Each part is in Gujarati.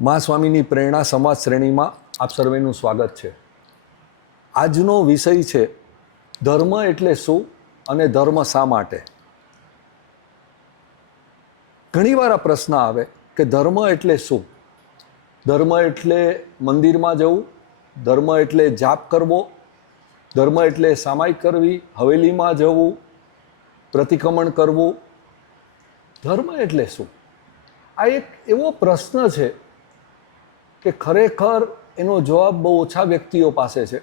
મા સ્વામીની પ્રેરણા સમાજ શ્રેણીમાં આપ સર્વેનું સ્વાગત છે. આજનો વિષય છે ધર્મ એટલે શું અને ધર્મ શા માટે. ઘણીવાર આ પ્રશ્ન આવે કે ધર્મ એટલે શું. ધર્મ એટલે મંદિરમાં જવું, ધર્મ એટલે જાપ કરવો, ધર્મ એટલે સામાયિક કરવી, હવેલીમાં જવું, પ્રતિક્રમણ કરવું. ધર્મ એટલે શું? આ એક એવો પ્રશ્ન છે કે ખરેખર એનો જવાબ બહુ ઓછા વ્યક્તિઓ પાસે છે.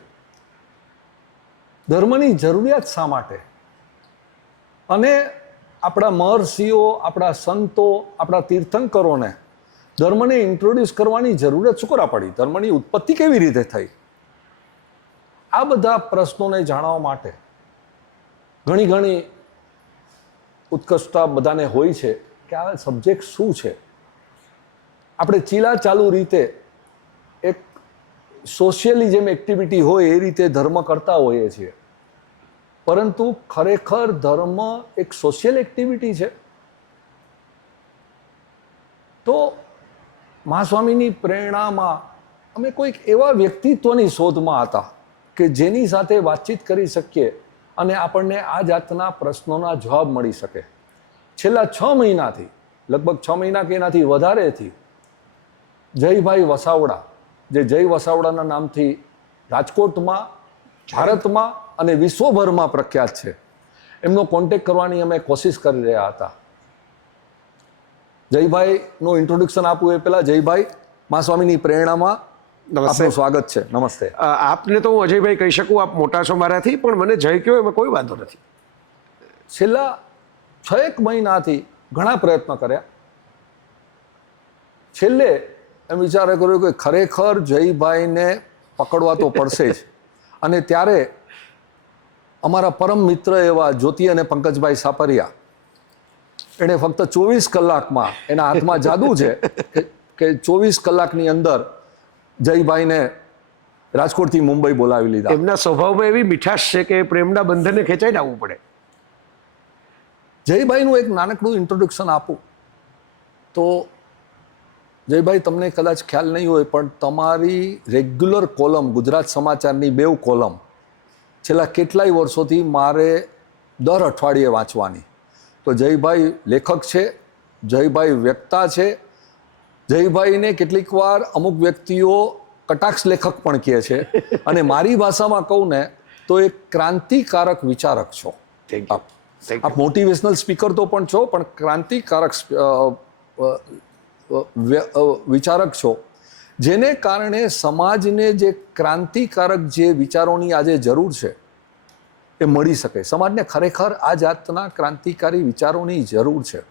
ધર્મની જરૂરિયાત શા માટે? અને આપણા મહર્ષિઓ, આપણા સંતો, આપણા તીર્થંકરોને ધર્મને ઇન્ટ્રોડ્યુસ કરવાની જરૂરત શું કરવા પડી? ધર્મની ઉત્પત્તિ કેવી રીતે થઈ? આ બધા પ્રશ્નોને જાણવા માટે ઘણી ઉત્કૃષ્ટતા બધાને હોય છે કે આ સબ્જેક્ટ શું છે. આપણે ચીલા ચાલુ રીતે એક સોશિયલી જેમ એક્ટિવિટી હોય એ રીતે ધર્મ કરતા હોઈએ છીએ, પરંતુ ખરેખર ધર્મ એક સોશિયલ એક્ટિવિટી છે. તો મા સ્વામીની પ્રેરણામાં અમે કોઈક એવા વ્યક્તિત્વની શોધમાં હતા કે જેની સાથે વાતચીત કરી શકીએ અને આપણને આ જાતના પ્રશ્નોના જવાબ મળી શકે. છેલ્લા 6 મહિનાથી, લગભગ 6 મહિના કે એનાથી વધારેથી, જયભાઈ વસાવડા, જે જય વસાવડાના નામથી રાજકોટમાં, ભારતમાં અને વિશ્વભરમાં પ્રખ્યાત છે, એમનો કોન્ટેક્ટ કરવાની અમે કોશિશ કરી રહ્યા હતા. જયભાઈનું ઇન્ટ્રોડક્શન આપવું એ પહેલા, જયભાઈ, મા સ્વામીની પ્રેરણામાં આપનું સ્વાગત છે. નમસ્તે. આપને તો હું અજયભાઈ કહી શકું, આપ મોટા છો મારાથી, પણ મને જય કહ્યો એમાં કોઈ વાંધો નથી. છેલ્લા 6 મહિનાથી ઘણા પ્રયત્ન કર્યા. છેલ્લે એમ વિચાર કર્યો કે ખરેખર જયભાઈને પકડવા તો પડશે જ. અને ત્યારે અમારા પરમ મિત્ર એવા જ્યોતિ અને પંકજભાઈ સાપરિયા, એણે ફક્ત 24 કલાકમાં, એના હાથમાં જાદુ છે કે 24 કલાકની અંદર જયભાઈને રાજકોટથી મુંબઈ બોલાવી લીધા. એમના સ્વભાવમાં એવી મીઠાશ છે કે પ્રેમના બંધને ખેંચાઈને આવવું પડે. જયભાઈનું એક નાનકડું ઇન્ટ્રોડક્શન આપું તો, જયભાઈ, તમને કદાચ ખ્યાલ નહીં હોય પણ તમારી રેગ્યુલર કોલમ, ગુજરાત સમાચારની 2 કોલમ છેલ્લા કેટલાય વર્ષોથી મારે દર અઠવાડિયે વાંચવાની. તો જયભાઈ લેખક છે, જયભાઈ વક્તા છે, જયભાઈને કેટલીક વાર અમુક વ્યક્તિઓ કટાક્ષ લેખક પણ કહે છે. અને મારી ભાષામાં કહું ને તો એક ક્રાંતિકારક વિચારક છો. આપ મોટિવેશનલ સ્પીકર તો પણ છો, પણ ક્રાંતિકારક વિચારક છો, જેને કારણે સમાજને જે ક્રાંતિકારક જે વિચારોની આજે જરૂર છે એ મળી શકે. સમાજને ખરેખર આ જાતના ક્રાંતિકારી વિચારોની જરૂર છે.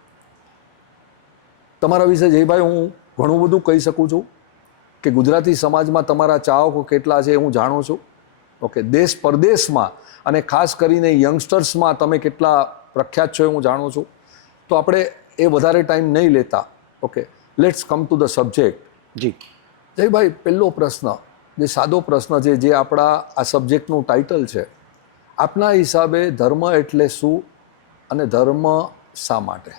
તમારા વિશે જયભાઈ હું ઘણું બધું કહી શકું છું કે ગુજરાતી સમાજમાં તમારા ચાહકો કેટલા છે હું જાણું છું. ઓકે, દેશ પરદેશમાં અને ખાસ કરીને યંગસ્ટર્સમાં તમે કેટલા પ્રખ્યાત છો એ હું જાણું છું. તો આપણે એ વધારે ટાઈમ નહીં લેતા. Okay, let's come to the subject. Ji Jaybhai, પહેલો પ્રશ્ન, જે સાદો પ્રશ્ન છે, જે આપણા આ સબ્જેક્ટનું ટાઇટલ છે, આપના હિસાબે ધર્મ એટલે શું અને ધર્મ શા માટે?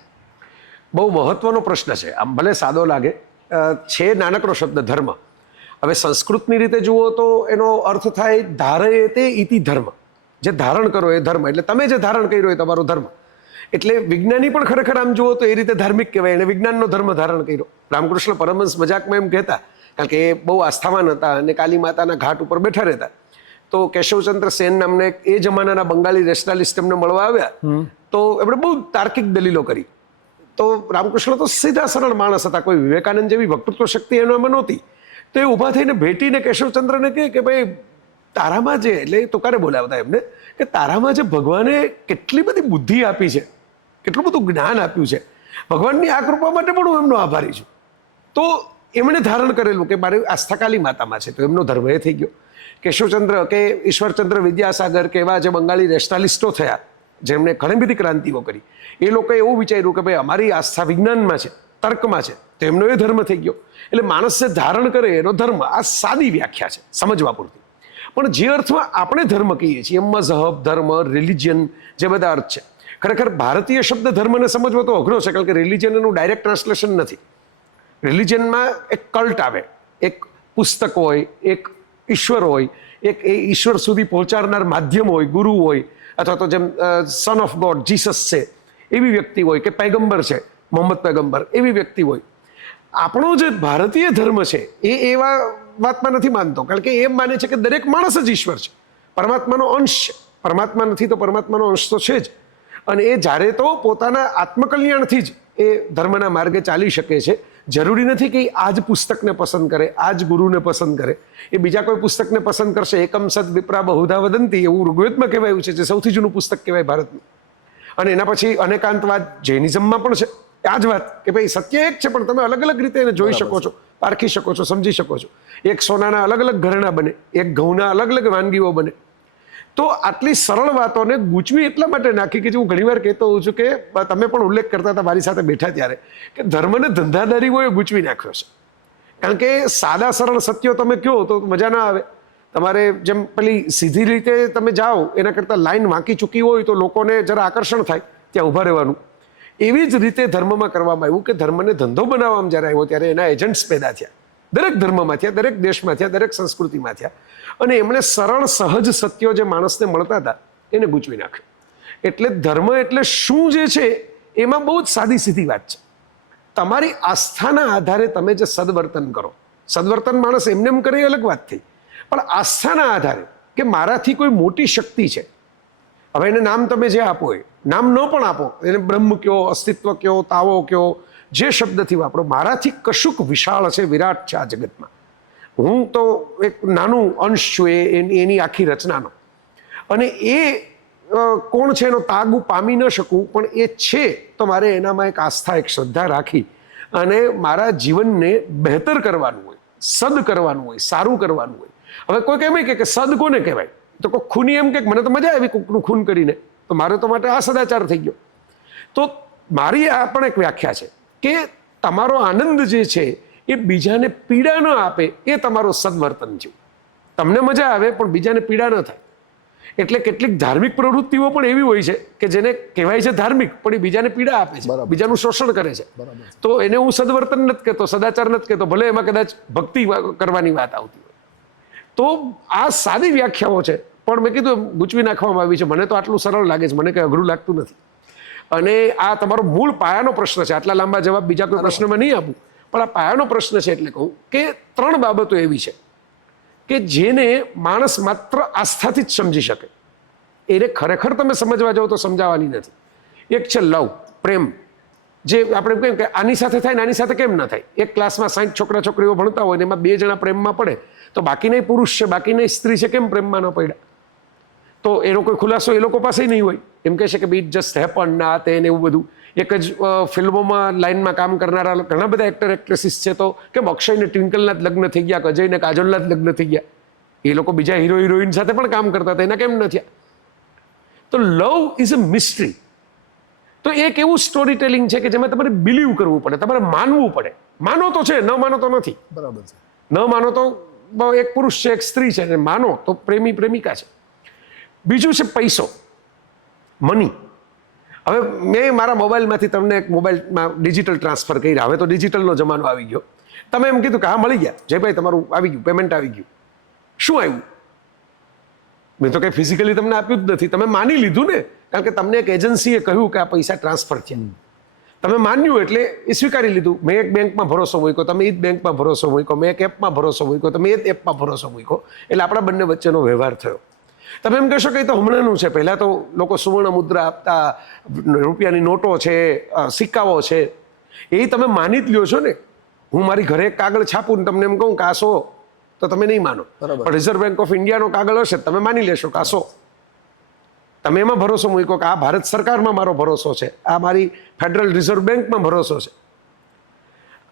બહુ મહત્વનો પ્રશ્ન છે. આમ ભલે સાદો લાગે, છે નાનકડો શબ્દ ધર્મ. હવે સંસ્કૃતની રીતે જુઓ તો એનો અર્થ થાય ધારયે તે ઇતિ ધર્મ. જે ધારણ કરો એ ધર્મ, એટલે તમે જે ધારણ કર્યો એ તમારો ધર્મ. એટલે વિજ્ઞાની પણ ખરેખર આમ જુઓ તો એ રીતે ધાર્મિક કહેવાય, એને વિજ્ઞાનનો ધર્મ ધારણ કર્યો. રામકૃષ્ણ પરમહંસ મજાકમાં એમ કહેતા, કારણ કે એ બહુ આસ્થાવાન હતા અને કાલી માતાના ઘાટ ઉપર બેઠા રહેતા. તો કેશવચંદ્ર સેન નામને એ જમાનાના બંગાળી રેશનાલિસ્ટ એમને મળવા આવ્યા. તો એમણે બહુ તાર્કિક દલીલો કરી. તો રામકૃષ્ણ તો સીધા સરળ માણસ હતા, કોઈ વિવેકાનંદ જેવી વક્તૃત્વ શક્તિ એનામાં નહોતી. તો એ ઊભા થઈને ભેટીને કેશવચંદ્રને કહે કે ભાઈ, તારામાં જે, એટલે તુકારે બોલાવતા એમને, કે તારામાં જે ભગવાને કેટલી બધી બુદ્ધિ આપી છે, કેટલું બધું જ્ઞાન આપ્યું છે, ભગવાનની આ કૃપા માટે પણ હું એમનો આભારી છું. તો એમણે ધારણ કરેલું કે મારી આસ્થા કાલી માતામાં છે, તો એમનો ધર્મ એ થઈ ગયો. કેશવચંદ્ર કે ઈશ્વરચંદ્ર વિદ્યાસાગર કે એવા જે બંગાળી રેશનાલિસ્ટો થયા, જેમણે ઘણી બધી ક્રાંતિઓ કરી, એ લોકોએ એવું વિચાર્યું કે ભાઈ અમારી આસ્થા વિજ્ઞાનમાં છે, તર્કમાં છે, તો એમનો એ ધર્મ થઈ ગયો. એટલે માણસ જે ધારણ કરે એનો ધર્મ. આ સાદી વ્યાખ્યા છે સમજવા પૂરતી. પણ જે અર્થમાં આપણે ધર્મ કહીએ છીએ, મઝહબ, ધર્મ, રિલિજિયન, જે બધા અર્થ છે, ખરેખર ભારતીય શબ્દ ધર્મને સમજવો તો અઘરો છે, કારણ કે રિલિજન એનું ડાયરેક્ટ ટ્રાન્સલેશન નથી. રિલિજનમાં એક કલ્ટ આવે, એક પુસ્તક હોય, એક ઈશ્વર હોય, એક એ ઈશ્વર સુધી પહોંચાડનાર માધ્યમ હોય, ગુરુ હોય, અથવા તો જેમ સન ઓફ ગોડ જીસસ છે એવી વ્યક્તિ હોય, કે પૈગંબર છે મોહમ્મદ પૈગંબર એવી વ્યક્તિ હોય. આપણો જે ભારતીય ધર્મ છે એ એવા વાતમાં નથી માનતો, કારણ કે એમ માને છે કે દરેક માણસ જ ઈશ્વર છે, પરમાત્માનો અંશ છે. પરમાત્મા નથી તો પરમાત્માનો અંશ તો છે જ. અને એ જ્યારે તો પોતાના આત્મકલ્યાણથી જ એ ધર્મના માર્ગે ચાલી શકે છે. જરૂરી નથી કે આ જ પુસ્તકને પસંદ કરે, આ જ ગુરુને પસંદ કરે. એ બીજા કોઈ પુસ્તકને પસંદ કરશે. એકમ સદ વિપ્રા બહુધા વદંતી એવું ઋગ્વેદમાં કહેવાયું છે, જે સૌથી જૂનું પુસ્તક કહેવાય ભારતનું. અને એના પછી અનેકાંતવાદ જૈનિઝમમાં પણ છે આ જ વાત, કે ભાઈ સત્ય એક છે પણ તમે અલગ અલગ રીતે એને જોઈ શકો છો, પારખી શકો છો, સમજી શકો છો. એક સોનાના અલગ અલગ ઘરેણા બને, એક ઘઉંના અલગ અલગ વાનગીઓ બને. તો આટલી સરળ વાતોને ગૂંચવી એટલા માટે નાખી કે જે હું ઘણીવાર કહેતો હોઉં છું કે તમે પણ ઉલ્લેખ કરતા હતા મારી સાથે બેઠા ત્યારે, કે ધર્મને ધંધાદારીઓએ ગૂંચવી નાખ્યો છે. કારણ કે સાદા સરળ સત્યો તમે કહો તો મજા ના આવે. તમારે જેમ પેલી સીધી રીતે તમે જાઓ એના કરતાં લાઈન વાંકી ચૂકી હોય તો લોકોને જરા આકર્ષણ થાય ત્યાં ઊભા રહેવાનું. એવી જ રીતે ધર્મમાં કરવામાં આવ્યું કે ધર્મને ધંધો બનાવવામાં જ્યારે આવ્યો ત્યારે એના એજન્ટ્સ પેદા થયા. દરેક ધર્મમાં થયા, દરેક દેશમાં થયા, દરેક સંસ્કૃતિમાં થયા. અને એમણે સરળ સહજ સત્યો જે માણસને મળતા હતા એને ગૂંચવી નાખ્યો. એટલે ધર્મ એટલે શું જે છે એમાં બહુ જ સાદી સીધી વાત છે. તમારી આસ્થાના આધારે તમે જે સદવર્તન કરો, સદવર્તન માણસ એમને એમ કરે અલગ વાત થઈ, પણ આસ્થાના આધારે કે મારાથી કોઈ મોટી શક્તિ છે. હવે એને નામ તમે જે આપો એ નામ ન પણ આપો, એને બ્રહ્મ કયો, અસ્તિત્વ કયો, તાવો કયો, જે શબ્દથી વાપરો, મારાથી કશુંક વિશાળ છે, વિરાટ છે આ જગતમાં. હું તો એક નાનું અંશ છું એની આખી રચનાનો. અને એ કોણ છે એનો તાગ હું પામી ન શકું, પણ એ છે તો મારે એનામાં એક આસ્થા, એક શ્રદ્ધા રાખી અને મારા જીવનને બહેતર કરવાનું હોય, સદ કરવાનું હોય, સારું કરવાનું હોય. હવે કોઈ કહેવાય કે સદ કોને કહેવાય? તો કોઈ ખૂની એમ કે મને તો મજા આવી કોકનું ખૂન કરીને, તો મારે તો માટે આ સદાચાર થઈ ગયો. તો મારી આ પણ એક વ્યાખ્યા છે કે તમારો આનંદ જે છે એ બીજાને પીડા ન આપે એ તમારો સદવર્તન છે. તમને મજા આવે પણ બીજાને પીડા ન થાય. એટલે કેટલીક ધાર્મિક પ્રવૃત્તિઓ પણ એવી હોય છે કે જેને કહેવાય છે ધાર્મિક, પણ એ બીજાને પીડા આપે છે, બીજાનું શોષણ કરે છે. તો એને હું સદવર્તન નથી કહેતો, સદાચાર નથી કહેતો, ભલે એમાં કદાચ ભક્તિ કરવાની વાત આવતી હોય. તો આ સાદી વ્યાખ્યાઓ છે, પણ મેં કીધું ગૂંચવી નાખવામાં આવી છે. મને તો આટલું સરળ લાગે છે, મને કંઈ અઘરું લાગતું નથી. અને આ તમારો મૂળ પાયાનો પ્રશ્ન છે. આટલા લાંબા જવાબ બીજા કોઈ પ્રશ્નમાં નહીં આપું, પણ આ પાયાનો પ્રશ્ન છે. એટલે કહું કે 3 બાબતો એવી છે કે જેને માણસ માત્ર આસ્થાથી જ સમજી શકે. એને ખરેખર તમે સમજવા જાઓ તો સમજાવવાની નથી. એક છે લવ, પ્રેમ. જે આપણે કેમ કે આની સાથે થાય ને આની સાથે કેમ ના થાય? એક ક્લાસમાં 60 છોકરા છોકરીઓ ભણતા હોય ને એમાં 2 જણા પ્રેમમાં પડે તો બાકીના પુરુષ છે, બાકીના સ્ત્રી છે, કેમ પ્રેમમાં ન પડ્યા? તો એનો કોઈ ખુલાસો એ લોકો પાસે નહીં હોય. એમ કહે છે કે બીટ જસ્ટ હેપન, ના તે ને એવું બધું. એક જ ફિલ્મોમાં લાઇનમાં કામ કરનારા ઘણા બધા એક્ટર એક્ટ્રેસીસ છે, તો કેમ અક્ષયને ટ્વિંકલના જ લગ્ન થઈ ગયા, અજયને કાજોલના જ લગ્ન થઈ ગયા? એ લોકો બીજા હીરો હિરોઈન સાથે પણ કામ કરતા હતા, એના કેમ ન થયા? તો લવ ઇઝ અ મિસ્ટ્રી. તો એક એવું સ્ટોરી ટેલિંગ છે કે જેમાં તમારે બિલીવ કરવું પડે, તમારે માનવું પડે. માનો તો છે, ન માનો તો નથી. બરાબર છે. ન માનો તો એક પુરુષ છે, એક સ્ત્રી છે, અને માનો તો પ્રેમી પ્રેમિકા છે. બીજું છે પૈસો, મની. હવે મેં મારા મોબાઈલમાંથી તમને એક મોબાઈલમાં ડિજિટલ ટ્રાન્સફર કર્યા. હવે તો ડિજિટલનો જમાનો આવી ગયો. તમે એમ કીધું કે હા મળી ગયા જયભાઈ, તમારું આવી ગયું, પેમેન્ટ આવી ગયું. શું આવ્યું? મેં તો કંઈ ફિઝિકલી તમને આપ્યું જ નથી. તમે માની લીધું ને, કારણ કે તમને એક એજન્સીએ કહ્યું કે આ પૈસા ટ્રાન્સફર થયા. તમે માન્યું એટલે એ સ્વીકારી લીધું. મેં એક બેંકમાં ભરોસો મૂક્યો, તમે એ જ બેંકમાં ભરોસો મૂક્યો. મેં એક એપમાં ભરોસો મૂક્યો, તમે એ જ એપમાં ભરોસો મૂક્યો. એટલે આપણા બંને વચ્ચેનો વ્યવહાર થયો. તમે એમ કહેશો કે એ તો હમણાંનું છે. પહેલાં તો લોકો સુવર્ણ મુદ્રા આપતા, રૂપિયાની નોટો છે, સિક્કાઓ છે, એ તમે માની જ લ્યો છો ને. હું મારી ઘરે એક કાગળ છાપું ને તમને એમ કહું કે આ 100, તો તમે નહીં માનો. પણ રિઝર્વ બેંક ઓફ ઇન્ડિયાનો કાગળ હશે તમે માની લેશો કે આ 100. તમે એમાં ભરોસો મૂક્યો કે આ ભારત સરકારમાં મારો ભરોસો છે, આ મારી ફેડરલ રિઝર્વ બેંકમાં ભરોસો છે.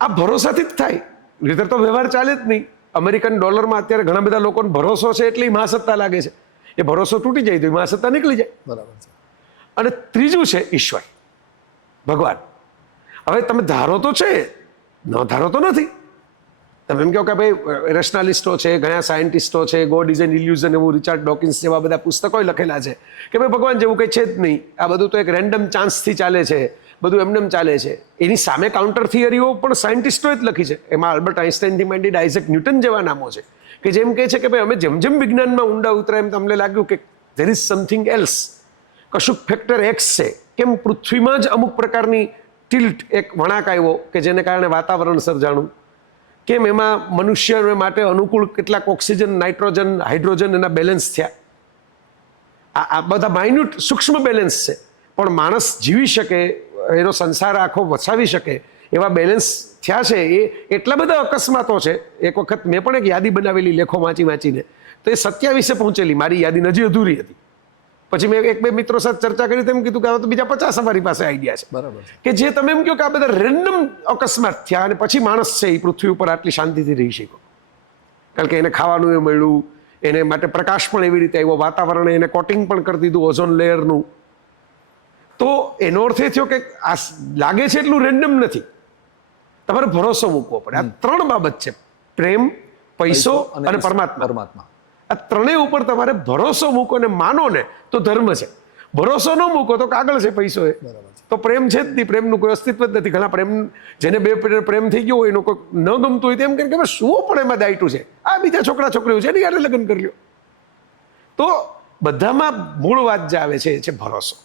આ ભરોસાથી જ થાય, રીતે તો વ્યવહાર ચાલે જ નહીં. અમેરિકન ડોલરમાં અત્યારે ઘણા બધા લોકોને ભરોસો છે એટલે મહાસત્તા લાગે છે. એ ભરોસો તૂટી જાય તો મહાસત્તા નીકળી જાય. બરાબર છે. અને ત્રીજું છે ઈશ્વર, ભગવાન. હવે તમે ધારો તો છે, ન ધારો તો નથી. તમે એમ કહો કે ભાઈ રેશનાલિસ્ટો છે, ઘણા સાયન્ટિસ્ટો છે, ગોડ ઇઝ એન ઇલ્યુઝન, એવું રિચાર્ડ ડોકિન્સ જેવા બધા પુસ્તકો લખેલા છે કે ભાઈ ભગવાન જેવું કંઈ છે જ નહીં, આ બધું તો એક રેન્ડમ ચાન્સથી ચાલે છે, બધું એમને ચાલે છે. એની સામે કાઉન્ટર થિયરીઓ પણ સાયન્ટિસ્ટોએ જ લખી છે. એમાં આલ્બર્ટ આઇન્સ્ટાઈનથી માંડીને આઇઝેક ન્યૂટન જેવા નામો છે કે જેમ કહે છે કે ભાઈ અમે જેમ જેમ વિજ્ઞાનમાં ઊંડા ઉતરા એમ તમને લાગ્યું કે ધેર ઇઝ સમથિંગ એલ્સ, કશુંક ફેક્ટર એક્સ છે. કેમ પૃથ્વીમાં જ અમુક પ્રકારની ટિલ્ટ, એક વળાંક આવ્યો કે જેને કારણે વાતાવરણ સર્જાણું, કેમ એમાં મનુષ્ય માટે અનુકૂળ કેટલાક ઓક્સિજન, નાઇટ્રોજન, હાઇડ્રોજન એના બેલેન્સ થયા. આ બધા માઇન્યુટ સૂક્ષ્મ બેલેન્સ છે, પણ માણસ જીવી શકે, એનો સંસાર આખો વસાવી શકે એવા બેલેન્સ થયા છે. એ એટલા બધા અકસ્માતો છે. એક વખત મેં પણ એક યાદી બનાવેલી લેખો વાંચીને, તો એ 27 પહોંચેલી. મારી યાદી હજી અધૂરી હતી. પછી મેં એક બે મિત્રો સાથે ચર્ચા કરી, તેમ કીધું કે હવે તો બીજા 50 અમારી પાસે આઈડિયા છે. બરાબર કે જે તમે એમ કહો કે આ બધા રેન્ડમ અકસ્માત થયા અને પછી માણસ છે એ પૃથ્વી ઉપર આટલી શાંતિથી રહી શક્યો. કારણ કે એને ખાવાનું એ મળ્યું, એને માટે પ્રકાશ પણ એવી રીતે આવ્યો, વાતાવરણે એને કોટિંગ પણ કરી દીધું ઓઝોન લેયરનું. તો એનો અર્થ એ થયો કે આ લાગે છે એટલું રેન્ડમ નથી. તમારે ભરોસો મૂકવો પડે. આ 3 બાબત છે: પ્રેમ, પૈસો અને પરમાત્મા. આ ત્રણેય ઉપર તમારે ભરોસો મૂકો ને માનો ને તો ધર્મ છે. ભરોસો ન મૂકો તો કાગળ છે, પૈસો એ. તો પ્રેમ છે જ નહીં, પ્રેમનું કોઈ અસ્તિત્વ જ નથી. ઘણા પ્રેમ, જેને બે પ્રેમ થઈ ગયો હોય એનો કોઈ ન ગમતું હોય તેમ કે શું પણ એમાં દાયટું છે, આ બીજા છોકરા છોકરીઓ છે એની યારે લગ્ન કરી લ્યો. તો બધામાં મૂળ વાત જે આવે છે ભરોસો.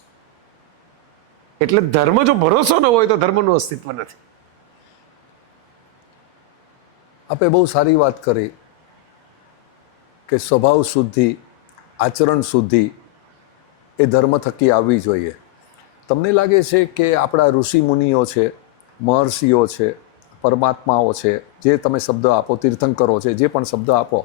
એટલે ધર્મ જો ભરોસો ન હોય તો ધર્મનું અસ્તિત્વ નથી. આપે બહુ સારી વાત કરી કે સ્વભાવ શુદ્ધિ, આચરણ શુદ્ધિ એ ધર્મ થકી આવવી જોઈએ. તમને લાગે છે કે આપણા ઋષિ મુનિઓ છે, મહર્ષિઓ છે, પરમાત્માઓ છે, જે તમે શબ્દ આપો, તીર્થંકરો છે, જે પણ શબ્દ આપો,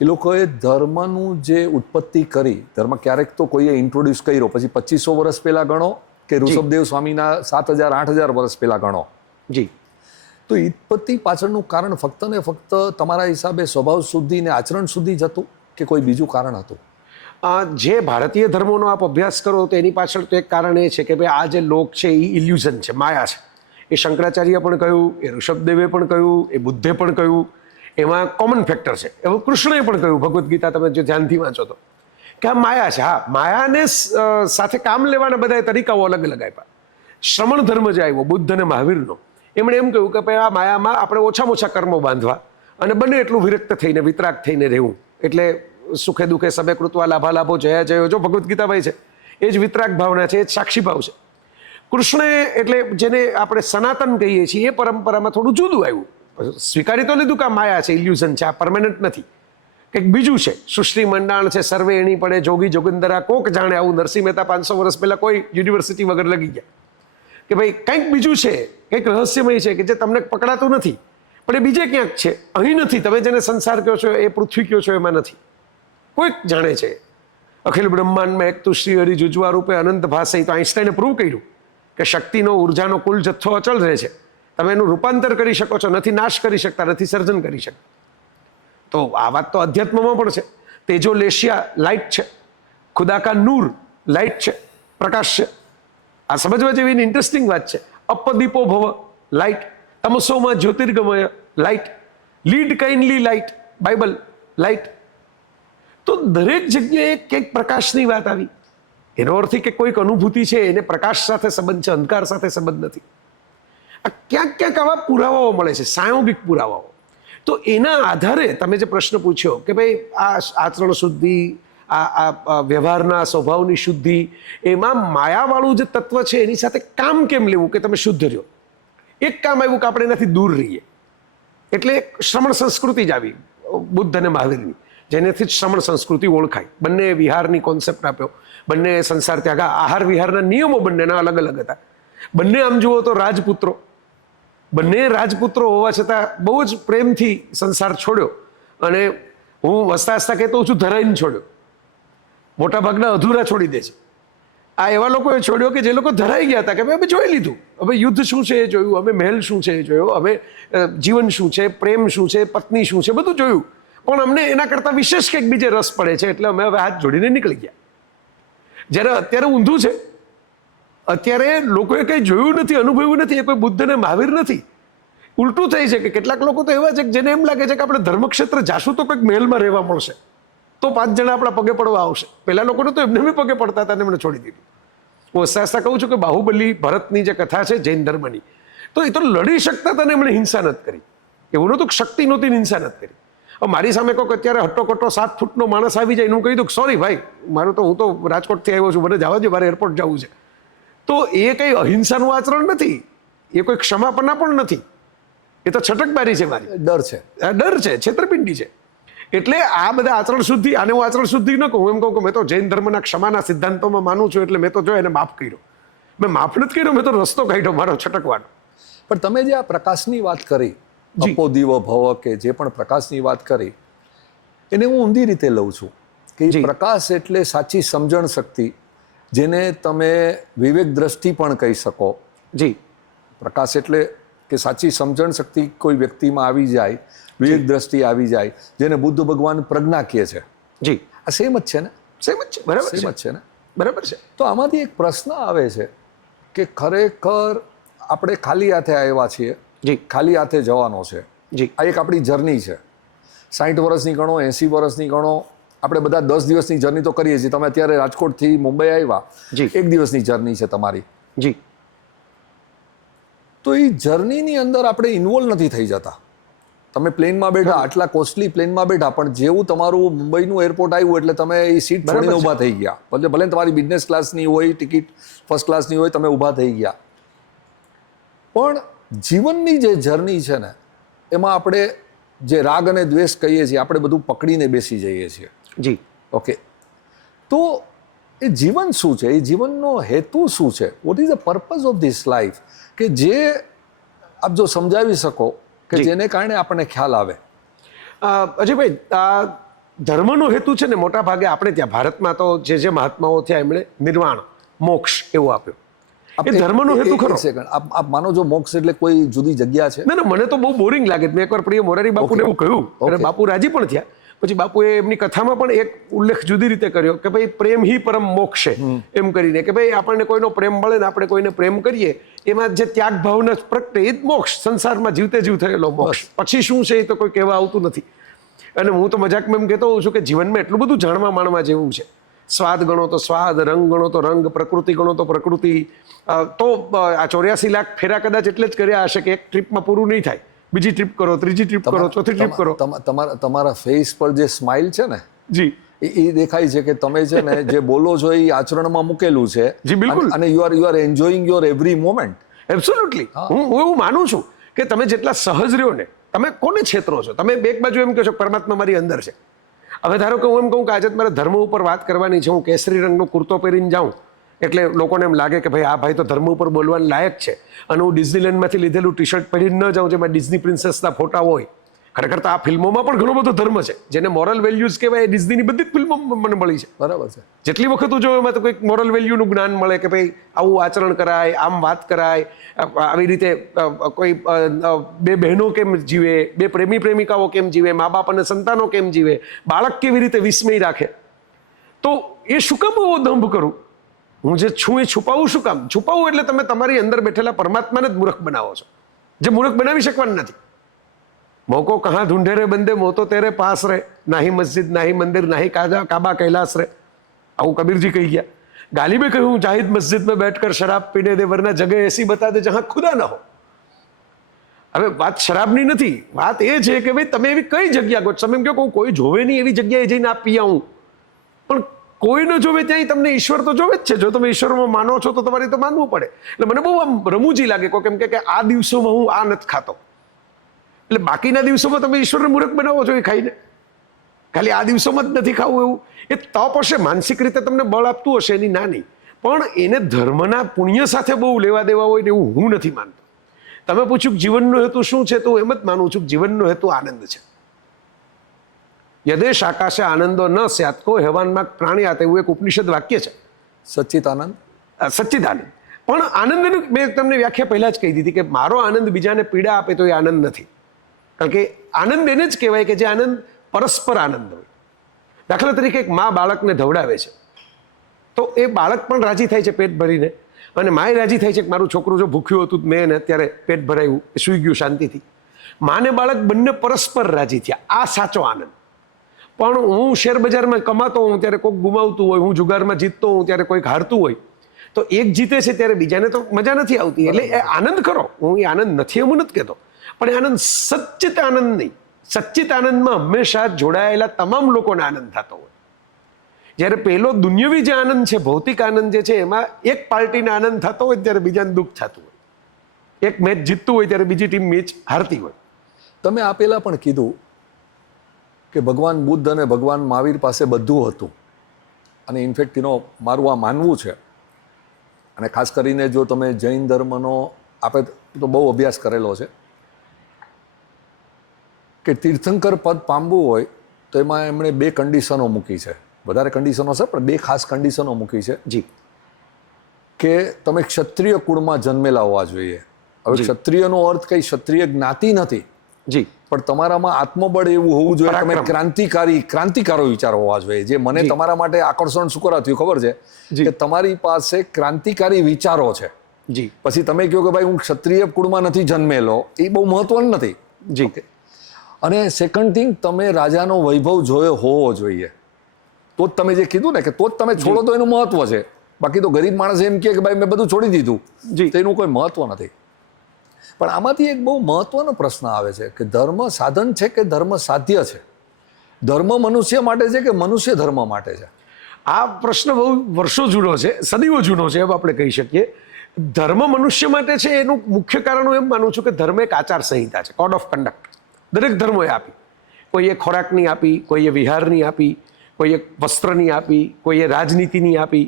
એ લોકોએ ધર્મનું જે ઉત્પત્તિ કરી, ધર્મ ક્યારેક તો કોઈએ ઇન્ટ્રોડ્યુસ કર્યો, પછી 2500 વર્ષ પહેલાં ગણો કે ઋષભદેવ સ્વામીના 7000-8000 વર્ષ પહેલાં ગણો. જી. તો ઉત્પત્તિ પાછળનું કારણ ફક્ત ને ફક્ત તમારા હિસાબે સ્વભાવ શુદ્ધિ ને આચરણ શુદ્ધિ જ હતું કે કોઈ બીજું કારણ હતું? જે ભારતીય ધર્મોનો આપ અભ્યાસ કરો તો એની પાછળ તો એક કારણ એ છે કે ભાઈ આ જે લોક છે એ ઇલ્યુઝન છે, માયા છે. એ શંકરાચાર્ય પણ કહ્યું, એ ઋષભદેવે પણ કહ્યું, એ બુદ્ધે પણ કહ્યું. એમાં કોમન ફેક્ટર છે. એવું કૃષ્ણએ પણ કહ્યું, ભગવદ્ ગીતા તમે જો ધ્યાનથી વાંચો તો, કે આ માયા છે. હા, માયાને સાથે કામ લેવાના બધા તરીકાઓ અલગ અલગ આપ્યા. શ્રમણ ધર્મ જે આવ્યો બુદ્ધ અને મહાવીરનો, એમણે એમ કહ્યું કે ભાઈ આ માયામાં આપણે ઓછામાં ઓછા કર્મો બાંધવા અને બને એટલું વિરક્ત થઈને, વિતરાગ થઈને રહેવું. એટલે સુખે દુઃખે સબે કૃત્વા લાભાલાભો જયા જયો, જો ભગવદ્ ગીતાભાઈ છે એ જ વિતરાગ ભાવના છે, એ જ સાક્ષી ભાવ છે. કૃષ્ણએ એટલે જેને આપણે સનાતન કહીએ છીએ એ પરંપરામાં થોડું જુદું આવ્યું. સ્વીકારી તો લીધું કે આ માયા છે, ઇલ્યુઝન છે, આ પરમેનન્ટ નથી, કંઈક બીજું છે. સૃષ્ટિ મંડાણ છે, સર્વે એણી પડે, જોગી જોગંદરા કોક જાણે. આવું નરસિંહ મહેતા 500 વર્ષ પહેલા કોઈ યુનિવર્સિટી વગર લગી ગયા કે ભાઈ કંઈક બીજું છે, કંઈક રહસ્યમય છે કે જે તમને પકડાતું નથી, પણ એ બીજે ક્યાંક છે, અહીં નથી. તમે જેને સંસાર કહો છો, એ પૃથ્વી કહો છો, એમાં નથી. કોઈક જાણે છે. અખિલ બ્રહ્માંડમાં એક તું શ્રી હરિ જુજવા રૂપે અનંત ભાષે. તો આઈન્સ્ટાઈને પ્રૂવ કર્યું કે શક્તિનો, ઉર્જાનો કુલ જથ્થો અચળ રહે છે. તમે એનું રૂપાંતર કરી શકો છો, નથી નાશ કરી શકતા, નથી સર્જન કરી શકતા. તો આ વાત તો અધ્યાત્મમાં પણ છે. તેજો લેશિયા લાઇટ છે, ખુદા કા નૂર લાઇટ છે, પ્રકાશ છે. આ સમજવા જેવી ઇન્ટરેસ્ટિંગ વાત છે. અપદીપો ભવ લાઇટ, તમસોમાં જ્યોતિર્ગમય light, lead kindly light, Bible light. તો દરેક જગ્યાએ કંઈક પ્રકાશની વાત આવી. એનો અર્થ કે કોઈક અનુભૂતિ છે એને પ્રકાશ સાથે સંબંધ છે, અંધકાર સાથે સંબંધ નથી. આ ક્યાંક ક્યાંક આવા પુરાવાઓ મળે છે, સાયોગિક પુરાવાઓ. તો એના આધારે તમે જે પ્રશ્ન પૂછ્યો કે ભાઈ આ આચરણ શુદ્ધિ, આ વ્યવહારના સ્વભાવની શુદ્ધિ, એમાં માયાવાળું જે તત્વ છે એની સાથે કામ કેમ લેવું કે તમે શુદ્ધ રહ્યો? એક કામ આવ્યું કે આપણે એનાથી દૂર રહીએ. એટલે શ્રમણ સંસ્કૃતિ જ આવી બુદ્ધ અને મહાવીરની, જેનેથી જ શ્રમણ સંસ્કૃતિ ઓળખાય. બંને વિહારની કોન્સેપ્ટ આપ્યો, બંને સંસાર ત્યાગ, આહાર વિહારના નિયમો બંનેના અલગ અલગ હતા. બંને આમ જુઓ તો રાજપુત્રો, બંને રાજપુત્રો હોવા છતાં બહુ જ પ્રેમથી સંસાર છોડ્યો. અને હું હસતા હસતા કહેતો છું ધરાઈને છોડ્યો. મોટાભાગના અધૂરા છોડી દે છે. આ એવા લોકોએ છોડ્યો કે જે લોકો ધરાઈ ગયા હતા કે અમે જોઈ લીધું, હવે યુદ્ધ શું છે એ જોયું, અમે મહેલ શું છે એ જોયું, અમે જીવન શું છે, પ્રેમ શું છે, પત્ની શું છે, બધું જોયું. પણ અમને એના કરતાં વિશેષ કંઈક બીજે રસ પડે છે, એટલે અમે હવે હાથ જોડીને નીકળી ગયા. જ્યારે અત્યારે ઊંધું છે. અત્યારે લોકોએ કંઈ જોયું નથી, અનુભવ્યું નથી. એ કોઈ બુદ્ધ અને મહાવીર નથી. ઉલટું થાય છે કે કેટલાક લોકો તો એવા છે કે જેને એમ લાગે છે કે આપણે ધર્મક્ષેત્ર જાશું તો કંઈક મહેલમાં રહેવા મળશે, તો 5 જણા આપણા પગે પડવા આવશે. પહેલા લોકોને તો એમને બી પગે પડતા હતા ને એમણે છોડી દીધું. હું હસતા કહું છું કે બાહુબલી ભરતની જે કથા છે જૈન ધર્મની, તો એ તો લડી શકતા હતા ને એમણે હિંસા નથી કરી. એવું નહોતું કે શક્તિ નહોતી ને હિંસા નથી કરી. હવે મારી સામે કોઈક અત્યારે હટ્ટો 7 ફૂટનો માણસ આવી જાય, હું કહી દઉં સોરી ભાઈ, હું તો રાજકોટથી આવ્યો છું, મને જવા દે, મારે એરપોર્ટ જવું છે. તો એ કંઈ અહિંસાનું આચરણ નથી, એ કોઈ ક્ષમાપના પણ નથી, એ તો છટકબારી છે મારી. ડર છે, છેતરપિંડી છે. એટલે આ બધા આચરણ શુદ્ધિ, આને હું આચરણ શુદ્ધિ ન કહું, એમ કહું કે મેં તો જૈન ધર્મના ક્ષમાના સિદ્ધાંતોમાં માનું છું, એટલે મેં તો જો એને માફ કર્યો. મેં માફ નથી કર્યો, મેં તો રસ્તો કાઢ્યો મારો છટકવાનો. પણ તમે જે આ પ્રકાશની વાત કરી, અપો દીવો ભવ, કે જે પણ પ્રકાશની વાત કરી, એને હું ઊંધી રીતે લઉં છું કે પ્રકાશ એટલે સાચી સમજણ શક્તિ, જેને તમે વિવેક દ્રષ્ટિ પણ કહી શકો. જી, પ્રકાશ એટલે કે સાચી સમજણ શક્તિ કોઈ વ્યક્તિમાં આવી જાય, વિવેક દ્રષ્ટિ આવી જાય, જેને બુદ્ધ ભગવાન પ્રજ્ઞા કહે છે. જી, આ સેમ જ છે ને? સેમ જ છે, બરાબર સેમ જ છે ને? બરાબર છે. તો આમાંથી એક પ્રશ્ન આવે છે કે ખરેખર આપણે ખાલી હાથે આવ્યા છીએ, જી, ખાલી હાથે જવાનો છે. જી, આ એક આપણી જર્ની છે. 60 વર્ષની ગણો, 80 વર્ષની ગણો, આપણે બધા 10 દિવસની જર્ની તો કરીએ છીએ. તમે અત્યારે રાજકોટથી મુંબઈ આવ્યા, જી, 1 દિવસની જર્ની છે તમારી. જી. તો એ જર્નીની અંદર આપણે ઇન્વોલ્વ નથી થઈ જતા. તમે પ્લેનમાં બેઠા, આટલા કોસ્ટલી પ્લેનમાં બેઠા, પણ જેવું તમારું મુંબઈનું એરપોર્ટ આવ્યું એટલે તમે એ સીટ છોડીને ઊભા થઈ ગયા. ભલે તમારી બિઝનેસ ક્લાસની હોય, ટિકિટ ફર્સ્ટ ક્લાસની હોય, તમે ઊભા થઈ ગયા. પણ જીવનની જે જર્ની છે ને, એમાં આપણે જે રાગ અને દ્વેષ કહીએ છીએ, આપણે બધું પકડીને બેસી જઈએ છીએ. જી, ઓકે. તો એ જીવન શું છે? એ જીવનનો હેતુ શું છે? What is the purpose of this life? કે જે આપ જો સમજાવી શકો, કે જેને કારણે આપણને ખ્યાલ આવે. અજયભાઈ, આ ધર્મનો હેતુ છે ને, મોટા ભાગે આપણે ત્યાં ભારતમાં તો જે મહાત્માઓ થયા એમણે નિર્વાણ, મોક્ષ એવો આપ્યો. એ ધર્મનો હેતુ ખરો. આપ માનો છો મોક્ષ એટલે કોઈ જુદી જગ્યા છે? ના, મને તો બહુ બોરિંગ લાગે. મેં એકવાર પ્રિય મોરારી બાપુને એવું કહ્યું, અને બાપુ રાજી પણ થયા. પછી બાપુએ એમની કથામાં પણ એક ઉલ્લેખ જુદી રીતે કર્યો કે ભાઈ પ્રેમ હી પરમ મોક્ષ છે, એમ કરીને કે ભાઈ આપણને કોઈનો પ્રેમ મળે ને આપણે કોઈને પ્રેમ કરીએ, એમાં જે ત્યાગ ભાવના પ્રગટે એ જ મોક્ષ, સંસારમાં જીવતે જીવ થયેલો મોક્ષ. પછી શું છે એ તો કોઈ કહેવા આવતું નથી. અને હું તો મજાકમાં એમ કહેતો હોઉં છું કે જીવનમાં એટલું બધું જાણવા માણવા જેવું છે. સ્વાદ ગણો તો સ્વાદ, રંગ ગણો તો રંગ, પ્રકૃતિ ગણો તો પ્રકૃતિ. તો આ 84 લાખ ફેરા કદાચ એટલે જ કર્યા હશે કે એક ટ્રીપમાં પૂરું નહીં થાય. બીજી ટ્રીપ કરો, ત્રીજી ટ્રીપ કરો, ચોથી ટ્રીપ કરો. તમારા ફેસ પર જે સ્માઇલ છે ને, જી, એ દેખાય છે કે તમે છે ને જે બોલો છો એ આચરણમાં મૂકેલું છે. જી, બિલકુલ. અને you are enjoying your every moment. Absolutely. હું એવું માનું છું કે તમે જેટલા સહજ રહ્યો ને, તમે કોને છેતરો છો? તમે એક બાજુ એમ કહો છો પરમાત્મા મારી અંદર છે. હવે ધારો કે હું એમ કહું કે આજે મારે ધર્મ ઉપર વાત કરવાની છે, હું કેસરી રંગનો કુર્તો પહેરીને જાઉં એટલે લોકોને એમ લાગે કે ભાઈ આ ભાઈ તો ધર્મ ઉપર બોલવાનું લાયક છે. અને હું ડિઝનીલેન્ડમાંથી લીધેલું ટી શર્ટ પહેરીને ન જાઉં જેમાં ડિઝની પ્રિન્સેસના ફોટા હોય. ખરેખર તો આ ફિલ્મોમાં પણ ઘણો બધો ધર્મ છે, જેને મોરલ વેલ્યુઝ કહેવાય. ડિઝનીની બધી જ ફિલ્મો મને મળી છે. બરાબર છે. જેટલી વખત હું જોઉં એમાં તો કોઈક મોરલ વેલ્યુનું જ્ઞાન મળે કે ભાઈ આવું આચરણ કરાય, આમ વાત કરાય, આવી રીતે કોઈ બે બહેનો કેમ જીવે, બે પ્રેમિકાઓ કેમ જીવે, મા બાપ અને સંતાનો કેમ જીવે, બાળક કેવી રીતે વિસ્મય રાખે. તો એ શું કામ એવો દંભ કરું? હું જે છું એ છુપાવું શું કામ? છુપાવું એટલે તમે તમારી અંદર બેઠેલા પરમાત્માને જ મૂર્ખ બનાવો છો, જે મૂર્ખ બનાવી શકવાનું નથી. મોકો કહા ઢૂંઢે રે બંદે, મો તો તેરે પાસ રે, નાહી મસ્જિદ નાહી મંદિર નાહી કાબા કૈલાસ રે. આવું કબીરજી કહી ગયા. ગાલિબે કહ્યું જાહિદ મસ્જિદ में बैठकर शराब पीने दे वरना जगह ऐसी बता दे जहां खुदा ना हो. હવે વાત શરાબની નથી, વાત એ છે કે ભાઈ તમે એવી કઈ જગ્યા ગો, તમે એમ કહો કોઈ જોવે નહીં એવી જગ્યાએ જઈને આપ પી આવું, પણ કોઈ ન જોવે ત્યાં તમને ઈશ્વર તો જોવે જ છે. જો તમે ઈશ્વરમાં માનો છો તો તમારે તો માનવું પડે. એટલે મને બહુ આમ રમૂજી લાગે કોઈ કેમ કે આ દિવસોમાં હું આ નથી ખાતો, એટલે બાકીના દિવસોમાં તમે ઈશ્વરને મૂર્ખ બનાવો છો એ ખાઈને. ખાલી આ દિવસોમાં જ નથી ખાવું એવું એ તપ હશે, માનસિક રીતે તમને બળ આપતું હશે એની નાની, પણ એને ધર્મના પુણ્ય સાથે બહુ લેવા દેવા હોય ને એવું હું નથી માનતો. તમે પૂછ્યું કે જીવનનો હેતુ શું છે, તો એમ જ માનું છું કે જીવનનો હેતુ આનંદ છે. યદેશ આકાશે આનંદો ન સ્યાત કો હેવાનમાં પ્રાણ્યાત, એવું એક ઉપનિષદ વાક્ય છે. સચ્ચિદાનંદ. સચ્ચિદાનંદ. પણ આનંદનું મેં તમને વ્યાખ્યા પહેલા જ કહી દીધી કે મારો આનંદ બીજાને પીડા આપે તો એ આનંદ નથી. કારણ કે આનંદ એને જ કહેવાય કે જે આનંદ પરસ્પર આનંદ હોય. દાખલા તરીકે એક મા બાળકને ધવડાવે છે તો એ બાળક પણ રાજી થાય છે પેટ ભરીને, અને માએ રાજી થાય છે કે મારું છોકરું જો ભૂખ્યું હતું મેં એને અત્યારે પેટ ભરાયું, એ સૂઈ ગયું શાંતિથી. માને બાળક બંને પરસ્પર રાજી થયા, આ સાચો આનંદ. પણ હું શેર બજારમાં કમાતો હોઉં ત્યારે કોઈક ગુમાવતું હોય, હું જુગારમાં જીતતો હોઉં ત્યારે કોઈક હારતું હોય, તો એક જીતે છે ત્યારે બીજાને તો મજા નથી આવતી. એટલે એ આનંદ કરો, હું એ આનંદ નથી એવું નથી કહેતો, પણ એ આનંદ સચ્ચિત આનંદ નહીં. સચ્ચિત આનંદમાં હંમેશા જોડાયેલા તમામ લોકોને આનંદ થતો હોય. જ્યારે પેલો દુન્યવી જે આનંદ છે, ભૌતિક આનંદ જે છે, એમાં એક પાર્ટીને આનંદ થતો હોય ત્યારે બીજાને દુઃખ થતું હોય. એક મેચ જીતતું હોય ત્યારે બીજી ટીમ મેચ હારતી હોય. તમે આ પહેલાં પણ કીધું કે ભગવાન બુદ્ધ અને ભગવાન મહાવીર પાસે બધું હતું, અને ઇનફેક્ટ એનો મારું આ માનવું છે. અને ખાસ કરીને જો તમે જૈન ધર્મનો આપણે તો બહુ અભ્યાસ કરેલો છે કે તીર્થંકર પદ પામવું હોય તો એમાં એમણે 2 કન્ડિશનો મૂકી છે. વધારે કન્ડિશનો છે પણ 2 ખાસ કન્ડિશનો મૂકી છે. જી. કે તમે ક્ષત્રિય કુળમાં જન્મેલા હોવા જોઈએ. હવે ક્ષત્રિયનો અર્થ કંઈ ક્ષત્રિય જ્ઞાતિ નથી. જી. પણ તમારામાં આત્મબળ એવું હોવું જોઈએ, તમે ક્રાંતિકારો વિચાર હોવા જોઈએ. જે મને તમારા માટે આકર્ષણ શું કરા થયું ખબર છે કે તમારી પાસે ક્રાંતિકારી વિચારો છે. જી. પછી તમે કહો કે ભાઈ હું ક્ષત્રિય કુળમાં નથી જન્મેલો, એ બહુ મહત્વનું નથી. જી. અને સેકન્ડ થિંગ, તમે રાજાનો વૈભવ જોયો હોવો જોઈએ. તો જ તમે જે કીધું ને કે તો જ તમે છોડો તો એનું મહત્વ છે. બાકી તો ગરીબ માણસ એમ કહે કે ભાઈ મેં બધું છોડી દીધું, તો એનું કોઈ મહત્વ નથી. પણ આમાંથી એક બહુ મહત્વનો પ્રશ્ન આવે છે કે ધર્મ સાધન છે કે ધર્મ સાધ્ય છે? ધર્મ મનુષ્ય માટે છે કે મનુષ્ય ધર્મ માટે છે? આ પ્રશ્ન બહુ વર્ષો જૂનો છે, સદીઓ જૂનો છે એમ આપણે કહી શકીએ. ધર્મ મનુષ્ય માટે છે એનું મુખ્ય કારણ હું એમ માનું છું કે ધર્મ એક આચાર સંહિતા છે, કોડ ઓફ કન્ડક્ટ. દરેક ધર્મોએ આપી. કોઈએ ખોરાકની આપી, કોઈએ વિહારની આપી, કોઈએ વસ્ત્રની આપી, કોઈએ રાજનીતિની આપી.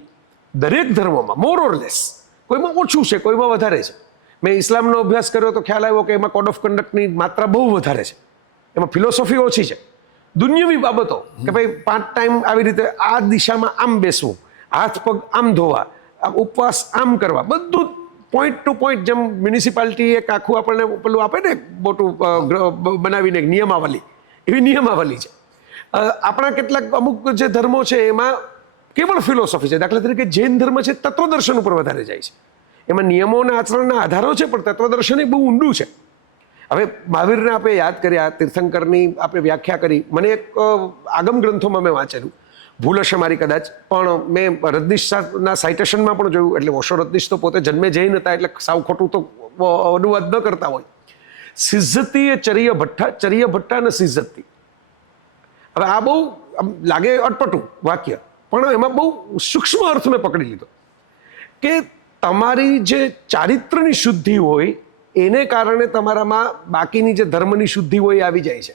દરેક ધર્મોમાં મોર ઓર લેસ, કોઈમાં ઓછું છે, કોઈમાં વધારે છે. મેં ઇસ્લામનો અભ્યાસ કર્યો તો ખ્યાલ આવ્યો કે એમાં કોડ ઓફ કન્ડક્ટની માત્રા બહુ વધારે છે, એમાં ફિલોસોફી ઓછી છે. દુન્યવી બાબતો કે ભાઈ 5 ટાઈમ આવી રીતે આ દિશામાં આમ બેસવું, હાથ પગ આમ ધોવા, ઉપવાસ આમ કરવા, બધું પોઈન્ટ ટુ પોઈન્ટ. જેમ મ્યુનિસિપાલિટી એક આખું આપણને પેલું આપે ને મોટું બનાવીને એક નિયમાવલી, એવી નિયમાવલી છે. આપણા કેટલાક અમુક જે ધર્મો છે એમાં કેવળ ફિલોસોફી છે. દાખલા તરીકે જૈન ધર્મ છે તત્વદર્શન ઉપર વધારે જાય છે. એમાં નિયમો અને આચરણના આધારો છે, પણ તત્વદર્શન એ બહુ ઊંડું છે. હવે મહાવીરને આપણે યાદ કર્યા, તીર્થંકરની આપણે વ્યાખ્યા કરી. મને એક આગમ ગ્રંથોમાં મેં વાંચેલું, ભૂલ હશે મારી કદાચ, પણ મેં રજનીશના સાઇટેશનમાં પણ જોયું. એટલે ઓશો રજનીશ તો પોતે જન્મે જૈન હતા, એટલે સાવ ખોટું તો અનુવાદ ન કરતા હોય. સિઝ્ઝતી એ ચરિય ભટ્ટા અને સિઝ્ઝતી. હવે આ બહુ લાગે અટપટું વાક્ય, પણ એમાં બહુ સૂક્ષ્મ અર્થ મેં પકડી લીધો કે તમારી જે ચારિત્રની શુદ્ધિ હોય એને કારણે તમારામાં બાકીની જે ધર્મની શુદ્ધિ હોય એ આવી જાય છે.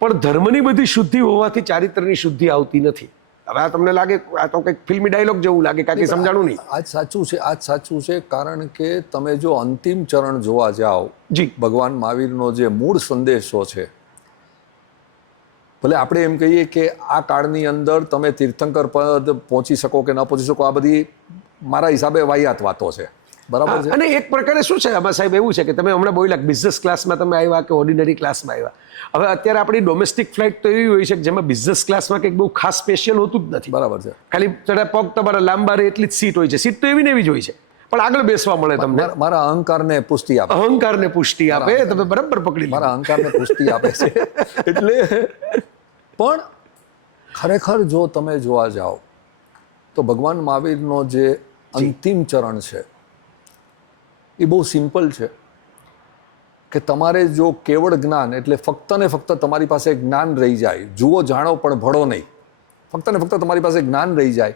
પણ ધર્મની બધી શુદ્ધિ હોવાથી ચારિત્રની શુદ્ધિ આવતી નથી. હવે આ તમને લાગે આ તો કંઈક ફિલ્મી ડાયલોગ જેવું લાગે, કાંઈ સમજાણું નહીં. આ સાચું છે, આ સાચું છે. કારણ કે તમે જો અંતિમ ચરણ જોવા જાઓ, જી, ભગવાન મહાવીરનો જે મૂળ સંદેશો છે, ભલે આપણે એમ કહીએ કે આ કાળની અંદર તમે તીર્થંકર પદ પહોંચી શકો કે ન પહોંચી શકો, આ બધી મારા હિસાબે વાહિયાત વાતો છે. બરાબર છે. અને એક પ્રકારે શું છે આમાં સાહેબ, એવું છે કે તમે હમણાં બોલ્યા બિઝનેસ ક્લાસમાં તમે આવ્યા કે ઓર્ડિનરી ક્લાસમાં આવ્યા. હવે અત્યારે આપણી ડોમેસ્ટિક ફ્લાઇટ તો એવી હોય છે કે જેમાં બિઝનેસ ક્લાસમાં કંઈક બહુ ખાસ સ્પેશિયલ હોતું જ નથી. બરાબર છે. ખાલી પગ તમારા લાંબા રહે એટલી જ સીટ હોય છે. સીટ તો એવી ને એવી જ હોય છે, પણ આગળ બેસવા મળે તમને. મારા અહંકારને પુષ્ટિ આપે. અહંકારને પુષ્ટિ આપે. તમે બરાબર પકડી મારા અહંકારને પુષ્ટિ આપે છે. એટલે પણ ખરેખર જો તમે જોવા જાઓ તો ભગવાન મહાવીરનો જે અંતિમ ચરણ છે એ બહુ સિમ્પલ છે કે તમારે જો કેવળ જ્ઞાન, એટલે ફક્ત ને ફક્ત તમારી પાસે જ્ઞાન રહી જાય, જુઓ જાણો પણ ભળો નહીં, ફક્ત ને ફક્ત તમારી પાસે જ્ઞાન રહી જાય,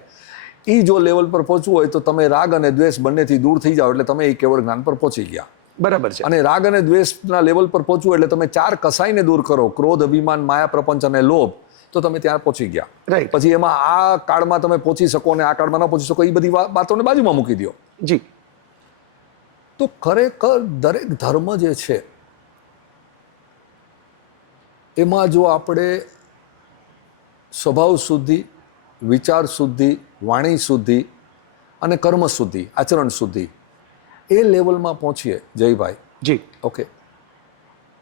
એ જો લેવલ પર પહોંચવું હોય તો તમે રાગ અને દ્વેષ બંનેથી દૂર થઈ જાઓ એટલે તમે એ કેવળ જ્ઞાન પર પહોંચી ગયા. બરાબર છે. અને રાગ અને દ્વેષના લેવલ પર પહોંચવું એટલે તમે 4 કસાઈને દૂર કરો, ક્રોધ, અભિમાન, માયા, પ્રપંચ અને લોભ, તો તમે ત્યાં પહોંચી ગયા. રાઈટ. પછી એમાં આ કાળમાં તમે પહોંચી શકો અને આ કાળમાં ન પહોંચી શકો, એ બધી વાતોને બાજુમાં મૂકી દો. જી. તો ખરેખર દરેક ધર્મ જે છે એમાં જો આપણે સ્વભાવ શુદ્ધિ, વિચાર શુદ્ધિ, વાણી શુદ્ધિ અને કર્મ શુદ્ધિ, આચરણ શુદ્ધિ, એ લેવલમાં પહોંચીએ જયભાઈ, જી, ઓકે,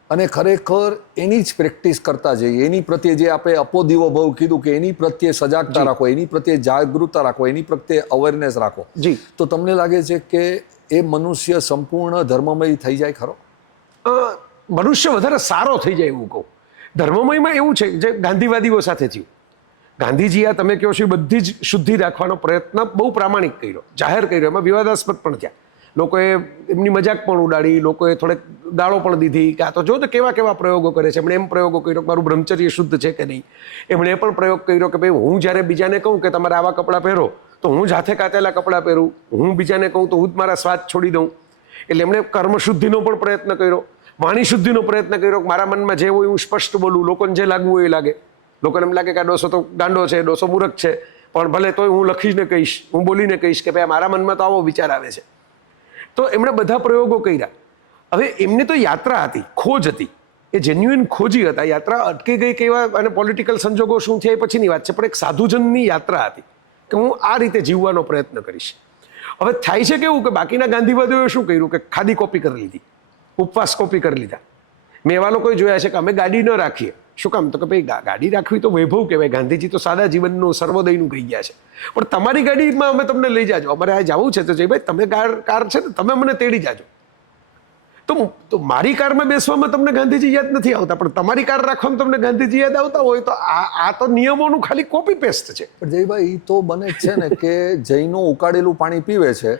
અને ખરેખર એની જ પ્રેક્ટિસ કરતા જઈએ, એની પ્રત્યે જે આપણે અપોદીવો ભાવ કીધું કે એની પ્રત્યે સજાગતા રાખો, એની પ્રત્યે જાગૃતતા રાખો, એની પ્રત્યે અવેરનેસ રાખો, જી, તો તમને લાગે છે કે એ મનુષ્ય સંપૂર્ણ ધર્મમય થઈ જાય ખરો? મનુષ્ય વધારે સારો થઈ જાય એવું કહું. ધર્મમયમાં એવું છે જે ગાંધીવાદીઓ સાથે થયું. ગાંધીજીએ આ તમે કહો છો એ બધી જ શુદ્ધિ રાખવાનો પ્રયત્ન બહુ પ્રામાણિક કર્યો, જાહેર કર્યો, એમાં વિવાદાસ્પદ પણ થયા. લોકોએ એમની મજાક પણ ઉડાડી, લોકોએ થોડેક ગાળો પણ દીધી કે આ તો જો તો કેવા કેવા પ્રયોગો કરે છે. એમણે એમ પ્રયોગો કર્યો કે મારું બ્રહ્મચર્ય શુદ્ધ છે કે નહીં. એમણે એ પણ પ્રયોગ કર્યો કે ભાઈ હું જ્યારે બીજાને કહું કે તમારે આવા કપડાં પહેરો તો હું જ હાથે કાતેલા કપડાં પહેરું, હું બીજાને કહું તો હું જ મારા સ્વાદ છોડી દઉં. એટલે એમણે કર્મ શુદ્ધિનો પણ પ્રયત્ન કર્યો, વાણી શુદ્ધિનો પ્રયત્ન કર્યો કે મારા મનમાં જે હોય હું સ્પષ્ટ બોલું, લોકોને જે લાગવું હોય એ લાગે. લોકોને એમ લાગે કે આ ડોસો તો ગાંડો છે, ડોસો મૂર્ખ છે, પણ ભલે તોય હું લખીને કહીશ, હું બોલીને કહીશ કે ભાઈ મારા મનમાં તો આવો વિચાર આવે છે. તો એમણે બધા પ્રયોગો કર્યા. હવે એમની તો યાત્રા હતી, ખોજ હતી, એ જેન્યુઇન ખોજી હતા. યાત્રા અટકી ગઈ કેવા અને પોલિટિકલ સંજોગો શું છે એ પછીની વાત છે, પણ એક સાધુજનની યાત્રા હતી કે હું આ રીતે જીવવાનો પ્રયત્ન કરીશ. હવે થાય છે કેવું કે બાકીના ગાંધીવાદીઓએ શું કર્યું કે ખાદી કોપી કરી લીધી, ઉપવાસ કોપી કરી લીધા. મેં એવા લોકોએ જોયા છે કે અમે ગાડી ન રાખીએ. શું કામ? તો કે ભાઈ ગાડી રાખવી તો વૈભવ કહેવાય. ગાંધીજી તો સાદા જીવનનું સર્વોદયનું કહી ગયા છે. પણ તમારી ગાડીમાં અમે તમને લઈ જાજો, અમારે આ જવું છે તો જય ભાઈ તમે કાર છે ને તમે મને તેડી જાજો. તો મારી કારમાં બેસવામાં તમને ગાંધીજી યાદ નથી આવતા, પણ તમારી કાર રાખવામાં તમને ગાંધીજી યાદ આવતા હોય તો આ તો નિયમોનું ખાલી કોપી પેસ્ટ છે. પણ જયભાઈ એ તો બને જ છે ને કે જૈનો ઉકાળેલું પાણી પીવે છે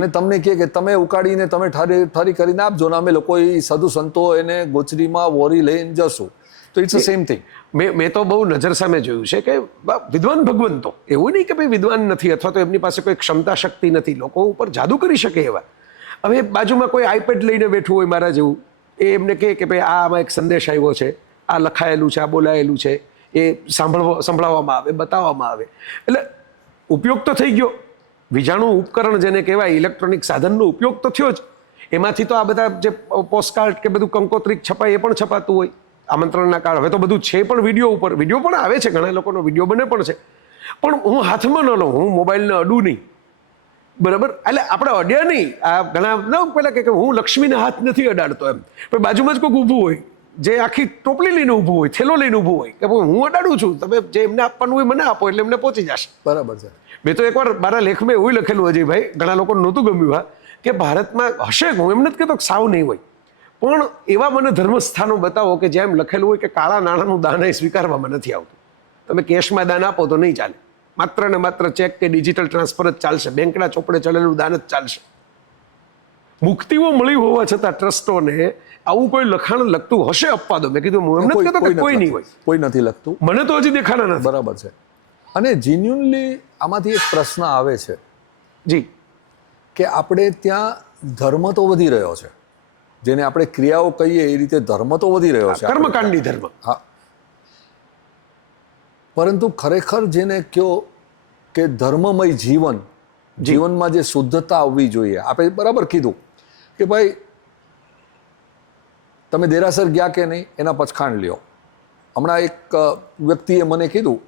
અને તમને કહે કે તમે ઉકાળીને તમે ઠરી કરીને આપજો ને અમે લોકો એ સાધુ સંતો એને ગોચરીમાં વોરી લઈને જશું. તો ઇટ્સ સેમ થિંગ. મેં તો બહુ નજર સામે જોયું છે કે વિદ્વાન ભગવંતો, એવું નહીં કે ભાઈ વિદ્વાન નથી અથવા તો એમની પાસે કોઈ ક્ષમતા શક્તિ નથી, લોકો ઉપર જાદુ કરી શકે એવા. હવે બાજુમાં કોઈ આઈપેડ લઈને બેઠું હોય મારા જેવું, એ એમને કહે કે ભાઈ આમાં એક સંદેશ આવ્યો છે, આ લખાયેલું છે, આ બોલાયેલું છે, એ સંભળાવવામાં આવે, બતાવવામાં આવે. એટલે ઉપયોગ તો થઈ ગયો. વિજાણુ ઉપકરણ જેને કહેવાય, ઇલેક્ટ્રોનિક સાધનનો ઉપયોગ તો થયો જ. એમાંથી તો આ બધા જે પોસ્ટકાર્ડ કે બધું કંકોત્રિક છપાય એ પણ છપાતું હોય, આમંત્રણના કાર્ડ. હવે તો બધું છે પણ વિડીયો ઉપર, વિડીયો પણ આવે છે, ઘણા લોકોનો વિડીયો બને પણ છે. પણ હું હાથમાં ન લઉં, હું મોબાઈલને અડું નહીં, બરાબર? એટલે આપણે અડ્યા નહીં. આ ઘણા પેલા કે હું લક્ષ્મીને હાથ નથી અડાડતો એમ, પણ બાજુમાં જ કોઈક ઊભું હોય જે આખી ટોપલી લઈને ઊભું હોય, થેલો લઈને ઊભું હોય કે હું અડાડું છું, તમે જે એમને આપવાનું હોય મને આપો એટલે એમને પહોંચી જશે. બરાબર છે. મેં તો એકવાર મારા લેખમાં એવું લખેલું અજયભાઈ, ઘણા લોકોને નહોતું ગમ્યું હા, કે ભારતમાં હશે, હું એમ નથી કહેતો કે સાવ નહીં હોય, પણ એવા મને ધર્મસ્થાનો બતાવો કે જેમ લખેલું હોય કે કાળા નાણાંનું દાન એ સ્વીકારવામાં નથી આવતું. તમે કેશમાં દાન આપો તો નહીં ચાલે, માત્ર ને માત્ર ચેક કે ડિજિટલ ટ્રાન્સફર જ ચાલશે, બેંકના ચોપડે ચડેલું દાન જ ચાલશે. મુક્તિઓ મળી હોવા છતાં ટ્રસ્ટોને આવું કોઈ લખાણ લખતું હશે અપવાદો. મેં કીધું હું એમ નથી કહેતો કે કોઈ નહીં હોય, કોઈ નથી લખતું, મને તો હજી દેખાડા નથી. બરાબર છે. અને જેન્યુઅનલી આમાંથી એક પ્રશ્ન આવે છે જી કે આપણે ત્યાં ધર્મ તો વધી રહ્યો છે, જેને આપણે ક્રિયાઓ કહીએ એ રીતે ધર્મ તો વધી રહ્યો છે, કર્મકાંડી ધર્મ. હા, પરંતુ ખરેખર જેને કહો કે ધર્મમય જીવનમાં જે શુદ્ધતા આવવી જોઈએ. આપણે બરાબર કીધું કે ભાઈ તમે દેરાસર ગયા કે નહીં એના પછખાણ લ્યો. હમણાં એક વ્યક્તિએ મને કીધું,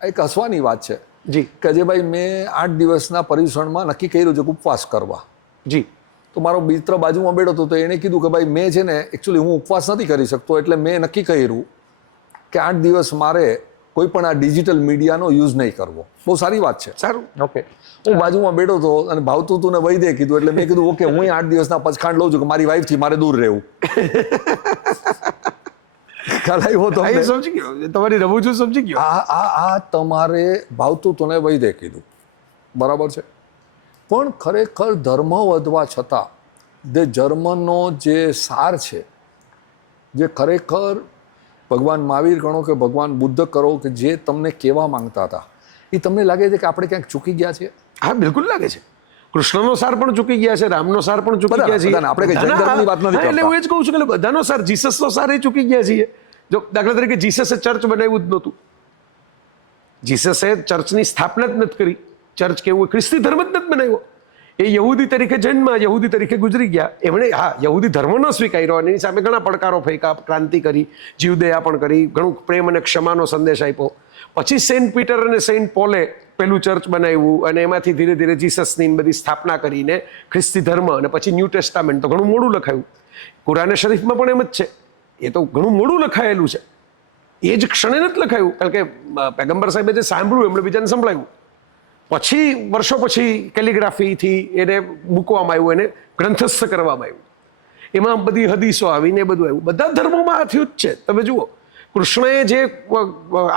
એક હસવાની વાત છે જી, કે અજયભાઈ મેં 8 દિવસના પર્યુષણમાં નક્કી કર્યું છે કે ઉપવાસ કરવા. જી. તો મારો મિત્ર બાજુમાં બેઠો હતો, તો એણે કીધું કે ભાઈ મેં છે ને એકચ્યુઅલી હું ઉપવાસ નથી કરી શકતો, એટલે મેં નક્કી કર્યું કે 8 દિવસ મારે કોઈ પણ આ ડિજિટલ મીડિયાનો યુઝ નહીં કરવો. બહુ સારી વાત છે. સારું, ઓકે. હું બાજુમાં બેઠો હતો અને ભાવતું તું ને વહી દે કીધું, એટલે મેં કીધું ઓકે હું 8 દિવસના પછખાંડ લઉં છું કે મારી વાઈફથી મારે દૂર રહેવું. ખ્યાલ આવ્યો તો સમજી ગયો, તમારી રમૂજ સમજી ગયો. આ તમારે ભાવતું તું ને વહી દે કીધું, બરાબર છે. પણ ખરેખર ધર્મ વધવા છતાં જે ધર્મનો જે સાર છે, જે ખરેખર ભગવાન મહાવીર ગણો કે ભગવાન બુદ્ધ કરો કે જે તમને કહેવા માંગતા હતા, એ તમને લાગે છે કે આપણે ક્યાંક ચૂકી ગયા છીએ? હા, બિલકુલ લાગે છે. કૃષ્ણનો સાર પણ ચૂકી ગયા છે, રામનો સાર પણ ચૂકી ગયા છે. આપણે કઈ જૈન ધર્મની વાત નથી કરતા. એટલે હું એ જ કહું છું કે બધાનો સાર, જીસસનો સાર એ ચૂકી ગયા છીએ. જો દાખલા તરીકે જીસસે ચર્ચ બનાવ્યું જ નહોતું, જીસસે ચર્ચની સ્થાપના જ નથી કરી. ચર્ચ કેવું ખ્રિસ્તી ધર્મ જ નથી બનાવ્યો. એ યહૂદી તરીકે જન્મા, યહૂદી તરીકે ગુજરી ગયા. એમણે હા યહૂદી ધર્મ ન સ્વીકાર્યો અને એની સામે ઘણા પડકારો ફેંકા, ક્રાંતિ કરી, જીવદયા પણ કરી, ઘણું પ્રેમ અને ક્ષમાનો સંદેશ આપ્યો. પછી સેન્ટ પીટર અને સેન્ટ પોલે પેલું ચર્ચ બનાવ્યું અને એમાંથી ધીરે ધીરે જીસસની બધી સ્થાપના કરીને ખ્રિસ્તી ધર્મ, અને પછી ન્યૂ ટેસ્ટામેન્ટ તો ઘણું મોડું લખાયું. કુરાને શરીફમાં પણ એમ જ છે, એ તો ઘણું મોડું લખાયેલું છે. એ જ ક્ષણે નથી લખાયું, કારણ કે પેગમ્બર સાહેબે જે સાંભળ્યું એમણે બીજાને સંભળાવ્યું. પછી વર્ષો પછી કેલિગ્રાફીથી એને મૂકવામાં આવ્યું, એને ગ્રંથસ્થ કરવામાં આવ્યું. એમાં બધી હદીસો આવીને એ બધું આવ્યું. બધા ધર્મોમાં આ થયું જ છે. તમે જુઓ, કૃષ્ણએ જે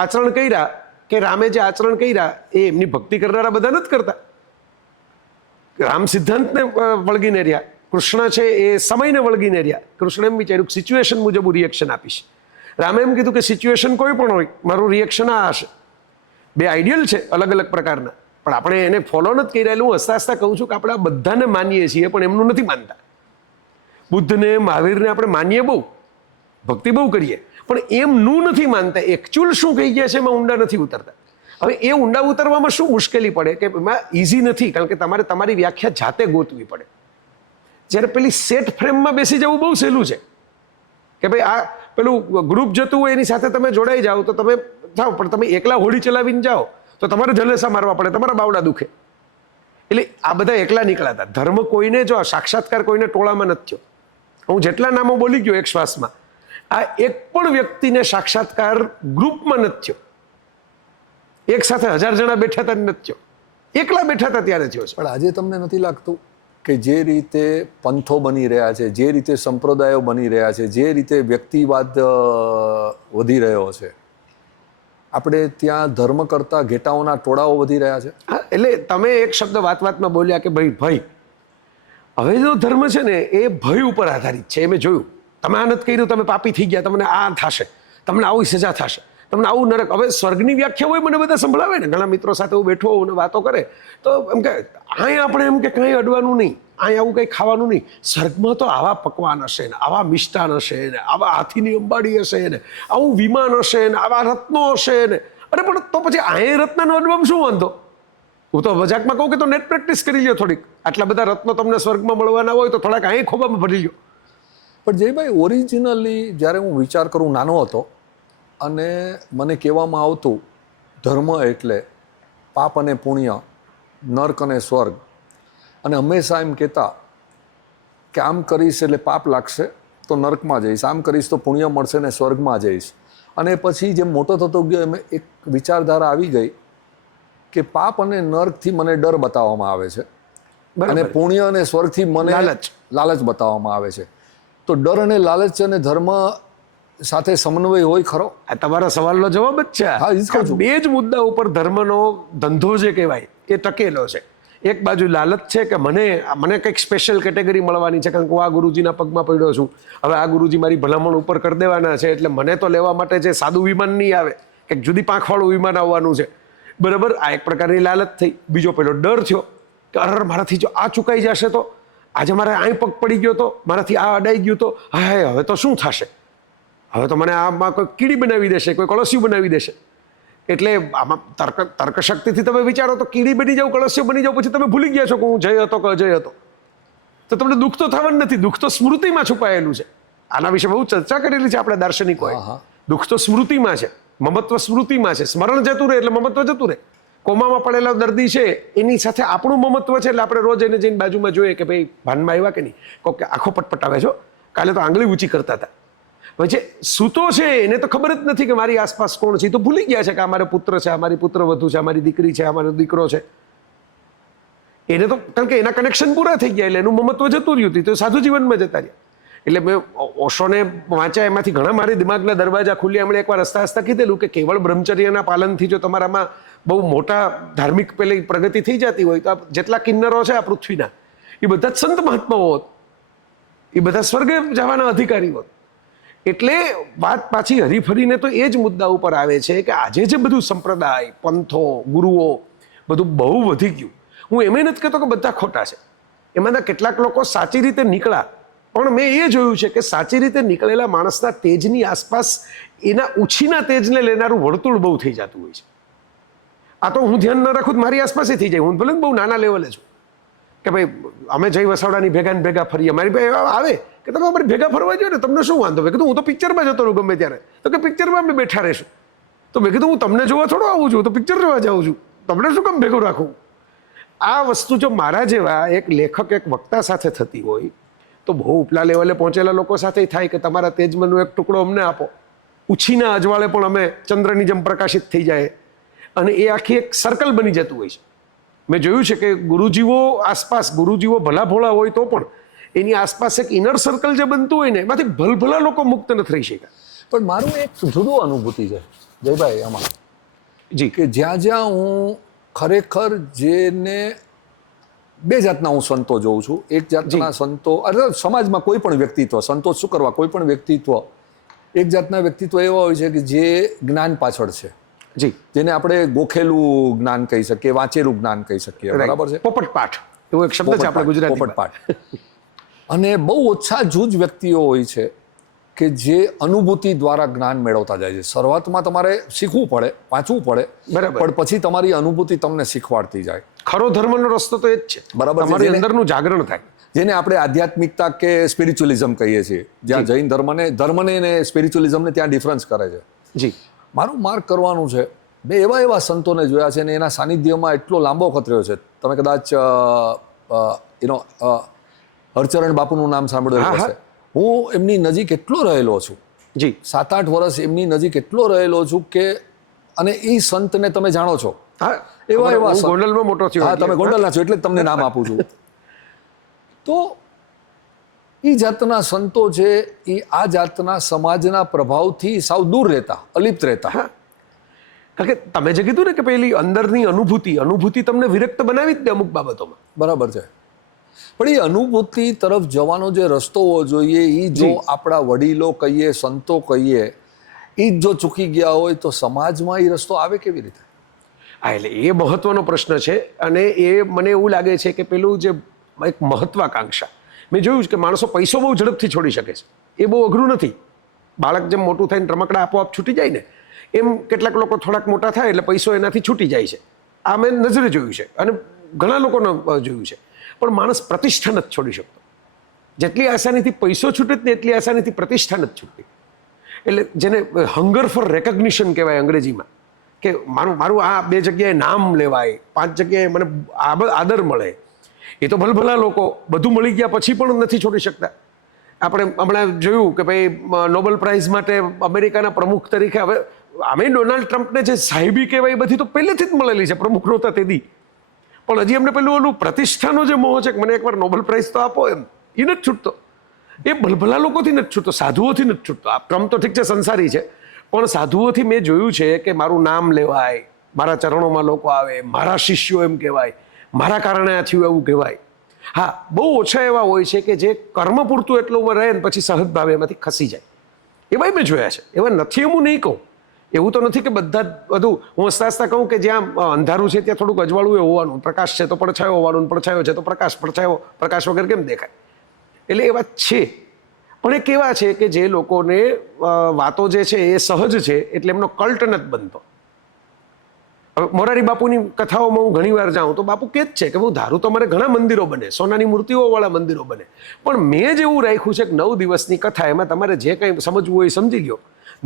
આચરણ કર્યા કે રામે જે આચરણ કર્યા એ એમની ભક્તિ કરનારા બધા નથી કરતા. રામ સિદ્ધાંતને વળગીને રહ્યા, કૃષ્ણ છે એ સમયને વળગીને રહ્યા. કૃષ્ણ એમ વિચાર્યું કે સિચ્યુએશન મુજબ હું રિએક્શન આપીશ. રામે એમ કીધું કે સિચ્યુએશન કોઈ પણ હોય મારું રિએક્શન આ હશે. બે આઈડિયલ છે અલગ અલગ પ્રકારના, પણ આપણે એને ફોલો નથી કરી રહ્યા. હું હસતા હસતા કહું છું કે આપણે આ બધાને માનીએ છીએ પણ એમનું નથી માનતા. બુદ્ધને મહાવીરને આપણે માનીએ બહુ, ભક્તિ બહુ કરીએ, પણ એમનું નથી માનતા. એકચ્યુઅલ શું કહી ગયા છે એમાં ઊંડા નથી ઉતરતા. હવે એ ઊંડા ઉતરવામાં શું મુશ્કેલી પડે કે એમાં ઇઝી નથી, કારણ કે તમારે તમારી વ્યાખ્યા જાતે ગોતવી પડે. જ્યારે પેલી સેટ ફ્રેમમાં બેસી જવું બહુ સહેલું છે કે ભાઈ આ પેલું ગ્રુપ જતું હોય એની સાથે તમે જોડાઈ જાઓ તો તમે જાઓ, પણ તમે એકલા હોડી ચલાવીને જાઓ તો તમારે જલેસા મારવા પડે, તમારા બાવડા દુખે. એટલે આ બધા એકલા નીકળાતા. ધર્મ કોઈને જો સાક્ષાત્કાર કોઈને ટોળામાં નથી થયો. હું જેટલા નામો બોલી ગયો એક શ્વાસમાં, આ એક પણ વ્યક્તિને સાક્ષાત્કાર ગ્રુપમાં નથી થયો. એક સાથે 1000 જણા બેઠા હતા નથી થયો, એકલા બેઠા હતા ત્યારે થયો છે. પણ આજે તમને નથી લાગતું કે જે રીતે પંથો બની રહ્યા છે, જે રીતે સંપ્રદાયો બની રહ્યા છે, જે રીતે વ્યક્તિવાદ વધી રહ્યો છે, આપણે ત્યાં ધર્મ કરતા ઘેટાઓના ટોળાઓ વધી રહ્યા છે? હા, એટલે તમે એક શબ્દ વાતમાં બોલ્યા કે ભાઈ ભય. હવે જો ધર્મ છે ને એ ભય ઉપર આધારિત છે. એ મેં જોયું. તમે આ નથી કર્યું, તમે પાપી થઈ ગયા, તમને આ થશે, તમને આવી સજા થશે, તમને આવું નરક. હવે સ્વર્ગની વ્યાખ્યા હોય મને બધા સંભળાવે ને, ઘણા મિત્રો સાથે હું બેઠો હોઉં ને વાતો કરે તો એમ કે અહીં આપણે એમ કે કંઈ અડવાનું નહીં, અહીં આવું કંઈ ખાવાનું નહીં. સ્વર્ગમાં તો આવા પકવાન હશે ને, આવા મિષ્ટાન હશે ને, આવા હાથીની અંબાડી હશે ને, આવું વિમાન હશે ને, આવા રત્નો હશે ને. અરે પણ તો પછી અહીં રત્નનો અડવામાં શું વાંધો? હું તો મજાકમાં કહું કે તો નેટ પ્રેક્ટિસ કરી લ્યો થોડીક. આટલા બધા રત્નો તમને સ્વર્ગમાં મળવાના હોય તો થોડાક અહીં ખોબામાં ભરી લ્યો. પણ જયભાઈ, ઓરિજિનલી જ્યારે હું વિચાર કરું, નાનો હતો અને મને કહેવામાં આવતું ધર્મ એટલે પાપ અને પુણ્ય, નર્ક અને સ્વર્ગ, અને હંમેશા એમ કહેતા કે આમ કરીશ એટલે પાપ લાગશે તો નર્કમાં જઈશ, આમ કરીશ તો પુણ્ય મળશે ને સ્વર્ગમાં જઈશ. અને પછી જેમ મોટો થતો ગયો એમ એક વિચારધારા આવી ગઈ કે પાપ અને નર્કથી મને ડર બતાવવામાં આવે છે અને પુણ્ય અને સ્વર્ગથી મને લાલચ બતાવવામાં આવે છે. તો ડર અને લાલચ અને ધર્મ સાથે સમન્વય હોય ખરો? આ તમારા સવાલનો જવાબ જ છે. હા, એ જ કહું છું. બે જ મુદ્દા ઉપર ધર્મનો ધંધો જે કહેવાય એ ટકેલો છે. એક બાજુ લાલચ છે કે મને કંઈક સ્પેશિયલ કેટેગરી મળવાની છે, કારણ કે હું આ ગુરુજીના પગમાં પડ્યો છું, હવે આ ગુરુજી મારી ભલામણ ઉપર કરી દેવાના છે, એટલે મને તો લેવા માટે જે સાદું વિમાન નહીં આવે, કંઈક જુદી પાંખવાળું વિમાન આવવાનું છે. બરાબર, આ એક પ્રકારની લાલચ થઈ. બીજો પેલો ડર થયો કે અરે મારાથી જો આ ચૂકાઈ જશે તો, આજે મારે અહીં પગ પડી ગયો તો, મારાથી આ અડાઈ ગયું તો, હાય હવે તો શું થશે, હવે તો મને આમાં કોઈ કીડી બનાવી દેશે, કોઈ કળસિયું બનાવી દેશે. એટલે આમાં તર્ક શક્તિથી તમે વિચારો તો કીડી બની જાવ, કળસિયું બની જાવ, પછી તમે ભૂલી ગયા છો કે હું જય હતો કે અજય હતો. તો તમને દુઃખ તો થવાનું નથી, દુઃખ તો સ્મૃતિમાં છુપાયેલું છે. આના વિશે બહુ ચર્ચા કરેલી છે આપણા દાર્શનિકોએ. દુઃખ તો સ્મૃતિમાં છે, મમત્વ સ્મૃતિમાં છે. સ્મરણ જતું રહે એટલે મમત્વ જતું રહે. કોમામાં પડેલો દર્દી છે એની સાથે આપણું મમત્વ છે, એટલે આપણે રોજ એને જઈને બાજુમાં જોઈએ કે ભાઈ ભાનમાં આવ્યા કે નહીં. કોક કે આખો પટપટાવે છો, કાલે તો આંગળી ઊંચી કરતા હતા. પછી સૂતો છે એને તો ખબર જ નથી કે મારી આસપાસ કોણ છે, તો ભૂલી ગયા છે કે આ મારો પુત્ર છે, આ મારી પુત્રવધુ છે, આ મારી દીકરી છે, આ મારો દીકરો છે. એને તો કારણ કે એના કનેક્શન પૂરા થઈ ગયા એટલે એનું મમત્વ જતું રહ્યું હતું, તો સાધુ જીવનમાં જતા રહ્યા. એટલે મેં ઓશોને વાંચ્યા, એમાંથી ઘણા મારી દિમાગના દરવાજા ખુલ્યા. એમણે એકવાર હસતા હસતા કીધેલું કે કેવળ બ્રહ્મચર્યના પાલનથી જો તમારામાં બહુ મોટા ધાર્મિક પેલી પ્રગતિ થઈ જતી હોય તો જેટલા કિન્નરો છે આ પૃથ્વીના એ બધા જ સંત મહાત્માઓ હોત, એ બધા સ્વર્ગે જવાના અધિકારી હોત. એટલે વાત પાછી હરીફરીને તો એ જ મુદ્દા ઉપર આવે છે કે આજે જે બધું સંપ્રદાય, પંથો, ગુરુઓ બધું બહુ વધી ગયું. હું એમ નથી કહેતો કે બધા ખોટા છે, એમાંના કેટલાક લોકો સાચી રીતે નીકળ્યા, પણ મેં એ જોયું છે કે સાચી રીતે નીકળેલા માણસના તેજની આસપાસ એના ઉછીના તેજને લેનારું વર્તુળ બહુ થઈ જતું હોય છે. આ તો હું ધ્યાન ન રાખું મારી આસપાસ થઈ જાય. હું ભલે બહુ નાના લેવલે છું કે ભાઈ અમે જય વસાવડાની ભેગા ને ભેગા ફરીએ, મારી ભાઈ આવે કે તમે અમારી ભેગા ફરવા જાઓ ને તમને શું વાંધો? મેં કીધું હું તો પિક્ચરમાં જતો રહું ગમે ત્યારે. તો કે પિક્ચરમાં અમે બેઠા રહીશું. તો મેં કીધું હું તમને જોવા થોડો આવું છું, તો પિક્ચર જોવા જાઉં છું, તમને શું કામ ભેગું રાખું? આ વસ્તુ જો મારા જેવા એક લેખક, એક વક્તા સાથે થતી હોય તો બહુ ઉપલા લેવલે પહોંચેલા લોકો સાથે થાય કે તમારા તેજમાંનો એક ટુકડો અમને આપો. ઉછીના અજવાળે પણ અમે ચંદ્રની જેમ પ્રકાશિત થઈ જાય, અને એ આખી એક સર્કલ બની જતું હોય છે. મેં જોયું છે કે ગુરુજીઓ આસપાસ, ગુરુજીઓ ભલા ભોળા હોય તો પણ એની આસપાસ એક ઇનર સર્કલ જે બનતું હોય ને એમાંથી ભલભલા લોકો મુક્ત નથી રહી શક્યા. પણ મારું એક જુદું અનુભૂતિ છે જયભાઈ આમાં, જી કે જ્યાં જ્યાં હું ખરેખર જેને બે જાતના હું સંતો જોઉં છું. એક જાતના સંતો અરે સમાજમાં કોઈ પણ વ્યક્તિત્વ, સંતો શું કરવા, કોઈ પણ વ્યક્તિત્વ, એક જાતના વ્યક્તિત્વ એવા હોય છે કે જે જ્ઞાન પાછળ છે, જી જેને આપણે ગોખેલું જ્ઞાન કહી શકીએ, વાંચેલું જ્ઞાન કહી શકીએ, બરાબર છે. પોપટ પાઠ એવો એક શબ્દ છે આપણે ગુજરાતી પોપટ પાઠ. અને બહુ ઓછા જૂજ વ્યક્તિઓ હોય છે કે જે અનુભૂતિ દ્વારા જ્ઞાન મેળવતા જાય છે. શરૂઆતમાં તમારે શીખવું પડે, વાંચવું પડે, બરાબર. પણ પછી તમારી અનુભૂતિ તમને શીખવાડતી જાય. ખરો ધર્મનો રસ્તો તો એ જ છે, બરાબર છે. તમારી અંદરનું જાગરણ થાય, જેને આપણે આધ્યાત્મિકતા કે સ્પિરિચ્યુઅલિઝમ કહીએ છીએ, જ્યાં જૈન ધર્મને ને સ્પિરિચ્યુઅલિઝમને ત્યાં ડિફરન્સ કરે છે. જી મારું માર્ક કરવાનું છે, મેં એવા સંતોને જોયા છે ને એના સાનિધ્યમાં એટલો લાંબો ખતર્યો છે. તમે કદાચ હરચરણ બાપુનું નામ સાંભળ્યું હશે. હું એમની નજીક એટલો રહેલો છું, જી 7-8 વર્ષ એમની નજીક એટલો રહેલો છું કે, અને એ સંતને તમે જાણો છો, હા એવા સંત. ગોંડલમાં મોટો થયો. હા, તમે ગોંડલના છો એટલે જ તમને નામ આપું છું. તો એ જાતના સંતો છે, એ આ જાતના સમાજના પ્રભાવથી સાવ દૂર રહેતા, અલિપ્ત રહેતા. કારણ કે તમે જે કીધું ને કે પેલી અંદરની અનુભૂતિ તમને વિરક્ત બનાવી જ દે અમુક બાબતોમાં. બરાબર છે. પણ એ અનુભૂતિ તરફ જવાનો જે રસ્તો હોવો જોઈએ, એ જો આપણા વડીલો કહીએ, સંતો કહીએ, એ જ જો ચૂકી ગયા હોય તો સમાજમાં એ રસ્તો આવે કેવી રીતે? હા, એટલે એ મહત્વનો પ્રશ્ન છે. અને એ મને એવું લાગે છે કે પેલું જે એક મહત્વાકાંક્ષા, મેં જોયું છે કે માણસો પૈસો બહુ ઝડપથી છોડી શકે છે. એ બહુ અઘરું નથી. બાળક જેમ મોટું થઈને રમકડા આપોઆપ છૂટી જાય ને, એમ કેટલાક લોકો થોડાક મોટા થાય એટલે પૈસો એનાથી છૂટી જાય છે. આ મેં નજરે જોયું છે અને ઘણા લોકોને જોયું છે. પણ માણસ પ્રતિષ્ઠા નથી છોડી શકતો. જેટલી આસાનીથી પૈસો છૂટે ને એટલી આસાનીથી પ્રતિષ્ઠા નથી છૂટતી. એટલે જેને હંગર ફોર રેકગ્નિશન કહેવાય અંગ્રેજીમાં, કે મારું આ 2 જગ્યાએ નામ લેવાય, 5 જગ્યાએ મને આદર મળે. એ તો ભલભલા લોકો બધું મળી ગયા પછી પણ નથી છોડી શકતા. આપણે હમણાં જોયું કે ભાઈ નોબેલ પ્રાઇઝ માટે અમેરિકાના પ્રમુખ તરીકે, હવે અમે ડોનાલ્ડ ટ્રમ્પને જે સાહેબી કહેવાય એ બધી તો પહેલેથી જ મળેલી છે, પ્રમુખ નહોતા તેથી. પણ હજી એમને પેલું ઓલું પ્રતિષ્ઠાનો જે મોહ છે કે મને એકવાર નોબેલ પ્રાઇઝ તો આપો, એમ એ નથી છૂટતો. એ ભલભલા લોકોથી નથી છૂટતો, સાધુઓથી નથી છૂટતો. આ ટ્રમ્પ તો ઠીક છે સંસારી છે, પણ સાધુઓથી મેં જોયું છે કે મારું નામ લેવાય, મારા ચરણોમાં લોકો આવે, મારા શિષ્યો એમ કહેવાય, મારા કારણે આ થયું એવું કહેવાય. હા, બહુ ઓછા એવા હોય છે કે જે કર્મ પૂરતું એટલું રહે ને પછી સહજ ભાવે એમાંથી ખસી જાય. એવાય મેં જોયા છે. એવા નથી એવું નહીં કહું. એવું તો નથી કે બધા જ બધું હું હસતા કહું કે જ્યાં અંધારું છે ત્યાં થોડુંક અજવાળું હોવાનું, પ્રકાશ છે તો પડછાયો હોવાનું, પડછાયો છે તો પ્રકાશ, પ્રકાશ વગર કેમ દેખાય. એટલે એ વાત છે. પણ એ કેવા છે કે જે લોકોને વાતો જે છે એ સહજ છે એટલે એમનો કલ્ટ નથી બનતો. હવે મોરારી બાપુની કથાઓમાં હું ઘણી વાર જાઉં તો બાપુ કે જ છે કે હું ધારું તો મારે ઘણા મંદિરો બને, સોનાની મૂર્તિઓવાળા મંદિરો બને, પણ મેં જ એવું રાખ્યું છે કે 9 દિવસની કથા, એમાં તમારે જે કંઈ સમજવું હોય એ સમજી લો.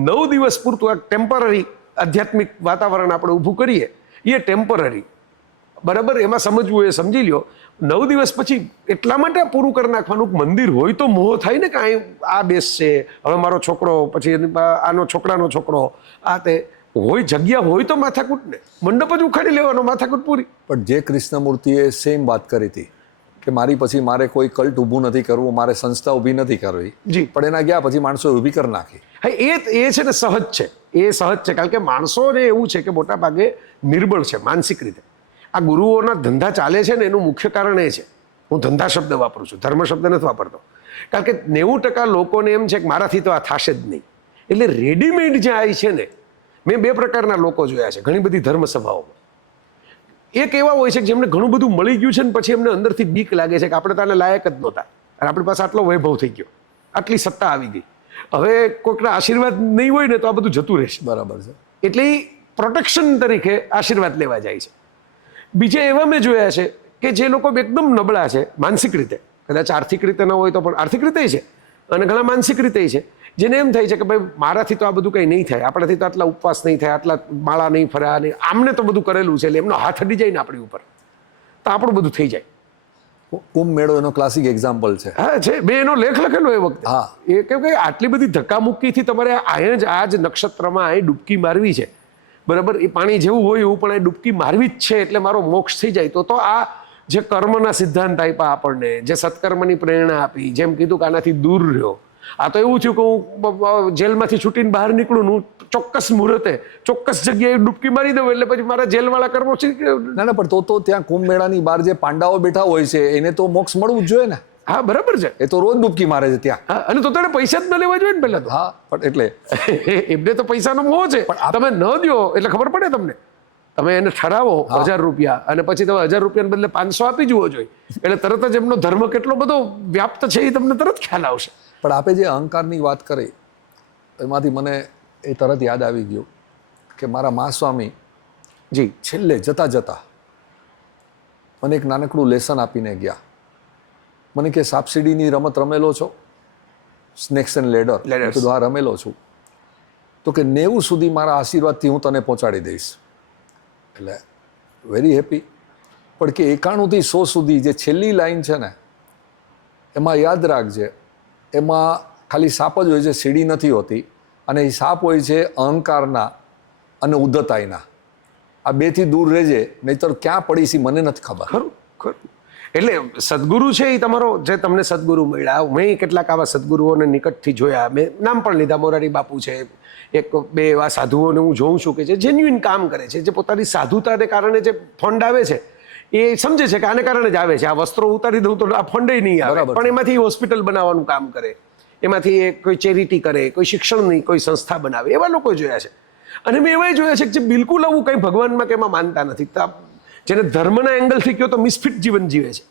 9 દિવસ પૂરતું આ ટેમ્પરરી આધ્યાત્મિક વાતાવરણ આપણે ઊભું કરીએ, એ ટેમ્પરરી, બરાબર, એમાં સમજવું એ સમજી લો. 9 દિવસ પછી એટલા માટે પૂરું કરી નાખવાનું. મંદિર હોય તો મોહ થાય ને કે આ બેસશે, હવે મારો છોકરો, પછી આનો છોકરાનો છોકરો, આ તે હોય, જગ્યા હોય તો માથાકૂટ ને, મંડપ જ ઉખાડી લેવાનો, માથાકૂટ પૂરી. પણ જે કૃષ્ણમૂર્તિએ સેમ વાત કરી હતી કે મારી પછી મારે કોઈ કલ્ટ ઊભું નથી કરવું, મારે સંસ્થા ઊભી નથી કરવી, જી, પણ એના ગયા પછી માણસો ઊભી કરી નાખી. હા, એ છે ને સહજ છે. એ સહજ છે કારણ કે માણસોને એવું છે કે મોટા ભાગે નિર્બળ છે માનસિક રીતે. આ ગુરુઓના ધંધા ચાલે છે ને એનું મુખ્ય કારણ એ છે, હું ધંધા શબ્દ વાપરું છું, ધર્મ શબ્દ નથી વાપરતો. કારણ કે 90% લોકોને એમ છે કે મારાથી તો આ થશે જ નહીં. એટલે રેડીમેડ જે આવી છે ને, મેં 2 પ્રકારના લોકો જોયા છે ઘણી બધી ધર્મ સભાઓમાં. એક એવા હોય છે કે જેમને ઘણું બધું મળી ગયું છે ને પછી એમને અંદરથી બીક લાગે છે કે આપણે તો આને લાયક જ નહોતા, અને આપણી પાસે આટલો વૈભવ થઈ ગયો, આટલી સત્તા આવી ગઈ, હવે કોઈકના આશીર્વાદ નહીં હોય ને તો આ બધું જતું રહેશે. બરાબર છે. એટલે પ્રોટેક્શન તરીકે આશીર્વાદ લેવા જાય છે. બીજા એવા મેં જોયા છે કે જે લોકો એકદમ નબળા છે માનસિક રીતે, કદાચ આર્થિક રીતે ન હોય તો પણ આર્થિક રીતે છે, અને ઘણા માનસિક રીતે છે, જેને એમ થાય છે કે ભાઈ મારાથી તો આ બધું કંઈ નહીં થાય, આપણાથી તો આટલા ઉપવાસ નહીં થાય, આટલા માળા નહીં ફર્યા, નહીં, આમને તો બધું કરેલું છે, એટલે એમનો હાથ અડી જાય ને આપણી ઉપર તો આપણું બધું થઈ જાય. કુંભ મેળો એનો ક્લાસિક એક્ઝામ્પલ છે. હા છે, મેં એનો લેખ લખેલો એ વખતે. હા, એ કેમ કે આટલી બધી ધક્કામુક્કીથી તમારે આ જ નક્ષત્રમાં અહીં ડૂબકી મારવી છે, બરાબર, એ પાણી જેવું હોય એવું પણ અહીં ડૂબકી મારવી જ છે એટલે મારો મોક્ષ થઈ જાય. તો આ જે કર્મના સિદ્ધાંત આપ્યા આપણને, જે સત્કર્મની પ્રેરણા આપી, જેમ કીધું કે આનાથી દૂર રહ્યો, આ તો એવું થયું કે હું જેલમાંથી છૂટીને બહાર નીકળું ને હું ચોક્કસ મુહૂર્તે ચોક્કસ જગ્યાએ ડૂબકી મારી દઉં એટલે પછી મારા જેલવાળા કર્મો છે. ના પણ તો ત્યાં કુંભ મેળાની બહાર જે પાંડાઓ બેઠા હોય છે એને તો મોક્ષ મળવું જ જોઈએ ને. હા બરાબર છે, એ તો રોજ ડૂબકી મારે છે ત્યાં. હા, અને તો તેને પૈસા જ ન લેવા જોઈએ ને પહેલા તો. હા પણ એટલે એમને તો પૈસાનો મોહ છે, તમે ન દો એટલે ખબર પડે તમને. તમે એને ઠરાવો 1000 રૂપિયા અને પછી તમે 1000 રૂપિયાને બદલે 500 આપી જુઓ જોઈએ એટલે તરત જ એમનો ધર્મ કેટલો બધો વ્યાપ્ત છે એ તમને તરત ખ્યાલ આવશે. પણ આપે જે અહંકારની વાત કરી એમાંથી મને એ તરત યાદ આવી ગયું કે મારા મા સ્વામી જી છેલ્લે જતા મને એક નાનકડું લેસન આપીને ગયા. મને કે સાપસીડીની રમત રમેલો છો, સ્નેક્સ એન્ડ લેડર? કીધું હા રમેલો છું. તો કે 90 સુધી મારા આશીર્વાદથી હું તને પહોંચાડી દઈશ. એટલે વેરી હેપી. પણ કે 91 થી 100 સુધી જે છેલ્લી લાઈન છે ને એમાં યાદ રાખજે, એમાં ખાલી સાપ જ હોય છે, સીડી નથી હોતી. અને એ સાપ હોય છે અહંકારના અને ઉદ્ધતાઈના. આ બેથી દૂર રહેજે, નહીતર ક્યાં પડીશ મને નથી ખબર. ખરું ખરું. એટલે સદગુરુ છે એ તમારો જે તમને સદગુરુ મળ્યા, મેં કેટલાક આવા સદગુરુઓને નિકટથી જોયા. મેં નામ પણ લીધા, મોરારી બાપુ છે, 1-2 એવા સાધુઓને હું જોઉં છું કે જે જેન્યુઇન કામ કરે છે, જે પોતાની સાધુતાને કારણે જે ફંડ આવે છે એ સમજે છે કે આને કારણે જ આવે છે. આ વસ્ત્રો ઉતારી દઉં તો આ ફંડ નહીં આવે, પણ એમાંથી હોસ્પિટલ બનાવવાનું કામ કરે, એમાંથી એ કોઈ ચેરિટી કરે, કોઈ શિક્ષણની કોઈ સંસ્થા બનાવે, એવા લોકો જોયા છે. અને મેં એવા જોયા છે કે જે બિલકુલ આવું કંઈ ભગવાનમાં કે એમાં માનતા નથી, જેને ધર્મના એંગલથી કહો તો મિસફિટ જીવન જીવે છે,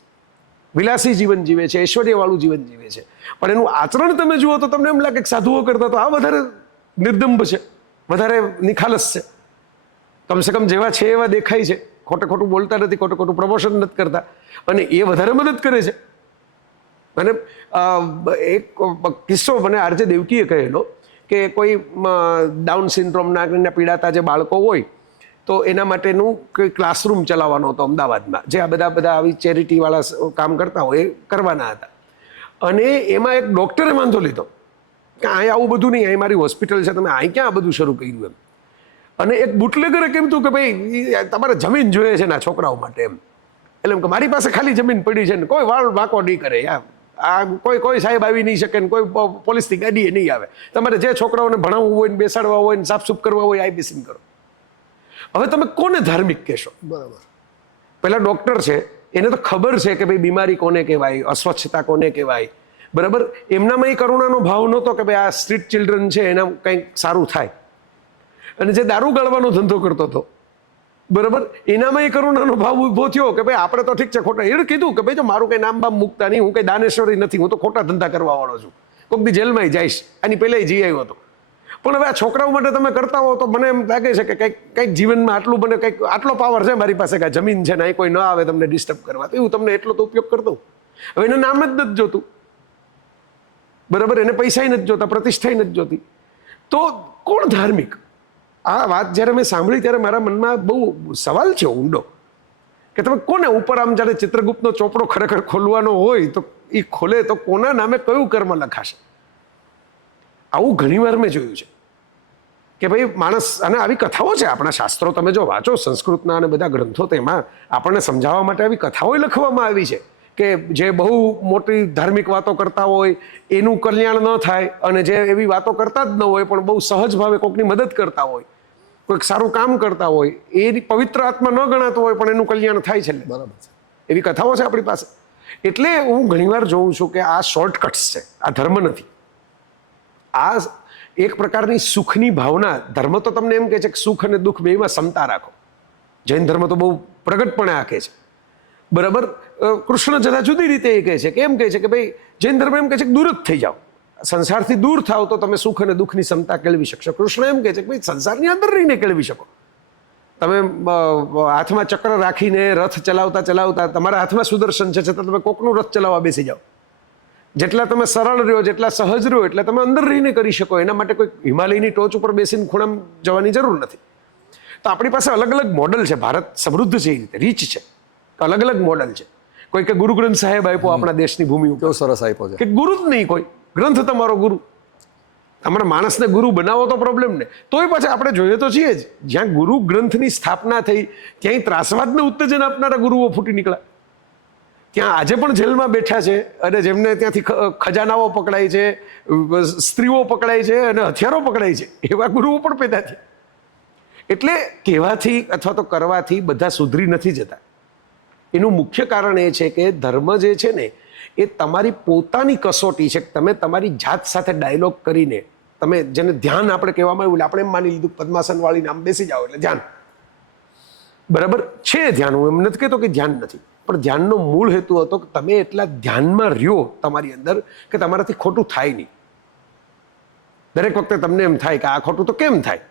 વિલાસી જીવન જીવે છે, ઐશ્વર્યવાળું જીવન જીવે છે. પણ એનું આચરણ તમે જુઓ તો તમને એમ લાગે કે સાધુઓ કરતા તો આ વધારે નિર્દંભ છે, વધારે નિખાલસ છે. કમસે કમ જેવા છે એવા દેખાય છે, ખોટું બોલતા નથી, ખોટું પ્રમોશન નથી કરતા, અને એ વધારે મદદ કરે છે. અને એક કિસ્સો મને આરજે દેવકીએ કહેલો કે કોઈ ડાઉન સિન્ડ્રોમના પીડાતા જે બાળકો હોય તો એના માટેનું કોઈ ક્લાસરૂમ ચલાવવાનો હતો અમદાવાદમાં, જે આ બધા આવી ચેરિટીવાળા કામ કરતા હોય એ કરવાના હતા. અને એમાં એક ડૉક્ટરે વાંધો લીધો કે અહીં આવું બધું નહીં, અહીં મારી હોસ્પિટલ છે, તમે અહીં ક્યાં આ બધું શરૂ કર્યું એમ. અને એક બુટલેગરે કેમ હતું કે ભાઈ તમારે જમીન જોઈએ છે ને આ છોકરાઓ માટે એમ. એટલે એમ કે મારી પાસે ખાલી જમીન પડી છે ને કોઈ વાળ વાંકો નહીં કરે, આ કોઈ સાહેબ આવી નહીં શકે ને કોઈ પોલીસની ગાડીએ નહીં આવે. તમારે જે છોકરાઓને ભણાવવું હોય ને બેસાડવા હોય ને સાફસૂફ કરવા હોય આ બેસીને કરો. હવે તમે કોને ધાર્મિક કહેશો? બરાબર. પેલા ડૉક્ટર છે, એને તો ખબર છે કે ભાઈ બીમારી કોને કહેવાય, અસ્વચ્છતા કોને કહેવાય, બરાબર. એમનામાં એ કરુણાનો ભાવ નહોતો કે ભાઈ આ સ્ટ્રીટ ચિલ્ડ્રન છે એના કંઈક સારું થાય. અને જે દારૂ ગાળવાનો ધંધો કરતો હતો, બરાબર, એનામાં એ કરુણાનો ભાવ ઊભો થયો કે ભાઈ આપણે તો ઠીક છે ખોટા. એને કીધું કે ભાઈ જો મારું કંઈ નામ બામ મૂકતા નહીં, હું કંઈ દાનેશ્વરી નથી, હું તો ખોટા ધંધા કરવા વાળો છું, કોઈક દી જેલમાં જઈશ, આની પહેલાં જઈ આવ્યો હતો. પણ હવે આ છોકરાઓ માટે તમે કરતા હો તો મને એમ લાગે છે કે કંઈક જીવનમાં આટલું મને કંઈક આટલો પાવર છે મારી પાસે કે જમીન છે ને અહીં કોઈ ન આવે તમને ડિસ્ટર્બ કરવા, તો એવું તમને એટલો તો ઉપયોગ કરતો. હવે એને નામ જ નથી જોતું, બરાબર, એને પૈસા નથી જોતા, પ્રતિષ્ઠા નથી જોતી, તો કોણ ધાર્મિક? આ વાત જ્યારે મેં સાંભળી ત્યારે મારા મનમાં બહુ સવાલ છે ઊંડો કે તમે કોને ઉપર આમ જ્યારે ચિત્રગુપ્તનો ચોપડો ખરેખર ખોલવાનો હોય તો એ ખોલે તો કોના નામે કયું કર્મ લખાશે? આવું ઘણીવાર મેં જોયું છે કે ભાઈ માણસ, અને આવી કથાઓ છે આપણા શાસ્ત્રો તમે જો વાંચો સંસ્કૃતના અને બધા ગ્રંથો, તેમાં આપણને સમજાવવા માટે આવી કથાઓ લખવામાં આવી છે કે જે બહુ મોટી ધાર્મિક વાતો કરતા હોય એનું કલ્યાણ ન થાય, અને જે એવી વાતો કરતા જ ન હોય પણ બહુ સહજ ભાવે કોઈકની મદદ કરતા હોય, કોઈક સારું કામ કરતા હોય, એ પવિત્ર આત્મા ન ગણાતો હોય પણ એનું કલ્યાણ થાય છે. બરાબર છે, એવી કથાઓ છે આપણી પાસે. એટલે હું ઘણીવાર જોઉં છું કે આ શોર્ટકટ્સ છે, આ ધર્મ નથી. આ એક પ્રકારની સુખની ભાવના. ધર્મ તો તમને એમ કહે છે કે સુખ અને દુઃખ બેમાં સમતા રાખો. જૈન ધર્મ તો બહુ પ્રગટપણે આ કહે છે, બરાબર. કૃષ્ણ જરા જુદી રીતે એ કહે છે કે એમ કહે છે કે ભાઈ જૈન ધર્મ એમ કહે છે કે દૂર જ થઈ જાઓ, સંસારથી દૂર થાવ તો તમે સુખ અને દુઃખની સમતા કેળવી શકશો. કૃષ્ણ એમ કહે છે કે ભાઈ સંસારની અંદર રહીને કેળવી શકો. તમે હાથમાં ચક્ર રાખીને રથ ચલાવતા ચલાવતા તમારા હાથમાં સુદર્શન છે છતાં તમે કોકનું રથ ચલાવવા બેસી જાઓ. જેટલા તમે સરળ રહ્યો, જેટલા સહજ રહ્યો એટલે તમે અંદર રહીને કરી શકો. એના માટે કોઈ હિમાલયની ટોચ ઉપર બેસીને ખૂણામાં જવાની જરૂર નથી. તો આપણી પાસે અલગ અલગ મોડલ છે. ભારત સમૃદ્ધ છે, એ રીતે રીચ છે, અલગ અલગ મોડલ છે. કોઈ કે ગુરુ ગ્રંથ સાહેબ આપ્યો આપણા દેશની ભૂમિ ઉપર, સરસ આપ્યો છે, કે ગુરુ જ નહીં, કોઈ ગ્રંથ તમારો ગુરુ. તમારા માણસને ગુરુ બનાવો તો પ્રોબ્લેમ ને. તોય પાછા આપણે જોઈએ તો છીએ જ, જ્યાં ગુરુ ગ્રંથની સ્થાપના થઈ ત્યાંય ત્રાસવાદને ઉત્તેજન આપનારા ગુરુઓ ફૂટી નીકળ્યા. ત્યાં આજે પણ જેલમાં બેઠા છે અને જેમને ત્યાંથી ખજાનાઓ પકડાય છે, સ્ત્રીઓ પકડાય છે અને હથિયારો પકડાય છે, એવા ગુરુઓ પણ પેદા થયા. એટલે કહેવાથી અથવા તો કરવાથી બધા સુધરી નથી જતા. એનું મુખ્ય કારણ એ છે કે ધર્મ જે છે ને એ તમારી પોતાની કસોટી છે. તમે તમારી જાત સાથે ડાયલોગ કરીને તમે જેને ધ્યાન આપણે કહેવામાં આવ્યું, આપણે એમ માની લીધું પદ્માસન વાળીને આમ બેસી જાઓ એટલે ધ્યાન. બરાબર છે ધ્યાન, હું એમ નથી કહેતો કે ધ્યાન નથી, પણ ધ્યાનનો મૂળ હેતુ હતો કે તમે એટલા ધ્યાનમાં રહ્યો તમારી અંદર કે તમારાથી ખોટું થાય નહીં. દરેક વખતે તમને એમ થાય કે આ ખોટું તો કેમ થાય,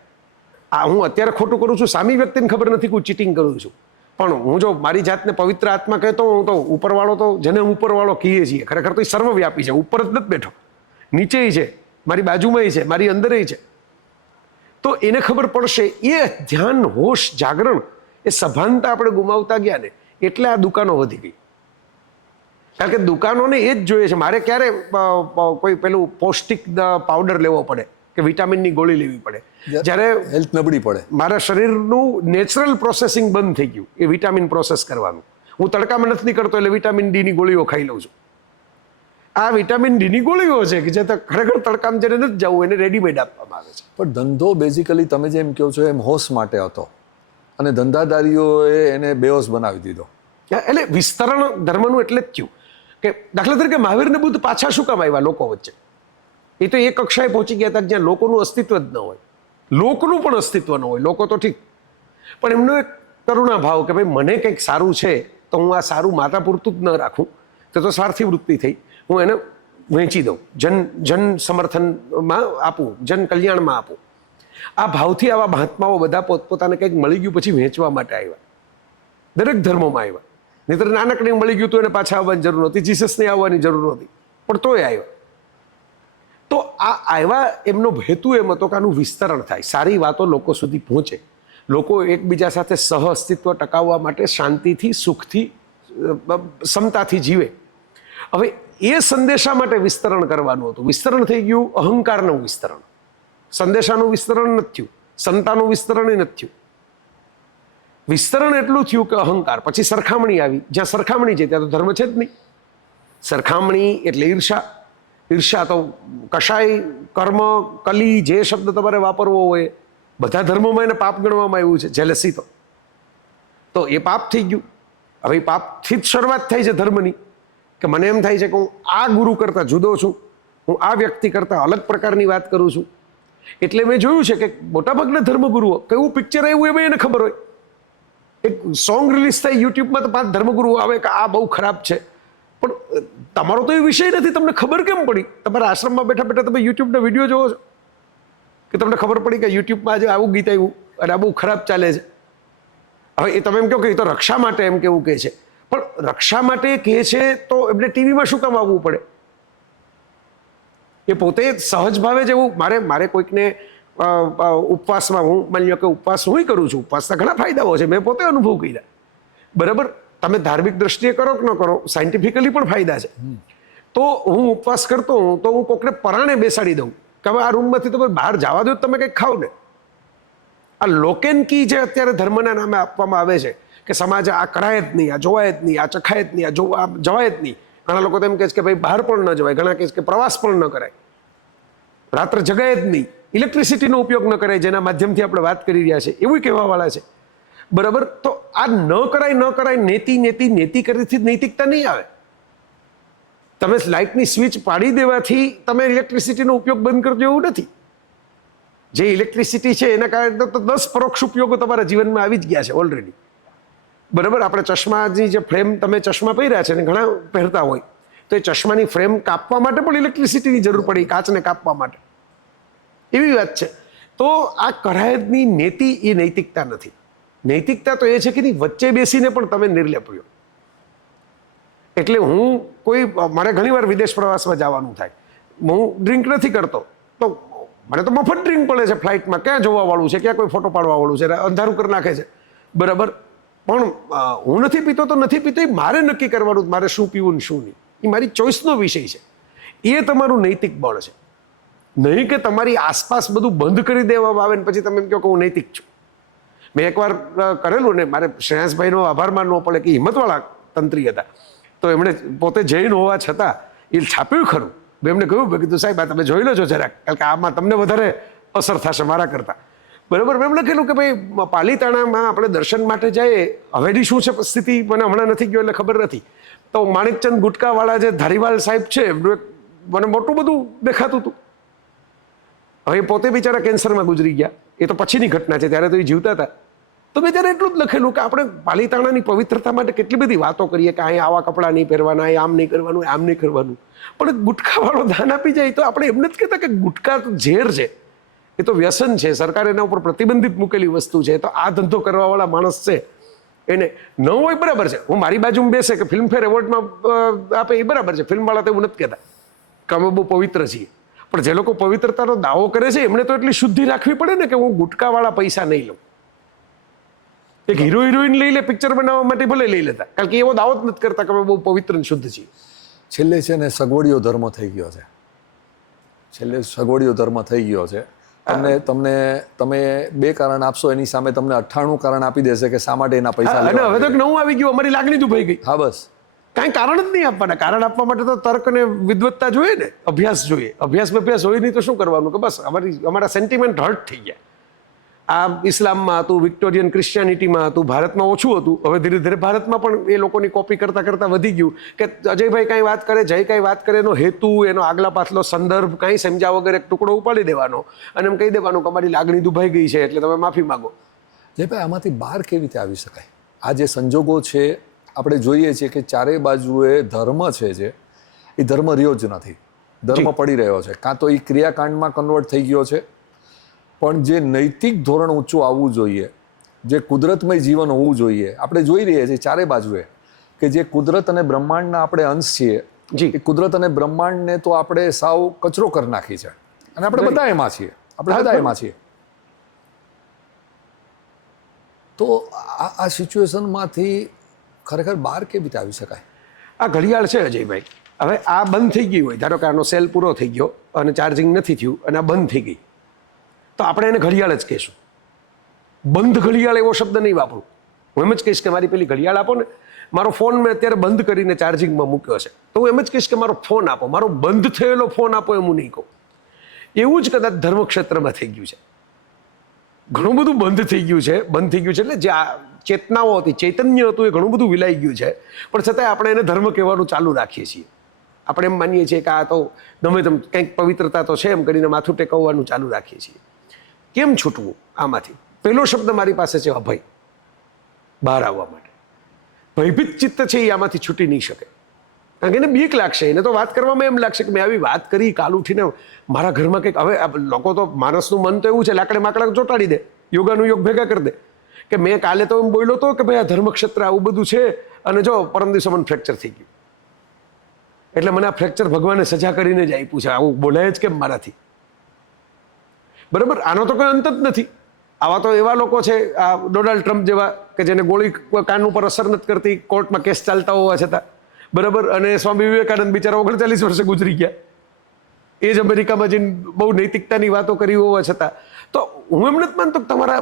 આ હું અત્યારે ખોટું કરું છું, સામી વ્યક્તિને ખબર નથી કે હું ચીટિંગ કરું છું, પણ હું જો મારી જાતને પવિત્ર આત્મા કહેતો હું તો ઉપરવાળો, તો જેને ઉપરવાળો કહીએ છીએ ખરેખર તો એ સર્વવ્યાપી છે, ઉપર જ નથી બેઠો, નીચે છે, મારી બાજુમાં છે, મારી અંદર છે. તો એને ખબર પડશે. એ ધ્યાન, હોશ, જાગરણ, એ સભાનતા આપણે ગુમાવતા ગયા ને એટલે આ દુકાનો વધી ગઈ. કારણ કે દુકાનોને એ જ જોઈએ છે, મારે ક્યારે કોઈ પેલું પૌષ્ટિક પાવડર લેવો પડે કે વિટામિનની ગોળી લેવી પડે, જ્યારે હેલ્થ નબળી પડે. મારા શરીરનું નેચરલ પ્રોસેસિંગ બંધ થઈ ગયું, એ વિટામિન પ્રોસેસ કરવાનું. હું તડકામાં નથી કરતો એટલે વિટામિન ડીની ગોળીઓ ખાઈ લઉં છું. આ વિટામિન ડીની ગોળીઓ છે કે જે ખરેખર તડકામાં જેને નથી જવું એને રેડીમેડ આપવામાં આવે છે. પણ ધંધો બેઝિકલી તમે જેમ કહો છો એમ હોશ માટે હતો અને ધંધાદારીઓએ એને બેહોશ બનાવી દીધો. એટલે વિસ્તરણ ધર્મનું એટલે જ થયું કે દાખલા તરીકે મહાવીર ને બુદ્ધ પાછા શું કામ આવ્યા લોકો વચ્ચે? એ તો એ કક્ષાએ પહોંચી ગયા હતા જ્યાં લોકોનું અસ્તિત્વ જ ન હોય, લોકનું પણ અસ્તિત્વ ન હોય. લોકો તો ઠીક, પણ એમનો એક કરુણા ભાવ કે ભાઈ મને કંઈક સારું છે તો હું આ સારું માતા પૂરતું જ ન રાખું, તો સ્વાર્થી વૃત્તિ થઈ, હું એને વહેંચી દઉં, જન સમર્થનમાં આપું, જન કલ્યાણમાં આપું. આ ભાવથી આવા મહાત્માઓ બધા પોતપોતાને કંઈક મળી ગયું પછી વહેંચવા માટે આવ્યા, દરેક ધર્મોમાં આવ્યા. નહીંતર નાનકને મળી ગયું તો એને પાછા આવવાની જરૂર નહોતી, જીસસને આવવાની જરૂર નહોતી, પણ તોય આવ્યા. તો આ આવ્યા એમનો હેતુ એમ હતો કે આનું વિસ્તરણ થાય, સારી વાતો લોકો સુધી પહોંચે, લોકો એકબીજા સાથે સહ અસ્તિત્વ ટકાવવા માટે શાંતિથી, સુખથી, સમતાથી જીવે. હવે એ સંદેશા માટે વિસ્તરણ કરવાનું હતું. વિસ્તરણ થઈ ગયું અહંકારનું વિસ્તરણ, સંદેશાનું વિસ્તરણ નથી થયું, સંતાનું વિસ્તરણ નથી થયું. વિસ્તરણ એટલું થયું કે અહંકાર, પછી સરખામણી આવી. જ્યાં સરખામણી છે ત્યાં તો ધર્મ છે જ નહીં. સરખામણી એટલે ઈર્ષા, ઈર્ષા તો કશાય, કર્મ, કલી, જે શબ્દ તમારે વાપરવો હોય બધા ધર્મોમાં એને પાપ ગણવામાં આવ્યું છે. જેલસી તો એ પાપ થઈ ગયું. હવે એ પાપથી જ શરૂઆત થાય છે ધર્મની, કે મને એમ થાય છે કે હું આ ગુરુ કરતાં જુદો છું, હું આ વ્યક્તિ કરતાં અલગ પ્રકારની વાત કરું છું. એટલે મેં જોયું છે કે મોટાભાગના ધર્મગુરુઓ, કેવું પિક્ચર આવ્યું એ એને ખબર હોય, એક સોંગ રિલીઝ થાય યુટ્યુબમાં તો 5 ધર્મગુરુઓ આવે કે આ બહુ ખરાબ છે, પણ તમારો તો એ વિષય નથી, તમને ખબર કેમ પડી? તમારા આશ્રમમાં બેઠા બેઠા તમે યુટ્યુબના વિડીયો જોવો છો કે તમને ખબર પડી કે યુટ્યુબમાં આજે આવું ગીત આવ્યું અને આ બહુ ખરાબ ચાલે છે? હવે એ તમે એમ કહો કે એ તો રક્ષા માટે એમ કેવું કહે છે, પણ રક્ષા માટે કહે છે તો એમને ટીવીમાં શું કામ આવવું પડે? એ પોતે સહજ ભાવે જેવું મારે કોઈકને ઉપવાસમાં, હું માની લો કે ઉપવાસ હું કરું છું, ઉપવાસના ઘણા ફાયદાઓ છે, મેં પોતે અનુભવ કર્યા. બરાબર, તમે ધાર્મિક દ્રષ્ટિએ કરો કે ન કરો, સાયન્ટિફિકલી પણ ફાયદા છે. તો હું ઉપવાસ કરતો હું તો હું કોકને પરાણે બેસાડી દઉં કે હવે આ રૂમમાંથી તમે બહાર જવા દો, તમે કંઈક ખાવ ને. આ લોકેન કી જે અત્યારે ધર્મના નામે આપવામાં આવે છે કે સમાજ આ કરાય જ નહીં, આ જોવાય જ નહીં, આ ચખાય જ નહીં, આ જવાય જ નહીં. ઘણા લોકો તો એમ કહે છે કે ભાઈ બહાર પણ ન જવાય, ઘણા કહે છે કે પ્રવાસ પણ ન કરાય, રાત્રે જગાય જ નહીં, ઇલેક્ટ્રિસિટીનો ઉપયોગ ન કરાય, જેના માધ્યમથી આપણે વાત કરી રહ્યા છે એવું કહેવાવાળા છે. બરાબર, તો આ ન કરાય નેતિ કરવાથી નૈતિકતા નહીં આવે. તમે લાઇટની સ્વિચ પાડી દેવાથી તમે ઇલેક્ટ્રિસિટીનો ઉપયોગ બંધ કરજો એવું નથી. જે ઇલેક્ટ્રિસિટી છે એના કારણે તો 10 પરોક્ષ ઉપયોગો તમારા જીવનમાં આવી જ ગયા છે ઓલરેડી. બરાબર, આપણે ચશ્માની જે ફ્રેમ, તમે ચશ્મા પહેર્યા છે ને ઘણા પહેરતા હોય, તો એ ચશ્માની ફ્રેમ કાપવા માટે પણ ઇલેક્ટ્રિસિટીની જરૂર પડી, કાચને કાપવા માટે. એવી વાત છે. તો આ કરાયતની નીતિ એ નૈતિકતા નથી. નૈતિકતા તો એ છે કે વચ્ચે બેસીને પણ તમે નિર્લેપ રહ્યો. એટલે હું મારે ઘણીવાર વિદેશ પ્રવાસમાં જવાનું થાય, હું ડ્રિંક નથી કરતો, તો મને તો મફત ડ્રિંક પડે છે ફ્લાઇટમાં, ક્યાં જોવાવાળું છે, ક્યાં કોઈ ફોટો પાડવાવાળું છે, અંધારું કરી નાખે છે. બરાબર, પણ હું નથી પીતો તો નથી પીતો, એ મારે નક્કી કરવાનું મારે શું પીવું ને શું નહીં, એ મારી ચોઈસનો વિષય છે. એ તમારું નૈતિક બળ છે. નહીં કે તમારી આસપાસ બધું બંધ કરી દેવામાં આવે ને પછી તમે એમ કહો કે હું નૈતિક છું. મેં એકવાર કરેલું ને, મારે શ્રેયાસભાઈનો આભાર માનવો પડે કે હિંમતવાળા તંત્રી હતા. તો એમણે પોતે જૈન હોવા છતાં એ છાપ્યું ખરું. મેં એમને કહ્યું મેં કીધું સાહેબ આ તમે જોઈ લેજો જરાક, કારણ કે આમાં તમને વધારે અસર થશે મારા કરતાં. બરાબર. મેં એમને કહેલું કે ભાઈ પાલીતાણામાં આપણે દર્શન માટે જઈએ, હવેની શું છે સ્થિતિ મને હમણાં નથી ગયો એટલે ખબર નથી. તો માણિકચંદ ગુટકાવાળા જે ધારીવાલ સાહેબ છે એમનું એક મને મોટું બધું દેખાતું હતું. હવે એ પોતે બિચારા કેન્સરમાં ગુજરી ગયા, એ તો પછીની ઘટના છે, ત્યારે તો એ જીવતા હતા. તો મેં ત્યારે એટલું જ લખેલું કે આપણે પાલીતાણાની પવિત્રતા માટે કેટલી બધી વાતો કરીએ કે અહીં આવા કપડાં નહીં પહેરવાના, અહીં આમ નહીં કરવાનું, આમ નહીં કરવાનું, પણ ગુટખાવાળો દાન આપી જાય તો આપણે એમને જ કહેતા કે ગુટખા તો ઝેર છે, એ તો વ્યસન છે, સરકાર એના ઉપર પ્રતિબંધિત મૂકેલી વસ્તુ છે, તો આ ધંધો કરવાવાળા માણસ છે એને ન હોય બરાબર છે. હું મારી બાજુમાં બેસે કે ફિલ્મફેર એવોર્ડમાં આપે એ બરાબર છે, ફિલ્મવાળા તો એવું નથી કહેતા કે અમે બહુ પવિત્ર છીએ, પણ જે લોકો પવિત્રતાનો દાવો કરે છે એમણે તો એટલી શુદ્ધિ રાખવી પડે ને કે હું ગુટકાવાળા પૈસા નહીં લઉં. એક હીરો હિરોઈન લઈ લે પિક્ચર બનાવવા માટે ભલે લઈ લેતા, કારણ કે એવો દાવો જ નથી કરતા કે અમે બહુ પવિત્ર અને શુદ્ધ છીએ. છેલ્લે છે ને સગવડિયો ધર્મ થઈ ગયો છે, છેલ્લે સગવડિયો ધર્મ થઈ ગયો છે. તમે 2 કારણ આપશો, એની સામે તમને 98 કારણ આપી દેશે કે શા માટે એના પૈસા અને હવે તો નવું આવી ગયું, અમારી લાગણી દુભાઈ ગઈ. હા બસ, કાંઈ કારણ જ નહીં આપવાના. કારણ આપવા માટે તો તર્ક અને વિદ્વત્તા જોઈએ ને, અભ્યાસ જોઈએ. અભ્યાસ હોય નહીં તો શું કરવાનું કે બસ અમારા સેન્ટિમેન્ટ હર્ટ થઈ ગયા. આ ઇસ્લામમાં હતું, વિક્ટોરિયન ક્રિશ્ચિયાનિટીમાં હતું, ભારતમાં ઓછું હતું. હવે ધીરે ધીરે ભારતમાં પણ એ લોકોની કોપી કરતાં કરતાં વધી ગયું કે અજયભાઈ કાંઈ વાત કરે, જય કાંઈ વાત કરે, એનો હેતુ, એનો આગલા પાછલો સંદર્ભ કાંઈ સમજ્યા વગર એક ટુકડો ઉપાડી દેવાનો અને એમ કહી દેવાનું કે અમારી લાગણી દુભાઈ ગઈ છે એટલે તમે માફી માગો. જયભાઈ આમાંથી બહાર કેવી રીતે આવી શકાય? આ જે સંજોગો છે આપણે જોઈએ છીએ કે ચારે બાજુએ ધર્મ છે, જે એ ધર્મ રહ્યો જ નથી, ધર્મ પડી રહ્યો છે, કાં તો એ ક્રિયાકાંડમાં કન્વર્ટ થઈ ગયો છે, પણ જે નૈતિક ધોરણ ઊંચું આવવું જોઈએ, જે કુદરતમય જીવન હોવું જોઈએ, આપણે જોઈ રહ્યા છીએ ચારે બાજુએ કે જે કુદરત અને બ્રહ્માંડના આપણે અંશ છીએ, એ કુદરત અને બ્રહ્માંડને તો આપણે સાવ કચરો કરી નાખી છે અને આપણે બધા એમાં છીએ, આપણે બધા એમાં છીએ. તો આ સિચ્યુએશનમાંથી ખરેખર બહાર કેવી રીતે આવી શકાય? આ ઘડિયાળ છે અજયભાઈ, હવે આ બંધ થઈ ગઈ હોય, ધારો કે આનો સેલ પૂરો થઈ ગયો અને ચાર્જિંગ નથી થયું અને આ બંધ થઈ ગઈ, તો આપણે એને ઘડિયાળ જ કહીશું. બંધ ઘડિયાળ એવો શબ્દ નહીં વાપરું. હું એમ જ કહીશ કે મારી પેલી ઘડિયાળ આપો ને, મારો ફોન મેં અત્યારે બંધ કરીને ચાર્જિંગમાં મૂક્યો છે, તો હું એમ જ કહીશ કે મારો ફોન આપો, મારો બંધ થયેલો ફોન આપો, એમ હું નહીં કહું. એવું જ કદાચ ધર્મક્ષેત્રમાં થઈ ગયું છે. ઘણું બધું બંધ થઈ ગયું છે, બંધ થઈ ગયું છે એટલે જે ચેતનાઓ હતી, ચૈતન્ય હતું, એ ઘણું બધું વિલાઈ ગયું છે, પણ છતાંય આપણે એને ધર્મ કહેવાનું ચાલુ રાખીએ છીએ. આપણે એમ માનીએ છીએ કે આ તો ગમે તેમ કંઈક પવિત્રતા તો છે એમ કરીને માથું ટેકવવાનું ચાલુ રાખીએ છીએ. કેમ છૂટવું આમાંથી? પહેલો શબ્દ મારી પાસે છે અભય. બહાર આવવા માટે ભયભીત ચિત્ત છે એ આમાંથી છૂટી નહીં શકે, કારણ કે એને બીક લાગશે, એને તો વાત કરવામાં એમ લાગશે કે મેં આવી વાત કરી, કાલ ઉઠીને મારા ઘરમાં કંઈક. હવે લોકો તો માણસનું મન તો એવું છે, લાકડે માકડા ચોંટાડી દે, યોગાનું યોગ ભેગા કરી દે કે મેં કાલે તો એમ બોલ્યો હતો કે ભાઈ આ ધર્મક્ષેત્ર આવું બધું છે અને જો પરમ દિવસે મને ફ્રેક્ચર થઈ ગયું એટલે મને આ ફ્રેક્ચર ભગવાને સજા કરીને જ આપ્યું છે, આવું બોલાય જ કેમ મારાથી? બરાબર, આનો તો કોઈ અંત જ નથી. આવા તો એવા લોકો છે, આ ડોનાલ્ડ ટ્રમ્પ જેવા, કે જેને ગોળી કાન ઉપર અસર નથી કરતી, કોર્ટમાં કેસ ચાલતા હોવા છતાં. બરાબર, અને સ્વામી વિવેકાનંદ બિચારા 39 વર્ષે ગુજરી ગયા, એ જ અમેરિકામાં જઈને બહુ નૈતિકતાની વાતો કરી હોવા છતાં. તો હું એમ નથી માનતો કે તમારા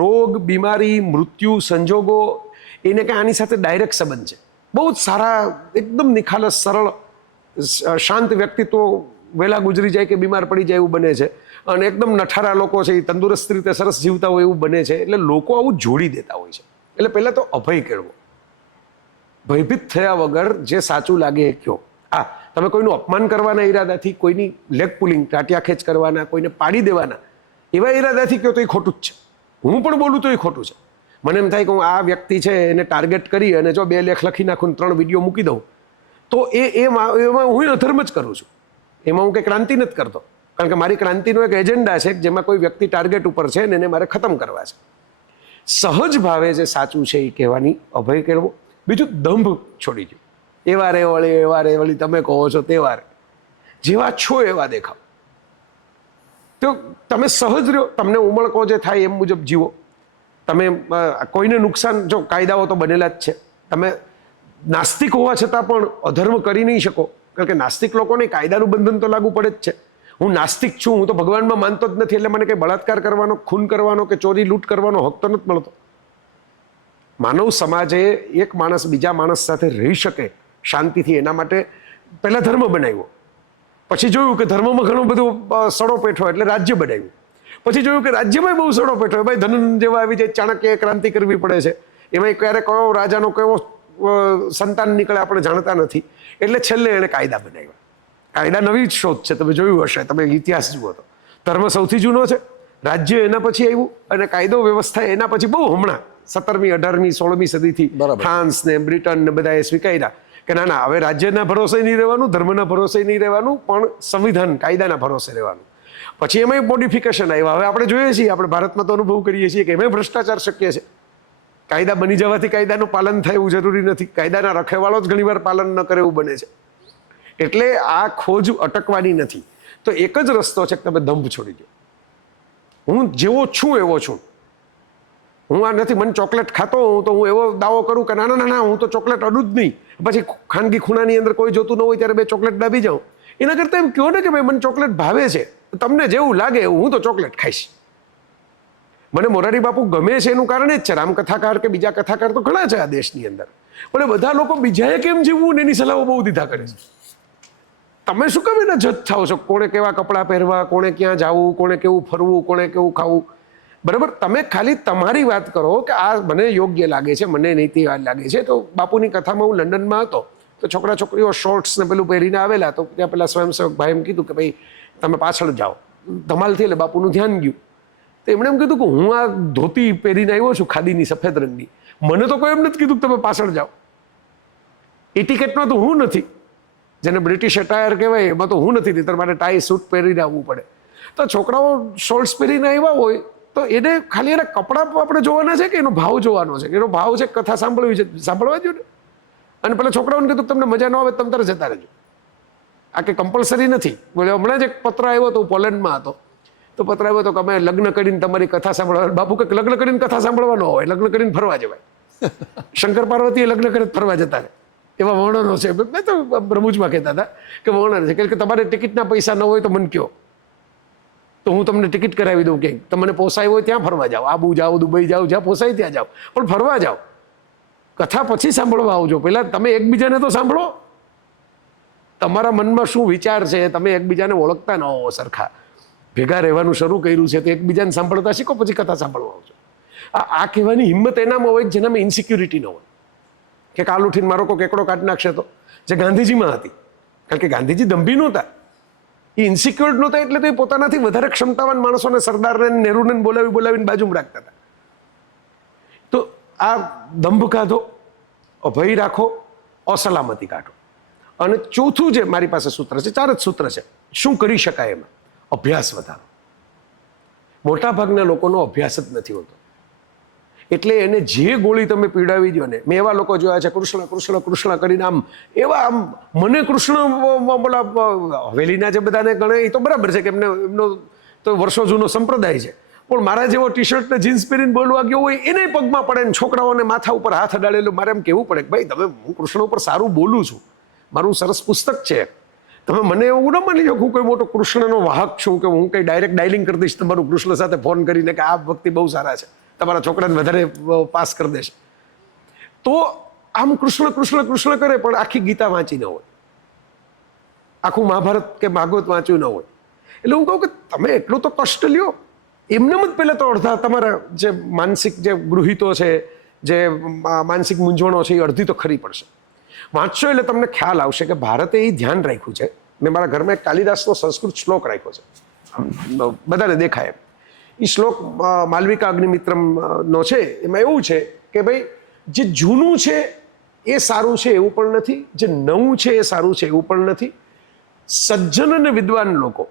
રોગ, બીમારી, મૃત્યુ, સંજોગો એને કાંઈ આની સાથે ડાયરેક્ટ સંબંધ છે. બહુ જ સારા, એકદમ નિખાલસ, સરળ, શાંત વ્યક્તિત્વ વહેલા ગુજરી જાય કે બીમાર પડી જાય એવું બને છે, અને એકદમ નઠારા લોકો છે એ તંદુરસ્ત રીતે સરસ જીવતા હોય એવું બને છે. એટલે લોકો આવું જોડી દેતા હોય છે. એટલે પહેલાં તો અભય કેળવો, ભયભીત થયા વગર જે સાચું લાગે એ કહો. હા, તમે કોઈનું અપમાન કરવાના ઈરાદાથી, કોઈની લેગ પુલિંગ, ટાટિયા ખેંચ કરવાના, કોઈને પાડી દેવાના એવા ઈરાદાથી કહો તો એ ખોટું જ છે. હું પણ બોલું તો એ ખોટું છે. મને એમ થાય કે હું આ વ્યક્તિ છે એને ટાર્ગેટ કરી અને જો 2 લેખ લખી નાખું, 3 વિડીયો મૂકી દઉં, તો એમાં હું અધર્મ જ કરું છું. એમાં હું કંઈ ક્રાંતિ નથી કરતો, કારણ કે મારી ક્રાંતિનો એક એજન્ડા છે જેમાં કોઈ વ્યક્તિ ટાર્ગેટ ઉપર છે ને એને મારે ખતમ કરવા છે. સહજ ભાવે જે સાચું છે એ કહેવાની અભય કેળવો. બીજું, દંભ છોડી દો. એવા રે વળી તમે કહો છો તેવા રે, જેવા છો એવા દેખાવ. તો તમે સહજ રહ્યો, તમને ઉમળકો જે થાય એમ મુજબ જીવો. તમે કોઈને નુકસાન, જો કાયદાઓ તો બનેલા જ છે, તમે નાસ્તિક હોવા છતાં પણ અધર્મ કરી નહીં શકો, કારણ કે નાસ્તિક લોકોને કાયદાનું બંધન તો લાગુ પડે જ છે. હું નાસ્તિક છું, હું તો ભગવાનમાં માનતો જ નથી, એટલે મને કંઈ બળાત્કાર કરવાનો, ખૂન કરવાનો કે ચોરી લૂંટ કરવાનો હક તો નથી મળતો. માનવ સમાજે એક માણસ બીજા માણસ સાથે રહી શકે શાંતિથી. એના માટે પહેલા ધર્મ બનાવ્યો, પછી જોયું કે ધર્મમાં ઘણું બધું સડો પેઠો એટલે રાજ્ય બનાવ્યું, પછી જોયું કે રાજ્યમાં બહુ સડો પેઠો, ભાઈ ધનન જેવા આવી જાય, ચાણક્ય ક્રાંતિ કરવી પડે છે, એમાં ક્યારે કયો રાજાનો કયો સંતાન નીકળે આપણે જાણતા નથી, એટલે છેલ્લે એણે કાયદા બનાવ્યા. કાયદા નવી જ શોધ છે, તમે જોયું હશે, તમે ઇતિહાસ જુઓ તો ધર્મ સૌથી જૂનો છે, રાજ્ય એના પછી આવ્યું, અને કાયદો વ્યવસ્થા એના પછી બહુ હમણાં 17મી 18મી 16મી સદીથી ફ્રાન્સ ને બ્રિટન ને બધાએ સ્વીકાર્યા કે ના ના હવે રાજ્યના ભરોસે નહીં રહેવાનું, ધર્મના ભરોસે નહીં રહેવાનું, પણ સંવિધાન કાયદાના ભરોસે રહેવાનું. પછી એમાં મોડિફિકેશન આવ્યા. હવે આપણે જોઈએ છીએ, આપણે ભારતમાં તો અનુભવ કરીએ છીએ કે એમાં ભ્રષ્ટાચાર શક્ય છે. કાયદા બની જવાથી કાયદાનું પાલન થાય એવું જરૂરી નથી, કાયદાના રખેવાળો જ ઘણીવાર પાલન ન કરે એવું બને છે. એટલે આ ખોજ અટકવાની નથી. તો એક જ રસ્તો છે કે તમે દંભ છોડી દો. હું જેવો છું એવો છું, હું આ નથી, મને ચોકલેટ ખાતો હું તો હું એવો દાવો કરું કે ના ના ના હું તો ચોકલેટ અડું જ નહીં, પછી ખાનગી ખૂણાની અંદર કોઈ જોતું ન હોય ત્યારે બે ચોકલેટ દાબી જાઉં. એના કરતાં એમ કહો ને કે ભાઈ મને ચોકલેટ ભાવે છે, તમને જેવું લાગે હું તો ચોકલેટ ખાઈશ. મને મોરારી બાપુ ગમે છે એનું કારણ એ જ છે, રામકથાકાર કે બીજા કથાકાર તો ઘણા છે આ દેશની અંદર, પણ એ બધા લોકો બીજાએ કેમ જીવવું ને એની સલાહો બહુ દીધા કરે છે. તમે શું કેમ એના જજ થાવ છો? કોણે કેવા કપડાં પહેરવા, કોણે ક્યાં જવું, કોણે કેવું ફરવું, કોણે કેવું ખાવું, બરાબર? તમે ખાલી તમારી વાત કરો કે આ મને યોગ્ય લાગે છે, મને નીતિ લાગે છે. તો બાપુની કથામાં હું લંડનમાં હતો તો છોકરા છોકરીઓ શોર્ટ્સ ને પેલું પહેરીને આવેલા, તો ત્યાં પેલા સ્વયંસેવક ભાઈ એમ કીધું કે ભાઈ તમે પાછળ જાઓ. ધમાલથી એટલે બાપુનું ધ્યાન ગયું, તો એમણે એમ કીધું કે હું આ ધોતી પહેરીને આવ્યો છું ખાદીની સફેદ રંગની, મને તો કોઈ એમ નથી કીધું કે તમે પાછળ જાઓ. એટિકેટમાં તો હું નથી, જેને બ્રિટિશ એટાયર કહેવાય એમાં તો હું નથી, તમારે ટાઈ સૂટ પહેરીને આવવું પડે. તો છોકરાઓ શોર્ટ્સ પહેરીને આવ્યા હોય તો એને ખાલી એના કપડાં આપણે જોવાના છે કે એનો ભાવ જોવાનો છે? એનો ભાવ છે કથા સાંભળવી છે, સાંભળવા દો ને. અને પેલા છોકરાઓને કીધું તમને મજા ન આવે તમે તારે જતા રહેજો, આ કે કમ્પલસરી નથી. બોલે હમણાં જ એક પત્ર આવ્યો હતો, પોલેન્ડમાં હતો, તો પત્ર આવ્યો હતો કે અમે લગ્ન કરીને તમારી કથા સાંભળવા. બાપુ કે લગ્ન કરીને કથા સાંભળવાનો હોય, લગ્ન કરીને ફરવા જવાય. શંકર પાર્વતીએ લગ્ન કરીને ફરવા જતા રહે એવા વર્ણનો છે. મેં તો રમૂજમાં કહેતા હતા કે વર્ણન છે કે તમારે ટિકિટના પૈસા ન હોય તો મને કહો, તો હું તમને ટિકિટ કરાવી દઉં, કે તમને પોસાય હોય ત્યાં ફરવા જાઓ, આબુ જાઓ, દુબઈ જાઓ, જ્યાં પોસાય ત્યાં જાઓ, પણ ફરવા જાઓ. કથા પછી સાંભળવા આવજો, પહેલા તમે એકબીજાને તો સાંભળો. તમારા મનમાં શું વિચાર છે, તમે એકબીજાને ઓળખતા ન હોવો સરખા, ભેગા રહેવાનું શરૂ કર્યું છે તો એકબીજાને સાંભળતા શીખો, પછી કથા સાંભળવા આવજો. આ કહેવાની હિંમત એનામાં હોય જેનામાં ઇન્સિક્યુરિટી ન હોય, કે કાલ ઉઠીને મારો કોઈ કેકડો કાઢી નાખશે તો, જે ગાંધીજીમાં હતી. કારણ કે ગાંધીજી દંભી નહોતા, એ ઇન્સિક્યોર નહોતા, એટલે તો એ પોતાનાથી વધારે ક્ષમતાવાન માણસોને, સરદારને, નહેરુને બોલાવીને બાજુમાં રાખતા હતા. તો આ દંભ કાઢો, અભય રાખો, અસલામતી કાઢો. અને ચોથું જે મારી પાસે સૂત્ર છે, 4 જ સૂત્ર છે શું કરી શકાય એમાં. અભ્યાસ વધારો. મોટાભાગના લોકોનો અભ્યાસ જ નથી હોતો, એટલે એને જે ગોળી તમે પીડાવી દો ને, મેં એવા લોકો જોયા છે કૃષ્ણ કૃષ્ણ કૃષ્ણ કરીને આમ એવા આમ મને કૃષ્ણ બોલા હવેલીના જે બધાને ગણે એ તો બરાબર છે કે એમનો તો વર્ષો જૂનો સંપ્રદાય છે, પણ મારા જેવો ટી શર્ટ ને જીન્સ પહેરીને બોલવા ગયો હોય એને પગમાં પડે ને છોકરાઓને માથા ઉપર હાથ અડાડેલું, મારે એમ કહેવું પડે કે ભાઈ તમે, હું કૃષ્ણ ઉપર સારું બોલું છું, મારું સરસ પુસ્તક છે, તમે મને એવું ન માની લો હું કોઈ મોટો કૃષ્ણનો વાહક છું કે હું કંઈ ડાયરેક્ટ ડાયલિંગ કરી દઈશ તમારું કૃષ્ણ સાથે ફોન કરીને કે આ વ્યક્તિ બહુ સારા છે, તમારા છોકરાને વધારે પાસ કરી દેશે. તો આમ કૃષ્ણ કૃષ્ણ કૃષ્ણ કરે પણ આખી ગીતા વાંચી ન હોય, આખું મહાભારત કે ભાગવત વાંચ્યું ન હોય. એટલે હું કહું કે તમે એટલું તો કષ્ટ લ્યો, એમને જ પહેલાં તો અડધા તમારા જે માનસિક જે ગૃહિતો છે, જે માનસિક મૂંઝવણો છે એ અડધી તો ખરી પડશે. વાંચશો એટલે તમને ખ્યાલ આવશે કે ભારતે એ ધ્યાન રાખ્યું છે. મેં મારા ઘરમાં એક કાલિદાસનો સંસ્કૃત શ્લોક રાખ્યો છે, બધાને દેખાય એમ. એ શ્લોક માલવિકા અગ્નિમિત્રમનો છે. એમાં એવું છે કે ભાઈ જે જૂનું છે એ સારું છે એવું પણ નથી, જે નવું છે એ સારું છે એવું પણ નથી. સજ્જન અને વિદ્વાન લોકો,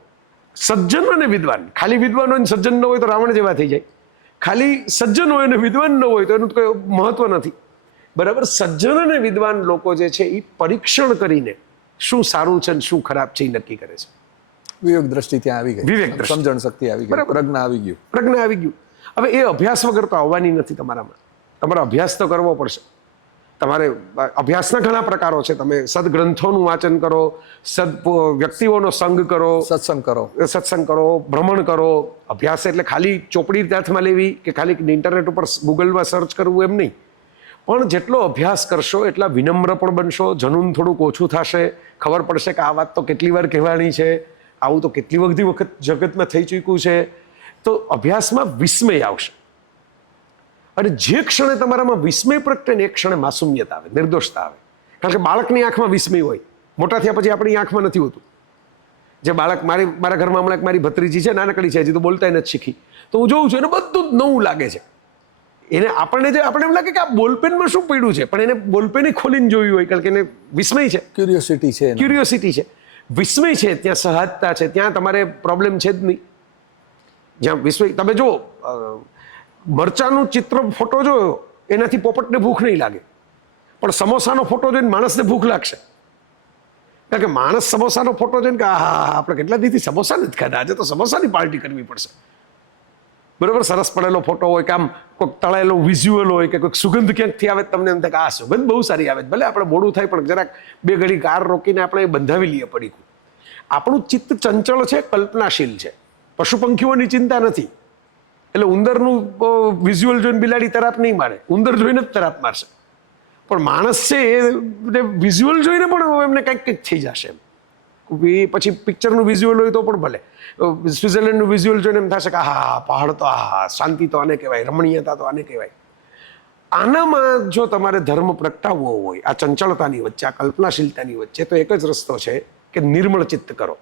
સજ્જન અને વિદ્વાન, ખાલી વિદ્વાન હોય ને સજ્જન ન હોય તો રાવણ જેવા થઈ જાય, ખાલી સજ્જન હોય ને વિદ્વાન ન હોય તો એનું કોઈ મહત્વ નથી, બરાબર. સજ્જન અને વિદ્વાન લોકો જે છે એ પરીક્ષણ કરીને શું સારું છે ને શું ખરાબ છે એ નક્કી કરે છે. વિવેક દ્રષ્ટિ ત્યાં આવી ગઈ, વિવેક સમજણ શક્તિ આવી ગઈ, પ્રજ્ઞા આવી ગયું, પ્રજ્ઞા આવી ગયું. હવે એ અભ્યાસ વગર તો આવવાની નથી તમારામાં, તમારે અભ્યાસ તો કરવો પડશે. તમારે અભ્યાસના ઘણા પ્રકારો છે, તમે સદગ્રંથોનું વાંચન કરો, વ્યક્તિઓનો સંગ કરો, સત્સંગ કરો, ભ્રમણ કરો. અભ્યાસ એટલે ખાલી ચોપડી હાથમાં લેવી કે ખાલી ઇન્ટરનેટ ઉપર ગૂગલમાં સર્ચ કરવું એમ નહીં, પણ જેટલો અભ્યાસ કરશો એટલા વિનમ્ર પણ બનશો, જનૂન થોડુંક ઓછું થશે, ખબર પડશે કે આ વાત તો કેટલી વાર કહેવાની છે, આવું તો કેટલી બધી વખત જગતમાં થઈ ચૂક્યું છે. તો અભ્યાસમાં વિસ્મય આવશે. અને જે ક્ષણે તમારામાં વિસ્મય પ્રગટે ને એ ક્ષણે માસુમિયત આવે, નિર્દોષતા આવે. કારણ કે બાળકની આંખમાં વિસ્મય હોય, મોટા થયા પછી આપણી આંખમાં નથી હોતું. જે બાળક મારા ઘરમાં હમણાં મારી ભત્રીજી છે, નાનકડી છે, હજી તો બોલતા નથી શીખી, તો હું જોઉં છું એને બધું જ નવું લાગે છે. એને આપણે એમ લાગે કે આ બોલપેનમાં શું પડ્યું છે, પણ એને બોલપેન ખોલીને જોયું હોય, કારણ કે એને વિસ્મય છે, ક્યુરિયોસિટી છે, વિસ્મય છે. ત્યાં સહજતા છે, ત્યાં તમારે પ્રોબ્લેમ છે જ નહીં. જ્યાં વિસ્મય, તમે જો મરચાનું ચિત્ર ફોટો જોયો એનાથી પોપટને ભૂખ નહીં લાગે, પણ સમોસાનો ફોટો જોઈને માણસને ભૂખ લાગશે. કારણ કે માણસ સમોસાનો ફોટો જોઈને કે હા આપણે કેટલા દીથી સમોસા નથી ખાધા, આજે તો સમોસાની પાર્ટી કરવી પડશે. બરોબર, સરસ પડેલો ફોટો હોય કે આમ કોઈક તળેલો વિઝ્યુઅલ હોય કે કોઈક સુગંધ ક્યાંકથી આવે, તમને એમ થાય કે આ સુગંધ બહુ સારી આવે, ભલે આપણે મોડું થાય પણ જરાક 2 ઘડી કાર રોકીને આપણે એ બંધાવી લઈએ પડીકું. આપણું ચિત્ત ચંચળ છે, કલ્પનાશીલ છે. પશુ પંખીઓની ચિંતા નથી. એટલે ઉંદરનું વિઝ્યુઅલ જોઈને બિલાડી તરાપ નહીં મારે, ઉંદર જોઈને જ તરાપ મારશે. પણ માણસ છે એ વિઝ્યુઅલ જોઈને પણ એમને કંઈક થઈ જશે. પછી પિક્ચરનું વિઝ્યુઅલ હોય તો પણ ભલે, સ્વિટ્ઝરલેન્ડનું વિઝ્યુઅલ જોઈને એમ થશે કે હા પહાડ તો શાંતિ તો આને કહેવાય, રમણીયતા તો આને કહેવાય. આનામાં જો તમારે ધર્મ પ્રગટાવવો હોય, આ ચંચળતાની વચ્ચે, આ કલ્પનાશીલતાની વચ્ચે, તો એક જ રસ્તો છે કે નિર્મળ ચિત્ત કરો.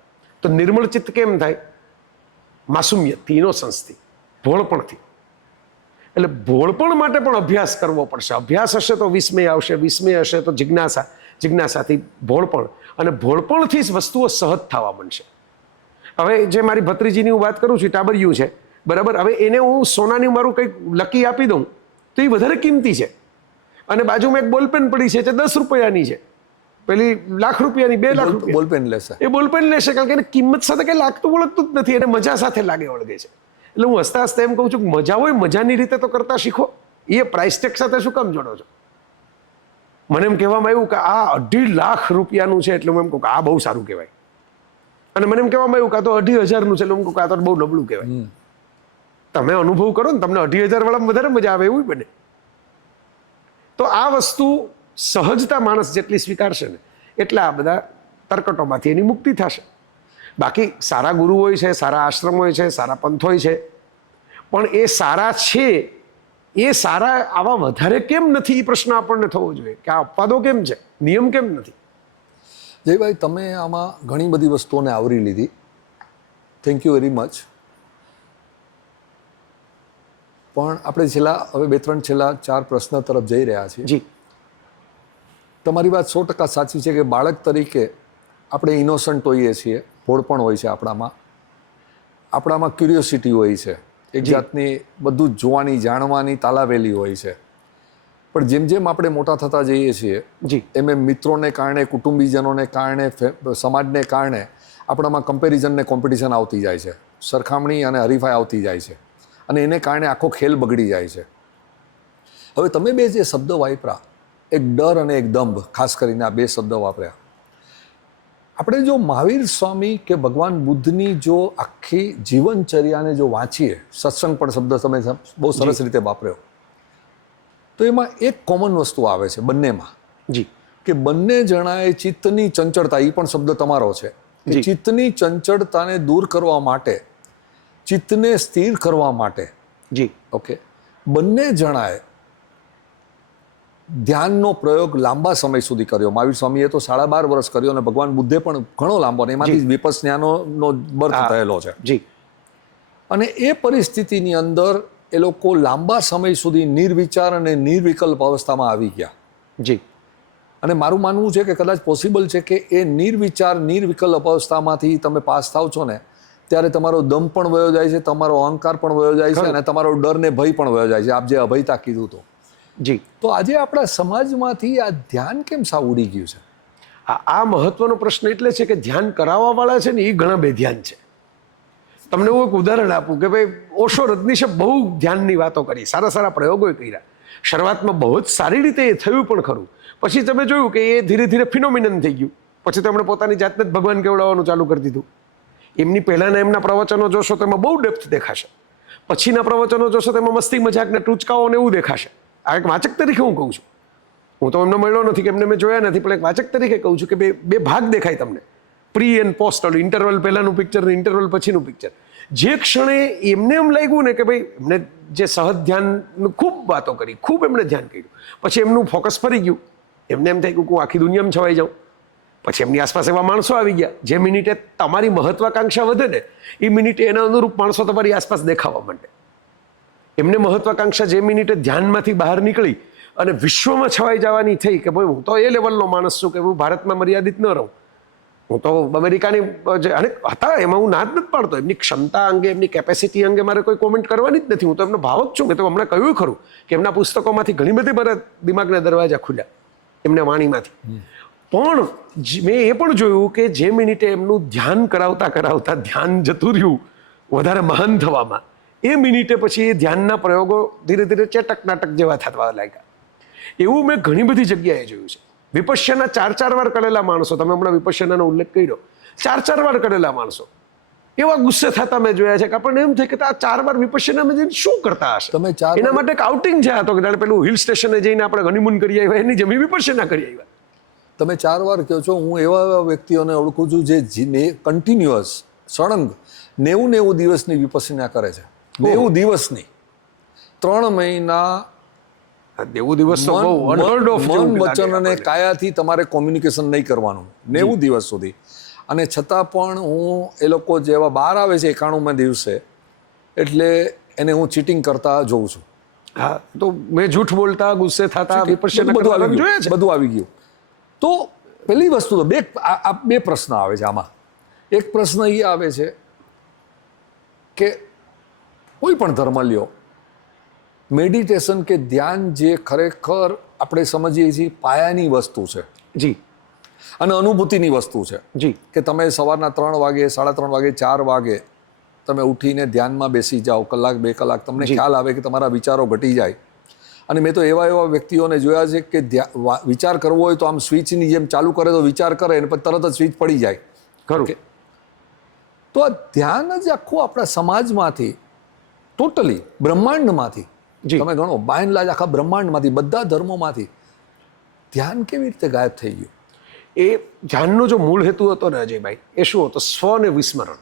તો નિર્મળ ચિત્ત કેમ થાય? માસુમિયતથી, ઇનોસન્સથી, ભોળપણથી. એટલે ભોળપણ માટે પણ અભ્યાસ કરવો પડશે. અભ્યાસ હશે તો વિસ્મય આવશે, વિસ્મય હશે તો જિજ્ઞાસા, જિજ્ઞાસાથી ભોળપણ, અને ભોળપણથી જ વસ્તુઓ સહજ થવા બનશે. હવે જે મારી ભત્રીજીની હું વાત કરું છું, ટાબરિયું છે, બરાબર. હવે એને હું સોનાની મારું કંઈક લકી આપી દઉં તો એ વધારે કિંમતી છે, અને બાજુમાં એક બોલપેન પડી છે જે 10 રૂપિયાની છે, પેલી લાખ રૂપિયાની, 2 લાખ રૂપિયા બોલપેન લેશે. એ બોલપેન લેશે, કારણ કે એને કિંમત સાથે કંઈ લાગતું ઓળખતું જ નથી, એને મજા સાથે લાગે વળગે છે. એટલે હું હસતા હસતા એમ કહું છું કે મજા હોય, મજાની રીતે તો કરતા શીખો. એ પ્રાઇસ ટેગ સાથે શું કામ જોડો છો? મને એમ કહેવામાં આવ્યું કે આ 2.5 લાખ રૂપિયાનું છે, એટલે હું એમ કહું કે આ બહુ સારું કહેવાય. અને મને એમ કહેવામાં આવ્યું કે આ તો 2,500નું છે, એટલે હું કહું કે આ તો બહુ નબળું કહેવાય. તમે અનુભવ કરો ને, તમને 2,500 વાળામાં વધારે મજા આવે એવું બને. તો આ વસ્તુ સહજતા માણસ જેટલી સ્વીકારશે ને, એટલા આ બધા તરકટોમાંથી એની મુક્તિ થશે. બાકી સારા ગુરુ હોય છે, સારા આશ્રમ હોય છે, સારા પંથ હોય છે, પણ એ સારા છે, એ સારા આવા વધારે કેમ નથી, એ પ્રશ્ન આપણને થવો જોઈએ કે આ અપવાદો કેમ છે, નિયમ કેમ નથી. જયભાઈ, તમે આમાં ઘણી બધી વસ્તુઓને આવરી લીધી, થેન્ક યુ વેરી મચ. પણ આપણે હવે 2-3 છેલ્લા 4 પ્રશ્ન તરફ જઈ રહ્યા છીએ. જી, તમારી વાત 100% સાચી છે કે બાળક તરીકે આપણે ઇનોસન્ટ હોઈએ છીએ, ભોળપણ હોય છે આપણામાં ક્યુરિયોસિટી હોય છે, એક જાતની બધું જ જોવાની, જાણવાની તાલાવેલી હોય છે. પણ જેમ જેમ આપણે મોટા થતા જઈએ છીએ, એમ એમ મિત્રોને કારણે, કુટુંબીજનોને કારણે, સમાજને કારણે આપણામાં કમ્પેરિઝન ને કોમ્પિટિશન આવતી જાય છે, સરખામણી અને હરીફાઈ આવતી જાય છે, અને એને કારણે આખો ખેલ બગડી જાય છે. હવે તમે બે જે શબ્દ વાપર્યા, એક ડર અને એક દંભ, ખાસ કરીને આ 2 શબ્દ વાપર્યા. આપણે જો મહાવીર સ્વામી કે ભગવાન બુદ્ધની જો આખી જીવનચર્યાને જો વાંચીએ, સત્સંગ પણ શબ્દ તમે બહુ સરસ રીતે વાપર્યો, તો એમાં એક કોમન વસ્તુ આવે છે બંનેમાં. જી, કે બંને જણાએ ચિત્તની ચંચળતા, એ પણ શબ્દ તમારો છે, કે ચિત્તની ચંચળતાને દૂર કરવા માટે, ચિત્તને સ્થિર કરવા માટે, જી, ઓકે, બંને જણાએ ધ્યાનનો પ્રયોગ લાંબા સમય સુધી કર્યો. મહાવીર સ્વામીએ તો 12.5 વર્ષ કર્યો, અને ભગવાન બુદ્ધે પણ ઘણો લાંબો, એમાંથી વિપસ્સનાનો બર્થ થયેલો છે. જી. અને એ પરિસ્થિતિની અંદર એ લોકો લાંબા સમય સુધી નિર્વિચાર અને નિર્વિકલ્પ અવસ્થામાં આવી ગયા. જી. અને મારું માનવું છે કે કદાચ પોસિબલ છે કે એ નિર્વિચાર, નિર્વિકલ્પ અવસ્થામાંથી તમે પાસ થાવ છો ને, ત્યારે તમારો દમ પણ વયો જાય છે, તમારો અહંકાર પણ વયો જાય છે, અને તમારો ડર ને ભય પણ વયો જાય છે. આપ જે અભયતા કીધું તો જી, તો આજે આપણા સમાજમાંથી આ ધ્યાન કેમ સાવ ઉડી ગયું છે? આ મહત્વનો પ્રશ્ન એટલે છે કે ધ્યાન કરાવવા વાળા છે ને એ ઘણા બેધ્યાન છે. તમને હું એક ઉદાહરણ આપું કે ભાઈ ઓશો રજનીશે બહુ ધ્યાનની વાતો કરી, સારા સારા પ્રયોગો કર્યા. શરૂઆતમાં બહુ જ સારી રીતે એ થયું પણ ખરું. પછી તમે જોયું કે એ ધીરે ધીરે ફિનોમિનન થઈ ગયું. પછી તો એમણે પોતાની જાતને જ ભગવાન કેવડાવવાનું ચાલુ કરી દીધું. એમની પહેલાંના એમના પ્રવચનો જોશો તેમાં બહુ ડેપ્થ દેખાશે, પછીના પ્રવચનો જોશો તેમાં મસ્તી મજાક ને ટૂચકાઓ ને એવું દેખાશે. આ એક વાચક તરીકે હું કહું છું. હું તો એમને મળ્યો નથી કે એમને મેં જોયા નથી, પણ એક વાચક તરીકે કહું છું કે બે ભાગ દેખાય તમને, પ્રી એન્ડ પોસ્ટ, ઇન્ટરવલ પહેલાનું પિક્ચર ને ઇન્ટરવલ પછીનું પિક્ચર. જે ક્ષણે એમને એમ લાગ્યું ને કે ભાઈ એમને જે સહજ ધ્યાનનું ખૂબ વાતો કરી, ખૂબ એમણે ધ્યાન કર્યું, પછી એમનું ફોકસ ફરી ગયું, એમને એમ થાય કે હું આખી દુનિયામાં છવાઈ જાઉં. પછી એમની આસપાસ એવા માણસો આવી ગયા, જે મિનિટે તમારી મહત્વાકાંક્ષા વધે ને એ મિનિટે એના અનુરૂપ માણસો તમારી આસપાસ દેખાવા માંડે. એમને મહત્વાકાંક્ષા જે મિનિટે ધ્યાનમાંથી બહાર નીકળી અને વિશ્વમાં છવાઈ જવાની થઈ કે ભાઈ હું તો એ લેવલનો માણસ છું કે હું ભારતમાં મર્યાદિત ન રહું, હું તો અમેરિકાની અને હતા એમાં હું ના જ નથી પાડતો, એમની ક્ષમતા અંગે એમની કેપેસિટી અંગે મારે કોઈ કોમેન્ટ કરવાની જ નથી, હું તો એમનો ભાવક છું. મેં તો હમણાં કહ્યું ખરું કે એમના પુસ્તકોમાંથી ઘણી બધી મારા દિમાગના દરવાજા ખુલ્યા એમના વાણીમાંથી. પણ મેં એ પણ જોયું કે જે મિનિટે એમનું ધ્યાન કરાવતા કરાવતા ધ્યાન જતું રહ્યું વધારે મહાન થવામાં, એ મિનિટે પછી એ ધ્યાનના પ્રયોગો ધીરે ધીરે ચેટક નાટક જેવા થવા લાગ્યા. એવું મેં ઘણી બધી જગ્યાએ જોયું છે. વિપશ્યના 4 વાર કરેલા માણસો, તમે હમણાં વિપશ્યનાનો ઉલ્લેખ કર્યો, 4 વાર કરેલા માણસો એવા ગુસ્સે થતા મેં જોયા છે કે આપણને એમ થાય કે આ 4 વાર વિપશ્યનામાં જઈને શું કરતા હશે. એના માટે એક આઉટિંગ છે, તો કે પેલું હિલ સ્ટેશને જઈને આપણે હનીમૂન કરી આવ્યા, એની જમી વિપશ્યના કરી આવ્યા. તમે 4 વાર કહો છો, હું એવા વ્યક્તિઓને ઓળખું છું જે કન્ટિન્યુઅસ સળંગ 90 દિવસની વિપશ્યના કરે છે. 90 દિવસની 3 મહિના 90 દિવસ તો બહુ અનહર્ડ ઓફ મન વચન અને કાયાથી તમારે કોમ્યુનિકેશન નહીં કરવાનું 90 દિવસ સુધી. અને છતાં પણ હું એ લોકો જેવા બહાર આવે છે 91 દિવસે, એટલે એને હું ચીટિંગ કરતા જોઉં છું. હા, તો મેં જૂઠ બોલતા, ગુસ્સે થતા, વિપશ્યના બધું કરતા જોયા છે. બધું આવી ગયું. તો પહેલી વસ્તુ તો બે પ્રશ્ન આવે છે આમાં. એક પ્રશ્ન એ આવે છે કે કોઈ પણ ધર્મ લ્યો, મેડિટેશન કે ધ્યાન જે ખરેખર આપણે સમજીએ છીએ પાયાની વસ્તુ છે જી, અને અનુભૂતિની વસ્તુ છે જી, કે તમે સવારના 3 વાગે, 3:30 વાગે, 4 વાગે તમે ઉઠીને ધ્યાનમાં બેસી જાઓ, કલાક 2 કલાક, તમને ખ્યાલ આવે કે તમારા વિચારો ઘટી જાય. અને મેં તો એવા વ્યક્તિઓને જોયા છે કે વિચાર કરવો હોય તો આમ સ્વિચની જેમ ચાલુ કરે તો વિચાર કરે અને પછી તરત જ સ્વિચ પડી જાય. ખરું. તો આ ધ્યાન જ આખું આપણા સમાજમાંથી, ટોટલી બ્રહ્માંડમાંથી, તમે ગણો બાય એન્ડ લાર્જ આખા બ્રહ્માંડમાંથી, બધા ધર્મોમાંથી ધ્યાન કેવી રીતે ગાયબ થઈ ગયું? એ ધ્યાનનો જો મૂળ હેતુ હતો ને અજયભાઈ, એ શું હતો? સ્વને વિસ્મરણ.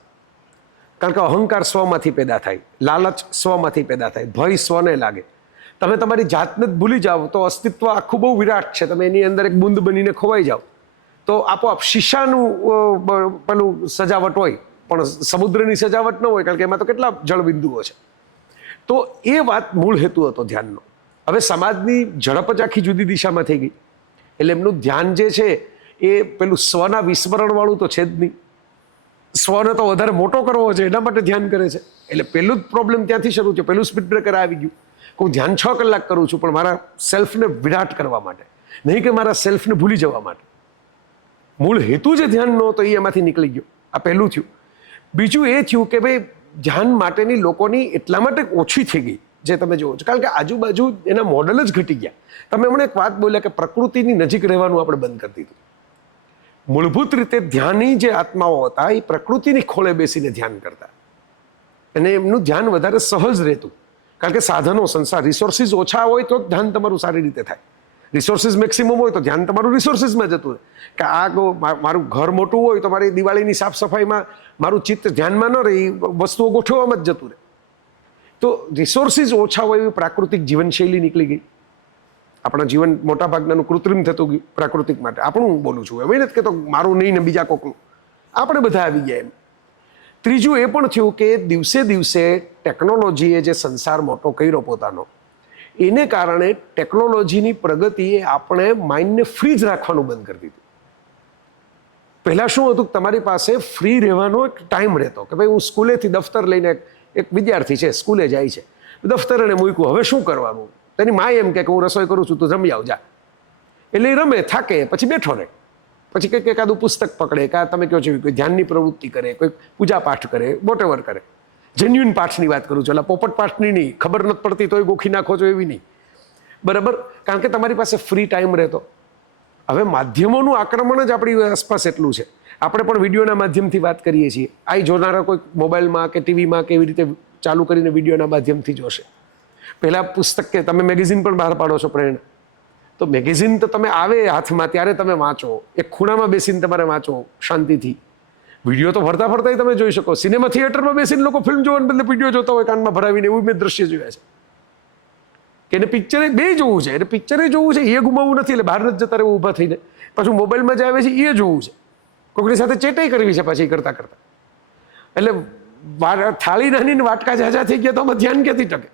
કારણ કે અહંકાર સ્વમાંથી પેદા થાય, લાલચ સ્વમાંથી પેદા થાય, ભય સ્વને લાગે. તમે તમારી જાતને જ ભૂલી જાઓ તો અસ્તિત્વ આખું બહુ વિરાટ છે, તમે એની અંદર એક બૂંદ બનીને ખોવાઈ જાઓ તો આપોઆપ શીશાનું પેલું સજાવટ હોય પણ સમુદ્રની સજાવટ ન હોય, કારણ કે એમાં તો કેટલા જળબિંદુઓ છે. તો એ વાત મૂળ હેતુ હતો ધ્યાનનો. હવે સમાજની ઝડપ જ આખી જુદી દિશામાં થઈ ગઈ, એટલે એમનું ધ્યાન જે છે એ પેલું સ્વના વિસ્મરણવાળું તો છે જ નહીં. સ્વને તો વધારે મોટો કરવો છે એના માટે ધ્યાન કરે છે. એટલે પહેલું જ પ્રોબ્લેમ ત્યાંથી શરૂ છે, પહેલું સ્પીડ બ્રેકર આવી ગયું. હું ધ્યાન 6 કલાક કરું છું પણ મારા સેલ્ફને વિરાટ કરવા માટે, નહીં કે મારા સેલ્ફને ભૂલી જવા માટે. મૂળ હેતુ જે ધ્યાનનો હતો એ એમાંથી નીકળી ગયો. આ પહેલું થયું. બીજું એ થયું કે ભાઈ ધ્યાન માટેની લોકોની એટલા માટે ઓછી થઈ ગઈ જે તમે જુઓ છો, કારણ કે આજુબાજુ એના મોડલ જ ઘટી ગયા. તમે હમણાં એક વાત બોલ્યા કે પ્રકૃતિની નજીક રહેવાનું આપણે બંધ કરી દીધું. મૂળભૂત રીતે ધ્યાની જે આત્માઓ હતા એ પ્રકૃતિની ખોળે બેસીને ધ્યાન કરતા, અને એમનું ધ્યાન વધારે સહજ રહેતું. કારણ કે સાધનો, સંસાર, રિસોર્સિસ ઓછા હોય તો ધ્યાન તમારું સારી રીતે થાય. રિસોર્સિસ મેક્સિમમ હોય તો ધ્યાન તમારું રિસોર્સિસમાં જતું રહે. કે મારું ઘર મોટું હોય તો મારી દિવાળીની સાફ સફાઈમાં મારું ચિત્ત ધ્યાનમાં ન રહે, વસ્તુઓ ગોઠવવામાં જ જતું રહે. તો રિસોર્સિસ ઓછા હોય એવી પ્રાકૃતિક જીવનશૈલી નીકળી ગઈ. આપણા જીવન મોટા ભાગનાનું કૃત્રિમ થતું ગયું પ્રાકૃતિક માટે. આપણું હું બોલું છું, એમ નથી કહેતો મારું નહીં ને બીજા કોકનું, આપણે બધા આવી ગયા એમ. ત્રીજું એ પણ થયું કે દિવસે દિવસે ટેકનોલોજીએ જે સંસાર મોટો કર્યો પોતાનો, એને કારણે ટેકનોલોજીની પ્રગતિએ આપણે માઇન્ડને ફ્રી જ રાખવાનું બંધ કરી દીધું. પહેલાં શું હતું કે તમારી પાસે ફ્રી રહેવાનો એક ટાઈમ રહેતો કે ભાઈ હું સ્કૂલેથી દફતર લઈને, એક વિદ્યાર્થી છે સ્કૂલે જાય છે, દફતર એને મૂક્યું, હવે શું કરવાનું? તેની મા એમ કે હું રસોઈ કરું છું, તું જમી આવ જા. એટલે એ રમે, થાકે, પછી બેઠો રહે, પછી કંઈક એકાદું પુસ્તક પકડે, કાં તમે કહો છો કોઈ ધ્યાનની પ્રવૃત્તિ કરે, કોઈ પૂજા પાઠ કરે, વોટેવર કરે. જેન્યુઇન પાઠની વાત કરું છું, એટલે પોપટ પાઠની નહીં, ખબર નથી પડતી તોય ગોખી નાખો છો એવી નહીં, બરાબર? કારણ કે તમારી પાસે ફ્રી ટાઈમ રહેતો. હવે માધ્યમોનું આક્રમણ જ આપણી આસપાસ એટલું છે. આપણે પણ વિડીયોના માધ્યમથી વાત કરીએ છીએ. આ જોનારા કોઈ મોબાઈલમાં કે ટીવીમાં કેવી રીતે ચાલુ કરીને વિડીયોના માધ્યમથી જોશે. પહેલાં પુસ્તક કે તમે મેગેઝિન પણ બહાર પાડો છો પ્રેરણા, તો મેગેઝિન તો તમે આવે હાથમાં ત્યારે તમે વાંચો, એક ખૂણામાં બેસીને તમારે વાંચો શાંતિથી. વિડીયો તો ફરતા ફરતા તમે જોઈ શકો. સિનેમા થિયેટરમાં બેસીને લોકો ફિલ્મ જોવાને બદલે વિડીયો જોતા હોય કાનમાં ભરાવીને, એવું મેં દ્રશ્ય જોયા છે. કે એને પિક્ચરે બે જોવું છે, એને પિક્ચરે જોવું છે, એ ગુમાવવું નથી, એટલે બહાર નથી જતા રહેવું ઊભા થઈને. પાછું મોબાઈલમાં જે આવે છે એ જોવું છે, કોઈકની સાથે ચેટાઈ કરવી છે પાછી કરતા કરતા. એટલે થાળી નાની ને વાટકા ઝાઝા થઈ ગયા તો આમાં ધ્યાન ક્યાંથી ટકે?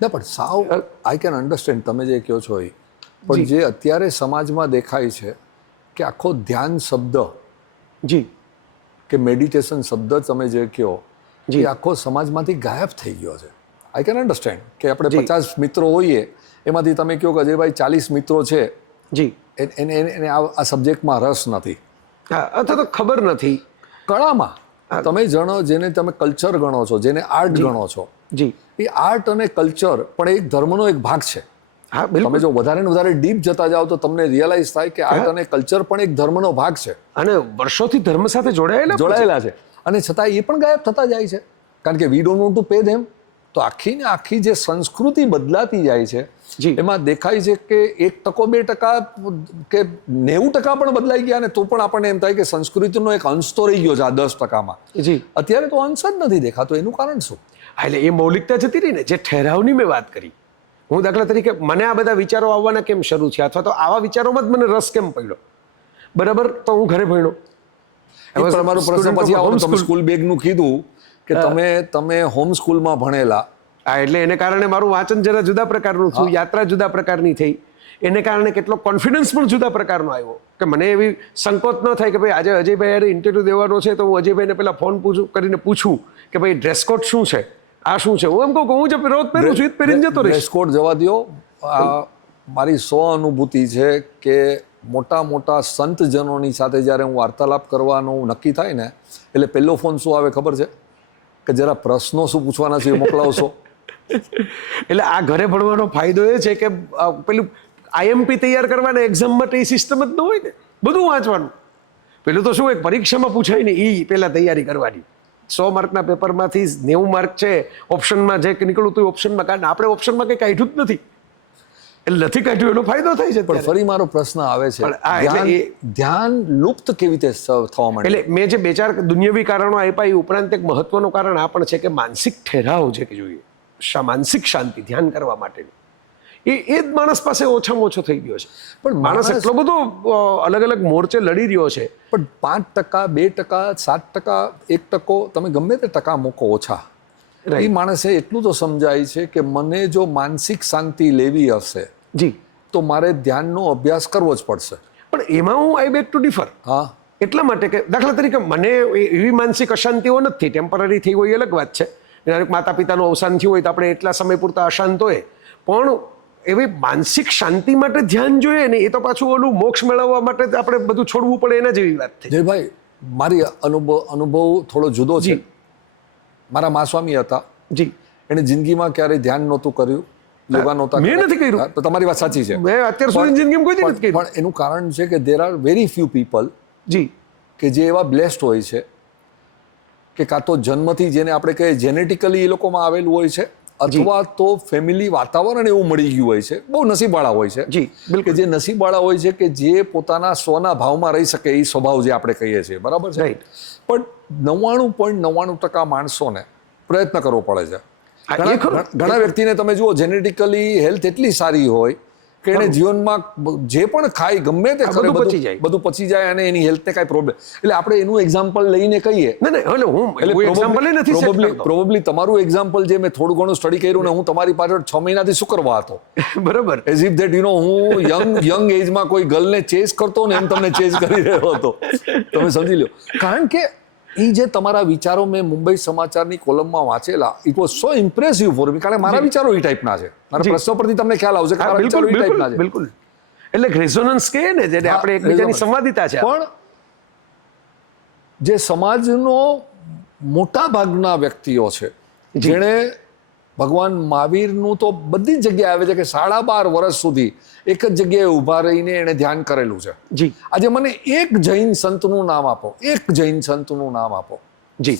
ના પણ સાવ આઈ કેન અન્ડરસ્ટેન્ડ તમે જે કહો છો એ, પણ જે અત્યારે સમાજમાં દેખાય છે કે આખો ધ્યાન શબ્દ જી કે મેડિટેશન શબ્દ તમે જે કહો જી. એ આખો સમાજમાંથી ગાયબ થઈ ગયો છે. આઈ કેન અન્ડરસ્ટેન્ડ કે આપણે 50 મિત્રો હોઈએ, એમાંથી તમે કહો કે અજયભાઈ 40 મિત્રો છે, જી એને આ સબ્જેક્ટમાં રસ નથી, અથવા તો ખબર નથી કળામાં. તમે જણો જેને તમે કલ્ચર ગણો છો, જેને આર્ટ ગણો છો, જી, એ આર્ટ અને કલ્ચર પણ એક ધર્મનો એક ભાગ છે. હા તમે બિલકુલ. જો વધારે ને વધારે ડીપ જતા જાઓ તો તમને રિયલાઇઝ થાય કે આર્ટ અને કલ્ચર પણ એક ધર્મનો ભાગ છે, અને વર્ષોથી ધર્મ સાથે જોડાયેલા છે, અને છતાં એ પણ ગાયબ થતા જાય છે કારણ કે we don't want to pay them. તો આખી ને આખી જે સંસ્કૃતિ બદલાતી જાય છે જી. એમાં દેખાય છે કે 1% 2% કે 90% પણ બદલાઈ ગયા ને તો પણ આપણને એમ થાય કે સંસ્કૃતિનો એક અંશ તો રહી ગયો છે આ 10%માં. જી, અત્યારે તો અંશ જ નથી દેખાતો. એનું કારણ શું? હા, એટલે એ મૌલિકતા જતી રહી ને, જે ઠહેરાવની મેં વાત કરી. હું દાખલા તરીકે મને આ બધા વિચારો આવવાના કેમ શરૂ થયા, અથવા તો આવા વિચારોમાં જ મને રસ કેમ પડ્યો, બરાબર? તો હું ઘરે ભણ્યો. તમારો પ્રશ્ન પછી આવો, તમે સ્કૂલ બેગનું કીધું કે તમે હોમ સ્કૂલમાં ભણેલા. હા, એટલે એને કારણે મારું વાંચન જરા જુદા પ્રકારનું થયું, યાત્રા જુદા પ્રકારની થઈ. એને કારણે કેટલો કોન્ફિડન્સ પણ જુદા પ્રકારનો આવ્યો કે મને એવી સંકોચ ન થાય કે ભાઈ આજે અજયભાઈ યાર ઇન્ટરવ્યુ દેવાનો છે તો હું અજયભાઈને પહેલા ફોન કરીને પૂછું કે ભાઈ ડ્રેસ કોડ શું છે, આ શું છે. હું એમ કહું કે હું જે રોજ પહેરું છું એ જ પહેરીને જતો રહીશ. ડ્રેસ કોડ જવા દો. મારી અનુભૂતિ છે કે મોટા મોટા સંતજનોની સાથે જ્યારે હું વાર્તાલાપ કરવાનું નક્કી થાય ને, એટલે પહેલો ફોન શું આવે ખબર છે? કે જરા પ્રશ્નો શું પૂછવાના છે એ મોકલાવશો. એટલે આ ઘરે ભણવાનો ફાયદો એ છે કે પેલું આઈએમપી તૈયાર કરવાના એક્ઝામ માટે એ સિસ્ટમ જ ન હોય ને, બધું વાંચવાનું. પેલું તો શું એક પરીક્ષામાં પૂછાય ને એ પહેલા તૈયારી કરવાની. 100 માર્કના પેપરમાંથી 90 માર્ક છે ઓપ્શનમાં જે નીકળવું હતું ઓપ્શનમાં, કારણ આપણે ઓપ્શનમાં કંઈ કાઢ્યું જ નથી, એટલે નથી કાઢ્યું એનો ફાયદો થાય છે. પણ ફરી મારો પ્રશ્ન આવે છે, ધ્યાન લુપ્ત કેવી રીતે થવા માંડે? એટલે મેં જે 2-4 દુનિયાવી કારણો આપ્યા એ ઉપરાંત એક મહત્વનું કારણ આ પણ છે કે માનસિક ઠેરાવ છે કે જોઈએ, માનસિક શાંતિ ધ્યાન કરવા માટેની, એ જ માણસ પાસે ઓછામાં ઓછો થઈ ગયો છે. પણ માણસ એટલો બધો અલગ અલગ મોરચે લડી રહ્યો છે. પણ 5%, 2%, 7%, 1%, તમે ગમે તે ટકા મૂકો ઓછા, એ માણસે એટલું તો સમજાય છે કે મને જો માનસિક શાંતિ લેવી હશે જી તો મારે ધ્યાનનો અભ્યાસ કરવો જ પડશે. પણ એમાં હું આઈ બેક ટુ ડિફર. હા, એટલા માટે કે દાખલા તરીકે મને એવી માનસિક અશાંતિઓ નથી, ટેમ્પરરી થઈ હોય એ અલગ વાત છે. માતા પિતાનું અવસાન થયું હોય તો આપણે એટલા સમય પૂરતા અશાંત હોય, પણ એવી માનસિક શાંતિ માટે ધ્યાન જોઈએ ને, એ તો પાછું ઓલું મોક્ષ મેળવવા માટે આપણે બધું છોડવું પડે એના જેવી વાત થઈ. જયભાઈ, મારી અનુભવ થોડો જુદો છે. મારા માસ્વામી હતા જી, એને જિંદગીમાં ક્યારેય ધ્યાન નહોતું કર્યું, યોગા નહોતા. મેં નથી કર્યું. તો તમારી વાત સાચી છે, મેં અત્યાર સુધી જિંદગીમાં કોઈ નથી કર્યું. પણ એનું કારણ છે કે there are very few people જી કે જે એવા બ્લેસ્ડ હોય છે કે કાં તો જન્મથી જેને આપણે કહીએ જેનેટિકલી એ લોકોમાં આવેલું હોય છે, અથવા તો ફેમિલી વાતાવરણ એવું મળી ગયું હોય છે. બહુ નસીબવાળા હોય છે જી, કે જે નસીબવાળા હોય છે કે જે પોતાના સ્વના ભાવમાં રહી શકે, એ સ્વભાવ જે આપણે કહીએ છીએ, બરાબર છે. પણ 99.99% માણસોને પ્રયત્ન કરવો પડે છે. ઘણા વ્યક્તિને તમે જુઓ જેનેટિકલી હેલ્થ એટલી સારી હોય કે એને જીવનમાં જે પણ ખાય ગમે તે કરે બધું પચી જાય અને એની હેલ્થને કાંઈ પ્રોબ્લેમ. એટલે આપણે એનું એક્ઝામ્પલ લઈને કહીએ, પ્રોબેબલી તમારું એક્ઝામ્પલ જે મેં થોડું ઘણું સ્ટડી કર્યું ને, હું તમારી પાછળ 6 મહિનાથી શું કરવા હતો, બરાબર, એઝ ઇફ ધેટ હું યંગ એજમાં કોઈ ગર્લને ચેઝ કરતો ને એમ તમને ચેઝ કરી રહ્યો હતો. તમે સમજી લો. કારણ કે એ જે તમારા વિચારો મેં મુંબઈ સમાચારની કોલમમાં વાંચેલા, it was so impressive for me. કારણ કે મારા વિચારો એ ટાઈપના છે. મારા પ્રશ્નો પરથી તમને ખ્યાલ આવશે કે મારા વિચારો એ ટાઈપના છે. બિલકુલ. એટલે રેઝોનન્સ કહે ને, જેને આપણે એકબીજાની સંવાદિતા છે. પણ જે સમાજનો મોટા ભાગના વ્યક્તિઓ છે જેણે ભગવાન મહાવીરનું તો બધી જ જગ્યાએ આવે છે કે 12.5 વર્ષ સુધી એક જ જગ્યાએ ઊભા રહીને એણે ધ્યાન કરેલું છે. જી, આજે મને એક જૈન સંતનું નામ આપો, એક જૈન સંતનું નામ આપો. જી,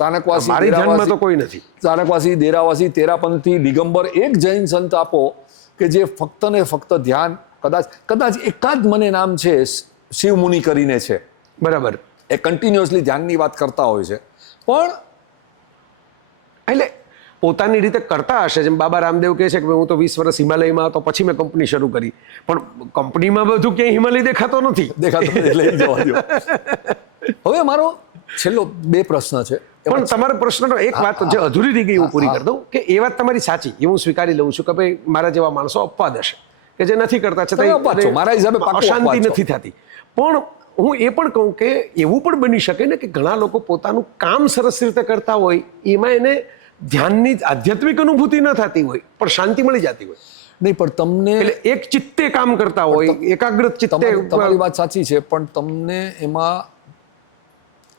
મારી ધ્યાનમાં તો કોઈ નથી. સ્થાનકવાસી, દેરાવાસી, તેરાપંથી, દિગંબર, એક જૈન સંત આપો કે જે ફક્ત ને ફક્ત ધ્યાન કદાચ એકાદ મને નામ છે, શિવ મુનિ કરીને છે, બરાબર. એ કન્ટિન્યુઅસલી ધ્યાનની વાત કરતા હોય છે, પણ એટલે પોતાની રીતે કરતા હશે. જેમ બાબા રામદેવ કહે છે કે હું તો 20 વર્ષ હિમાલયમાં હતો, પછી મેં કંપની શરૂ કરી, પણ કંપનીમાં બધું ક્યાંય હિમાલય દેખાતો નથી. લઈ જવા દો. હવે મારો છેલ્લો 2 પ્રશ્ન છે. પણ તમારા પ્રશ્નનો એક વાત જે અધૂરી રહી ગઈ હું પૂરી કરી દઉં કે એ વાત તમારી સાચી, એ હું સ્વીકારી લઉં છું કે ભાઈ મારા જેવા માણસો અપવાદ હશે કે જે નથી કરતા છતાં મારા હિસાબે અશાંતિ નથી થતી. પણ હું એ પણ કહું કે એવું પણ બની શકે ને કે ઘણા લોકો પોતાનું કામ સરસ રીતે કરતા હોય, એમાં એને ધ્યાનની આધ્યાત્મિક અનુભૂતિ ન થતી હોય પણ શાંતિ મળી જતી હોય. નહીં, પણ તમને એટલે એક ચિત્તે કામ કરતા હોય, એકાગ્ર ચિત્તે. તમારી વાત સાચી છે, પણ તમને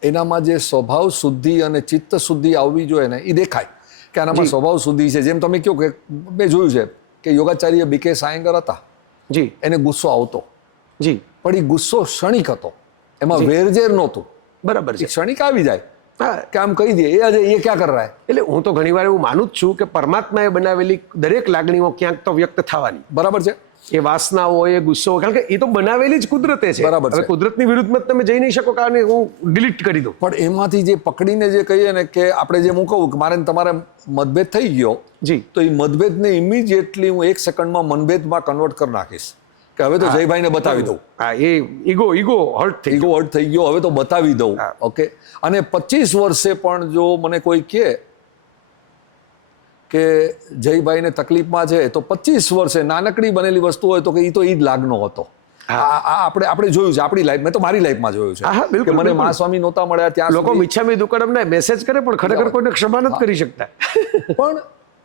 એનામાં જે સ્વભાવ શુદ્ધિ અને ચિત્ત શુદ્ધિ આવવી જોઈએ ને, એ દેખાય કે આનામાં સ્વભાવ શુદ્ધિ છે. જેમ તમે કહો કે મેં જોયું છે કે યોગાચાર્ય BK સાયંગર હતા, જી, એને ગુસ્સો આવતો, જી, પણ એ ગુસ્સો ક્ષણિક હતો, એમાં વેરઝેર નહોતું. બરાબર છે. ક્ષણિક આવી જાય હા, કે આમ કહી દે એ ક્યાં કર રહા હે. એટલે હું તો ઘણીવાર એવું માનું જ છું કે પરમાત્માએ બનાવેલી દરેક લાગણીઓ ક્યાંક તો વ્યક્ત થવાની. બરાબર છે. એ વાસના હોય, એ ગુસ્સો હોય, કારણ કે એ તો બનાવેલી જ કુદરતે છે. બરાબર છે. હવે કુદરતની વિરુદ્ધમાં તમે જઈ નહીં શકો કે આને હું ડિલીટ કરી દઉં. પણ એમાંથી જે પકડીને જે કહીએ ને કે આપણે જે હું કહું કે મારે તમારે મતભેદ થઈ ગયો, જી, તો એ મતભેદને ઇમિડિયેટલી હું 1 સેકન્ડમાં મનભેદમાં કન્વર્ટ કરી નાખીશ કે હવે તો જયભાઈને બતાવી દઉં. હા, એ ઈગો હર્ટ થઈ ઈગો હર્ટ થઈ ગયો, હવે તો બતાવી દઉં. ઓકે. અને 25 વર્ષે પણ જો મને કોઈ કહે કે જયભાઈને તકલીફમાં છે, તો 25 વર્ષે નાનકડી બનેલી વસ્તુ હોય તો કે એ તો એ જ લાગનો હતો. આપણે જોયું છે આપણી લાઈફ, મેં તો મારી લાઈફમાં જોયું છે કે મને મહાસ્વામી નહોતા મળ્યા ત્યાં લોકો મિચ્છામી દુક્કડમને મેસેજ કરે પણ ખરેખર કોઈને ક્ષમા નથી કરી શકતા. પણ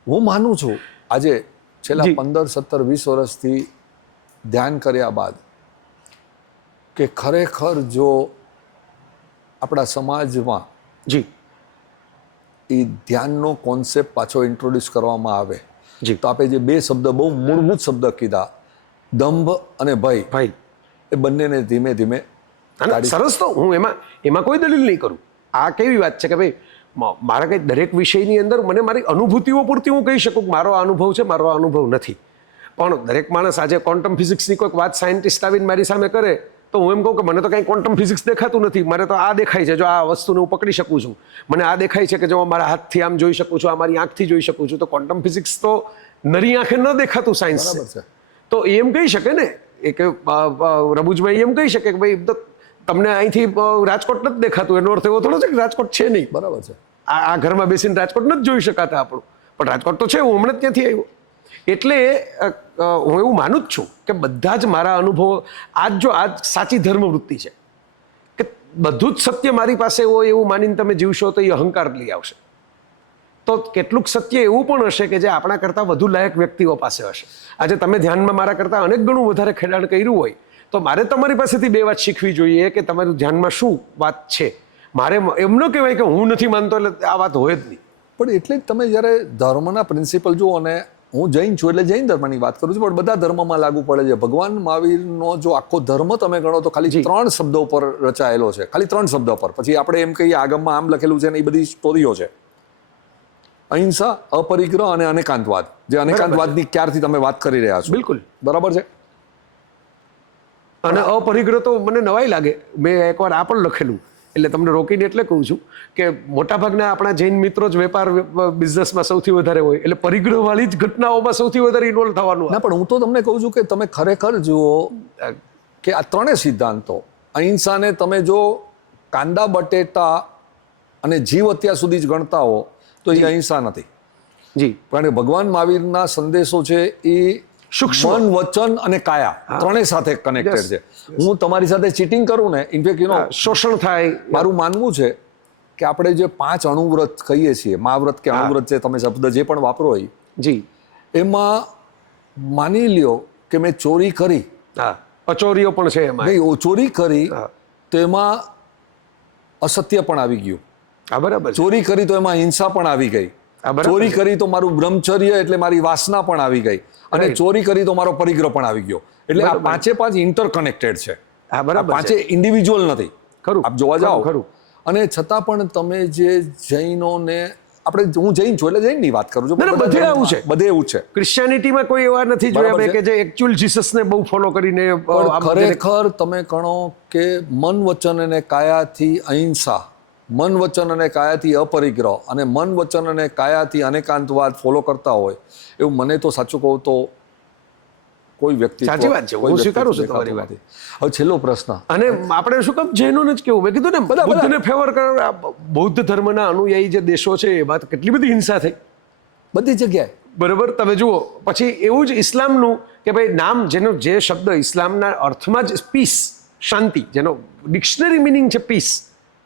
હું માનું છું આજે છેલ્લા 15, 17, 20 વર્ષથી ધ્યાન કર્યા બાદ કે ખરેખર જો આપણા સમાજમાં જી એ ધ્યાનનો કોન્સેપ્ટ પાછો ઇન્ટ્રોડ્યુસ કરવામાં આવે, જી, તો આપણે જે 2 શબ્દ બહુ મૂળભૂત શબ્દ કીધા, દંભ અને ભય, એ બંનેને ધીમે ધીમે સરસ. તો હું એમાં કોઈ દલીલ નહીં કરું. આ કેવી વાત છે કે ભાઈ મારા કંઈ દરેક વિષયની અંદર મને મારી અનુભૂતિઓ પૂરતી હું કહી શકું કે મારો અનુભવ છે, મારો અનુભવ નથી. પણ દરેક માણસ આજે ક્વોન્ટમ ફિઝિક્સની કોઈક વાત સાયન્ટિસ્ટ આવીને મારી સામે કરે તો હું એમ કહું કે મને તો કંઈ ક્વોન્ટમ ફિઝિક્સ દેખાતું નથી, મારે તો આ દેખાય છે, જો આ વસ્તુને હું પકડી શકું છું, મને આ દેખાય છે કે જો મારા હાથથી આમ જોઈ શકું છું, આ મારી આંખથી જોઈ શકું છું. તો ક્વોન્ટમ ફિઝિક્સ તો નરી આંખે ન દેખાતું સાયન્સ છે. તો એમ કહી શકે ને એક રબુજભાઈ એમ કહી શકે કે ભાઈ તમને અહીંથી રાજકોટ નથી દેખાતું, એનો અર્થ એવો થોડો છે કે રાજકોટ છે નહીં. બરાબર છે. આ ઘરમાં બેસીને રાજકોટ નથી જોઈ શકાતા આપણું, પણ રાજકોટ તો છે, હું હમણાં જ ત્યાંથી આવ્યો. એટલે હું એવું માનું જ છું કે બધા જ મારા અનુભવો આજ સાચી ધર્મવૃત્તિ છે કે બધું જ સત્ય મારી પાસે હોય એવું માનીને તમે જીવશો તો એ અહંકાર લઈ આવશે. તો કેટલુંક સત્ય એવું પણ હશે કે જે આપણા કરતાં વધુ લાયક વ્યક્તિઓ પાસે હશે. આજે તમે ધ્યાનમાં મારા કરતાં અનેક ગણું વધારે ખેડાણ કર્યું હોય તો મારે તમારી પાસેથી 2 વાત શીખવી જોઈએ કે તમારું ધ્યાનમાં શું વાત છે. મારે એમ ન કહેવાય કે હું નથી માનતો એટલે આ વાત હોય જ નહીં. પણ એટલે જ તમે જ્યારે ધર્મના પ્રિન્સિપલ જુઓ, અને હું જૈન છું એટલે જૈન ધર્મની વાત કરું છું, પણ બધા ધર્મમાં લાગુ પડે છે. ભગવાન મહાવીરનો જો આખો ધર્મ તમે ગણો તો ખાલી 3 શબ્દો પર રચાયેલો છે, ખાલી 3 શબ્દો પર. પછી આપણે એમ કહીએ આગમમાં આમ લખેલું છે ને એ બધી સ્ટોરીઓ છે. અહિંસા, અપરિગ્રહ અને અનેકાંતવાદ. જે અનેકાંતવાદની ક્યારથી તમે વાત કરી રહ્યા છો. બિલકુલ બરાબર છે. અને અપરિગ્રહ તો મને નવાઈ લાગે, મેં એકવાર આ પણ લખેલું એટલે તમને રોકીને એટલે કહું છું કે મોટાભાગના આપણા જૈન મિત્રો જ વેપાર બિઝનેસમાં સૌથી વધારે હોય, એટલે પરિગ્રહવાળી જ ઘટનાઓમાં સૌથી વધારે ઇન્વોલ્વ થવાનું. ના, પણ હું તો તમને કહું છું કે તમે ખરેખર જુઓ કે આ 3 સિદ્ધાંતો, અહિંસાને તમે જો કાંદા બટેટા અને જીવ અત્યાર સુધી જ ગણતા હો તો એ અહિંસા નથી. જી, કારણ કે ભગવાન મહાવીરના સંદેશો છે એ મન, વચન અને કાયા 3 સાથે કનેક્ટેડ છે. હું તમારી સાથે ચીટિંગ કરું ને, ઇનફેક્ટ શોષણ થાય. મારું માનવું છે કે આપણે જે 5 અણુવ્રત કહીએ છીએ, મહાવ્રત કે અણુવ્રત છે, તમે શબ્દ જે પણ વાપરો હોય, જી, એમાં માની લ્યો કે મેં ચોરી કરી, અચોરીઓ પણ છે એમાં, નહીં ચોરી કરી તો એમાં અસત્ય પણ આવી ગયું. બરાબર. ચોરી કરી તો એમાં હિંસા પણ આવી ગઈ. ચોરી કરી તો મારું બ્રહ્મચર્ય એટલે મારી વાસના પણ આવી ગઈ, અને ચોરી કરી તો મારો પરિગ્રહ પણ આવી ગયો. એટલે આ 5 ઇન્ટરકનેક્ટેડ છે. બરાબર. 5 ઇન્ડિવિજ્યુઅલ નથી. ખરું, આપ જોવા જાઓ. ખરું. અને છતાં પણ તમે જે જૈનોને આપણે હું જૈન છું એટલે જૈનની વાત કરું છું. ના, બધે આવું છે. બધે એવું છે. ક્રિશ્ચિયાનિટીમાં કોઈ એવા નથી જોયા બરાબર મેં કે જે એકચ્યુઅલ જીસસને બહુ ફોલો કરીને પણ ખરેખર તમે ગણો કે મન વચન અને કાયાથી અહિંસા, મન વચન અને કાયાથી અપરિગ્રહ અને મન વચન અને કાયાથી અનેકાંતવાદ ફોલો કરતા હોય એવું મને તો સાચું કહું તો કોઈ વ્યક્તિ સાચી વાત છે, હું સ્વીકારું છું તમારી વાત. હવે છેલ્લો પ્રશ્ન, અને આપણે શું કામ જૈનોને જ કેવું, મેં કીધું ને બુદ્ધને ફેવર કરે, બૌદ્ધ ધર્મના અનુયાયી જે દેશો છે એમાં તો કેટલી બધી હિંસા થઈ બધી જગ્યાએ. બરાબર, તમે જુઓ. પછી એવું જ ઇસ્લામનું કે ભાઈ નામ જેનો જે શબ્દ ઇસ્લામના અર્થમાં જ પીસ, શાંતિ, જેનો ડિક્શનરી મિનિંગ છે પીસ,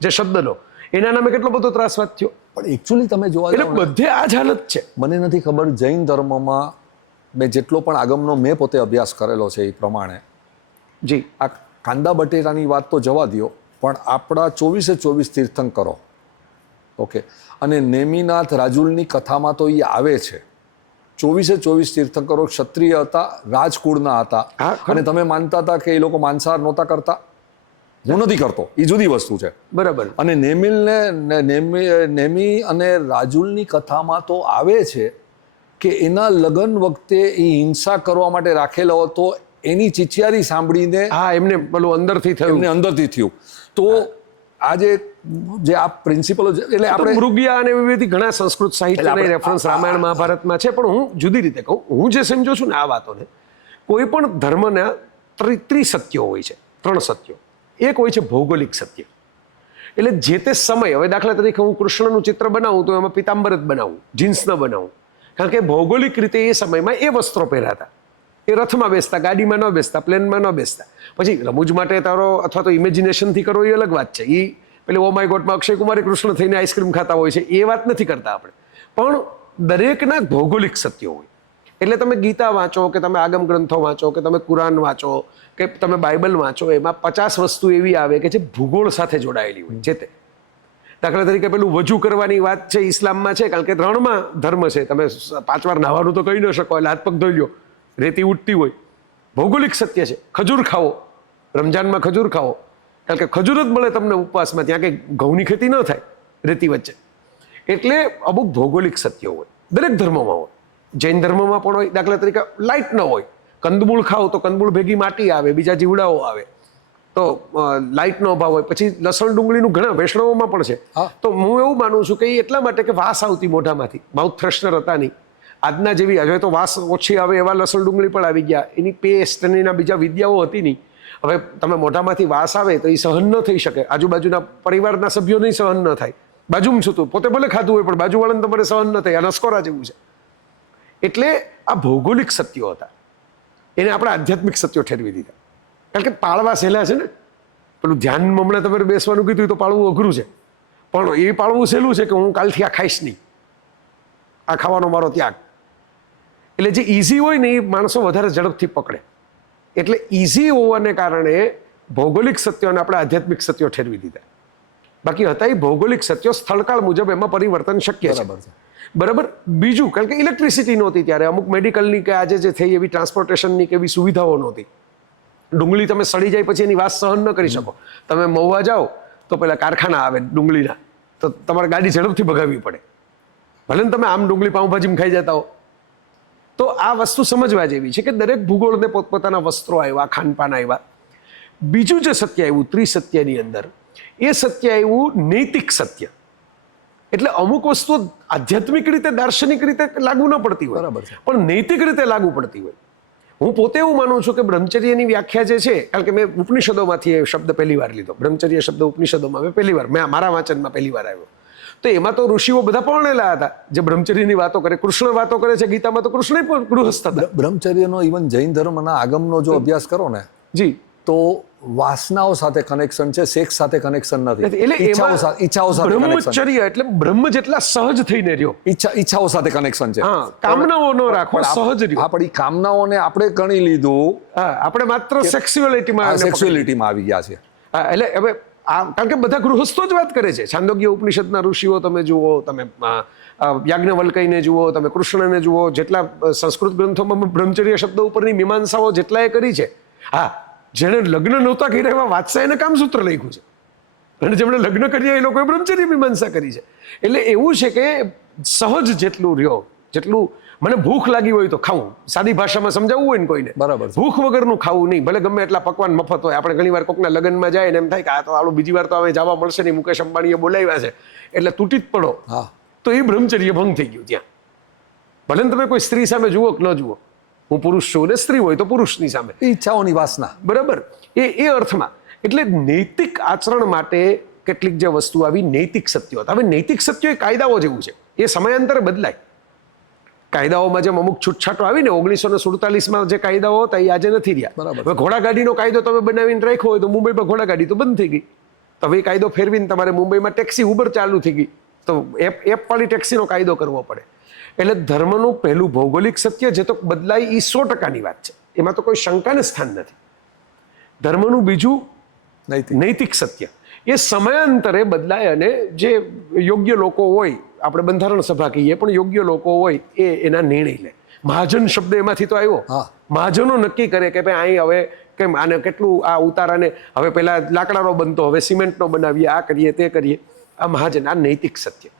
જે શબ્દનો, એના નામે કેટલો બધો ત્રાસવાદ થયો. પણ એકચ્યુઅલી તમે જોવા એટલે બધે આ જ હાલત છે. મને નથી ખબર જૈન ધર્મમાં મેં જેટલો પણ આગમનો મેં પોતે અભ્યાસ કરેલો છે એ પ્રમાણે જી આ કાંદા બટેટાની વાત તો જવા દ્યો, પણ આપણા 24 તીર્થંકરો, ઓકે, અને નેમિનાથ રાજુલની કથામાં તો એ આવે છે. 24 તીર્થંકરો ક્ષત્રિય હતા, રાજકુળના હતા, અને તમે માનતા હતા કે એ લોકો માંસાહાર નહોતા કરતા. હું નથી કરતો, એ જુદી વસ્તુ છે. બરાબર. અને નેમી અને રાજુલની કથામાં તો આવે છે કે એના લગ્ન વખતે એ હિંસા કરવા માટે રાખેલો હતો, એની ચિચિયારી સાંભળીને હા એમને પેલું અંદરથી થયું, એમને અંદરથી થયું. તો આજે જે આ પ્રિન્સિપલો એટલે આપણે મૃગયા અને એવી બધી ઘણા સંસ્કૃત સાહિત્યના રેફરન્સ રામાયણ મહાભારતમાં છે, પણ હું જુદી રીતે કહું, હું જે સમજો છું ને આ વાતોને, કોઈ પણ ધર્મના ત્રિસત્યો હોય છે, 3 સત્યો. એક હોય છે ભૌગોલિક સત્ય, એટલે જે તે સમય, હવે દાખલા તરીકે હું કૃષ્ણનું ચિત્ર બનાવું તો એમાં પિતાંબર જ બનાવું, જીન્સ ન બનાવું, કારણ કે ભૌગોલિક રીતે એ સમયમાં એ વસ્ત્રો પહેરાતા, એ રથમાં બેસતા, ગાડીમાં ન બેસતા, પ્લેનમાં ન બેસતા. પછી રમૂજ માટે તારો અથવા તો ઇમેજિનેશનથી કરો એ અલગ વાત છે. એ પેલે ઓ માય ગોડમાં અક્ષય કુમારે કૃષ્ણ થઈને આઈસ્ક્રીમ ખાતા હોય છે, એ વાત નથી કરતા આપણે. પણ દરેકના ભૌગોલિક સત્યો હોય. એટલે તમે ગીતા વાંચો કે તમે આગમ ગ્રંથો વાંચો કે તમે કુરાન વાંચો કે તમે બાઇબલ વાંચો, એમાં 50 વસ્તુ એવી આવે કે જે ભૂગોળ સાથે જોડાયેલી હોય છે. તે દાખલા તરીકે પેલું વજુ કરવાની વાત છે ઇસ્લામમાં છે, કારણ કે 3માં ધર્મ છે. તમે 5 વાર નાહવાનું તો કહી ન શકો, એટલે હાથ પગ ધોઈ લો, રેતી ઉઠતી હોય. ભૌગોલિક સત્ય છે. ખજૂર ખાઓ, રમજાનમાં ખજૂર ખાઓ, કારણ કે ખજૂર જ મળે તમને ઉપવાસમાં, ત્યાં કંઈ ઘઉંની ખેતી ન થાય રેતી વચ્ચે. એટલે અમુક ભૌગોલિક સત્યો હોય, દરેક ધર્મમાં હોય. જૈન ધર્મમાં પણ હોય. દાખલા તરીકે લાઇટ ન હોય, કંદમૂળ ખાઓ તો કંદમૂળ ભેગી માટી આવે, બીજા જીવડાઓ આવે, તો લાઇટનો અભાવ હોય. પછી લસણ ડુંગળીનું ઘણા વૈષ્ણવોમાં પણ છે. તો હું એવું માનું છું કે એ એટલા માટે કે વાસ આવતી મોઢામાંથી, માઉથ ફ્રેશનર હતા નહીં. આજના જેવી હવે તો વાસ ઓછી આવે એવા લસણ ડુંગળી પણ આવી ગયા, એની પેસ્ટ અને એના બીજા વિદ્યાઓ હતી નહીં. હવે તમે મોઢામાંથી વાસ આવે તો એ સહન ન થઈ શકે, આજુબાજુના પરિવારના સભ્યોને સહન ન થાય. બાજુમાં છું તું, પોતે ભલે ખાધું હોય પણ બાજુવાળાને તમારે સહન ન થાય. આ નસકોરા જેવું છે. એટલે આ ભૌગોલિક સત્યો હતા, એને આપણે આધ્યાત્મિક સત્યો ઠેરવી દીધા. કારણ કે પાળવા સહેલા છે ને, પેલું ધ્યાન હમણાં તમારે બેસવાનું કીધું તો પાળવું અઘરું છે, પણ એ પાળવું સહેલું છે કે હું કાલથી આ ખાઈશ નહીં, આ ખાવાનો મારો ત્યાગ. એટલે જે ઇઝી હોય ને એ માણસો વધારે ઝડપથી પકડે. એટલે ઇઝી હોવાને કારણે ભૌગોલિક સત્યોને આપણે આધ્યાત્મિક સત્યો ઠેરવી દીધા. બાકી હતા એ ભૌગોલિક સત્યો, સ્થળકાળ મુજબ એમાં પરિવર્તન શક્ય છે. બરાબર. બીજું, કારણ કે ઇલેક્ટ્રિસિટી નહોતી ત્યારે, અમુક મેડિકલની કે આજે જે થઈ એવી ટ્રાન્સપોર્ટેશનની કે એવી સુવિધાઓ નહોતી. ડુંગળી તમે સડી જાય પછી એની વાસ સહન ન કરી શકો. તમે મહુવા જાઓ તો પેલા કારખાના આવે ડુંગળીના, તો તમારે ગાડી ઝડપથી ભગાવવી પડે, ભલે ને તમે આમ ડુંગળી પાઉંભાજીમાં ખાઈ જતા હો. તો આ વસ્તુ સમજવા જેવી છે કે દરેક ભૂગોળને પોતપોતાના વસ્ત્રો આવ્યા, ખાનપાન આવ્યા. બીજું જે સત્ય આવ્યું ત્રિસત્યની અંદર, એ સત્ય આવ્યું નૈતિક સત્ય. એટલે અમુક વસ્તુઓ આધ્યાત્મિક રીતે, દાર્શનિક રીતે લાગુ ન પડતી હોય, પણ નૈતિક રીતે લાગુ પડતી હોય. હું પોતે એવું માનું છું કે બ્રહ્મચર્યની વ્યાખ્યા જે છે, કારણ કે મેં ઉપનિષદોમાંથી એ શબ્દ પહેલી વાર લીધો, બ્રહ્મચર્ય શબ્દ ઉપનિષદોમાં મેં પહેલી વાર, મારા વાંચનમાં પહેલી વાર આવ્યો. તો એમાં તો ઋષિઓ બધા પરણેલા હતા જે બ્રહ્મચર્યની વાતો કરે. કૃષ્ણ વાતો કરે છે ગીતામાં, તો કૃષ્ણ પણ ગૃહસ્થ હતા. બ્રહ્મચર્યનો ઇવન જૈન ધર્મના આગમનો જો અભ્યાસ કરો ને જી, તો વાસનાઓ સાથે કનેક્શન છે, સેક્સ સાથે કનેક્શન નથી. એટલે ઈચ્છાઓ સાથે બ્રહ્મચર્ય એટલે બ્રહ્મ જેટલા સહજ થઈને રહ્યો. ઈચ્છાઓ સાથે કનેક્શન છે. હા, કામનાઓ ન રાખો, સહજ રહ્યો. આપણી કામનાઓને આપણે ગણી લીધું, આપણે માત્ર સેક્સ્યુઅલિટીમાં આવી ગયા છે. એટલે હવે કારણ કે બધા ગૃહસ્થો જ વાત કરે છે. છાંદોગ્ય ઉપનિષદના ઋષિઓ તમે જુઓ, તમે યાજ્ઞવલ્ક્યને જુઓ, તમે કૃષ્ણને જુઓ, જેટલા સંસ્કૃત ગ્રંથોમાં બ્રહ્મચર્ય શબ્દ ઉપરની મીમાંસાઓ જેટલાએ કરી છે. હા, જેણે લગ્ન નહોતા કર્યા એવા વાત્સા એને કામસૂત્ર લખ્યું છે, અને જેમણે લગ્ન કર્યા એ લોકોએ બ્રહ્મચર્ય મીમાંસા કરી છે. એટલે એવું છે કે સહજ જેટલું રહ્યો, જેટલું મને ભૂખ લાગી હોય તો ખાવું, સાદી ભાષામાં સમજાવવું હોય ને કોઈને, બરાબર છે. ભૂખ વગરનું ખાવું નહીં, ભલે ગમે એટલા પકવાન મફત હોય. આપણે ઘણી વાર કોકના લગ્નમાં જાય ને એમ થાય કે આ તો આલું બીજી વાર તો હવે જવા મળશે નહીં, મુકેશ અંબાણીએ બોલાવ્યા છે એટલે તૂટી જ પડો. હા, તો એ બ્રહ્મચર્ય ભંગ થઈ ગયું ત્યાં. ભલે ને તમે કોઈ સ્ત્રી સામે જુઓ કે ન જુઓ, હું પુરુષ છું ને સ્ત્રી હોય તો પુરુષની સામે, એ ઈચ્છાઓની વાસના. બરાબર, એ અર્થમાં. એટલે નૈતિક આચરણ માટે કેટલીક જે વસ્તુ આવી નૈતિક સત્યો હતા. હવે નૈતિક સત્યો એ કાયદાઓ જેવું છે, એ સમયાંતરે બદલાય. કાયદાઓમાં જેમ અમુક છૂટછાટો આવી ને 1947માં જે કાયદાઓ હતા એ આજે નથી રહ્યા. બરાબર. હવે ઘોડાગાડીનો કાયદો તમે બનાવીને રાખ્યો હોય તો મુંબઈમાં ઘોડાગાડી તો બંધ થઈ ગઈ. તો હવે એ કાયદો ફેરવીને તમારે મુંબઈમાં ટેક્સી ઉબર ચાલુ થઈ ગઈ, તો એપ વાળી ટેક્સીનો કાયદો કરવો પડે. એટલે ધર્મનું પહેલું ભૌગોલિક સત્ય જે તો બદલાય એ 100%ની વાત છે, એમાં તો કોઈ શંકાને સ્થાન નથી. ધર્મનું બીજું નૈતિક સત્ય એ સમયાંતરે બદલાય, અને જે યોગ્ય લોકો હોય, આપણે બંધારણ સભા કહીએ પણ યોગ્ય લોકો હોય એ એના નિર્ણય લે. મહાજન શબ્દ એમાંથી તો આવ્યો. હા. મહાજનો નક્કી કરે કે ભાઈ અહીં હવે કેમ આને કેટલું આ ઉતારાને, હવે પેલા લાકડાનો બનતો હવે સિમેન્ટનો બનાવીએ, આ કરીએ તે કરીએ. આ મહાજન, આ નૈતિક સત્ય.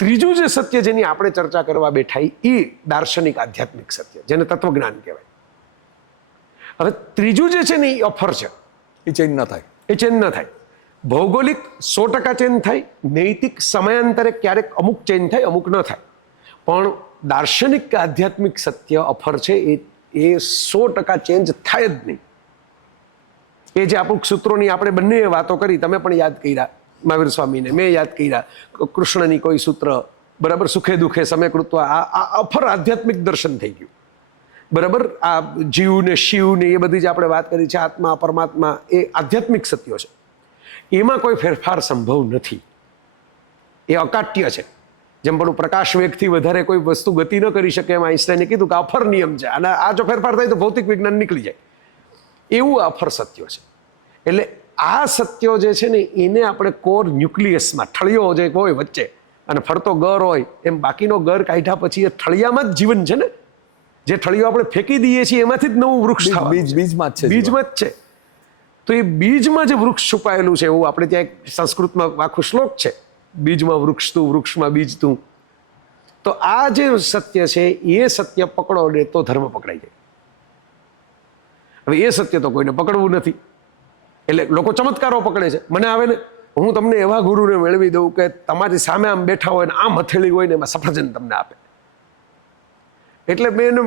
ત્રીજું જે સત્ય જેની આપણે ચર્ચા કરવા બેઠા એ દાર્શનિક આધ્યાત્મિક સત્ય, જેને તત્વજ્ઞાન કહેવાય. હવે ત્રીજું જે છે ને એ અફર છે, એ ચેન્જ ન થાય. એ ચેન્જ ન થાય. ભૌગોલિક 100% ચેન્જ થાય, નૈતિક સમયાંતરે ક્યારેક અમુક ચેન્જ થાય, અમુક ન થાય. પણ દાર્શનિક કે આધ્યાત્મિક સત્ય અફર છે એ 100% ચેન્જ થાય જ નહીં. એ જે અમુક સૂત્રોની આપણે બંને વાતો કરી, તમે પણ યાદ કર્યા, મહાવીર સ્વામીને મેં યાદ કર્યા, કૃષ્ણની કોઈ સૂત્ર, બરાબર, સુખે દુઃખે સમેકૃત્વ, આ અફર આધ્યાત્મિક દર્શન થઈ ગયું. બરાબર, આ જીવ ને શિવ ને એ બધી જે આપણે વાત કરી છે, આત્મા પરમાત્મા, એ આધ્યાત્મિક સત્યો છે. એમાં કોઈ ફેરફાર સંભવ નથી, એ અકાટ્ય છે. જેમ પેલું પ્રકાશ વેગથી વધારે કોઈ વસ્તુ ગતિ ન કરી શકે, એમ આઈન્સ્ટાઈને કીધું કે અફર નિયમ છે, અને આ જો ફેરફાર થાય તો ભૌતિક વિજ્ઞાન નીકળી જાય. એવું અફર સત્યો છે. એટલે આ સત્યો જે છે ને એને આપણે કોર ન્યુક્લિયસમાં, ઠળિયો જે હોય વચ્ચે અને ફરતો ગર હોય, એમ બાકીનો ગર કાઢ્યા પછી એ ઠળિયામાં જ જીવન છે ને. જે ઠળિયો આપણે ફેંકી દઈએ છીએ એમાંથી જ નવું વૃક્ષ થવાનું છે. બીજમાં જ છે. બીજમાં જ છે. તો એ બીજમાં જે વૃક્ષ છુપાયેલું છે, એવું આપણે ત્યાં એક સંસ્કૃતમાં આખું શ્લોક છે, બીજમાં વૃક્ષ તું, વૃક્ષમાં બીજ તું. તો આ જે સત્ય છે એ સત્ય પકડો ને તો ધર્મ પકડાઈ જાય. હવે એ સત્ય તો કોઈને પકડવું નથી, એટલે લોકો ચમત્કારો પકડે છે. મને આવે ને, હું તમને એવા ગુરુને મેળવી દઉં કે તમારી સામે આમ બેઠા હોય ને આમ હથેળી હોય ને એમાં સફરજન તમને આપે. એટલે મેં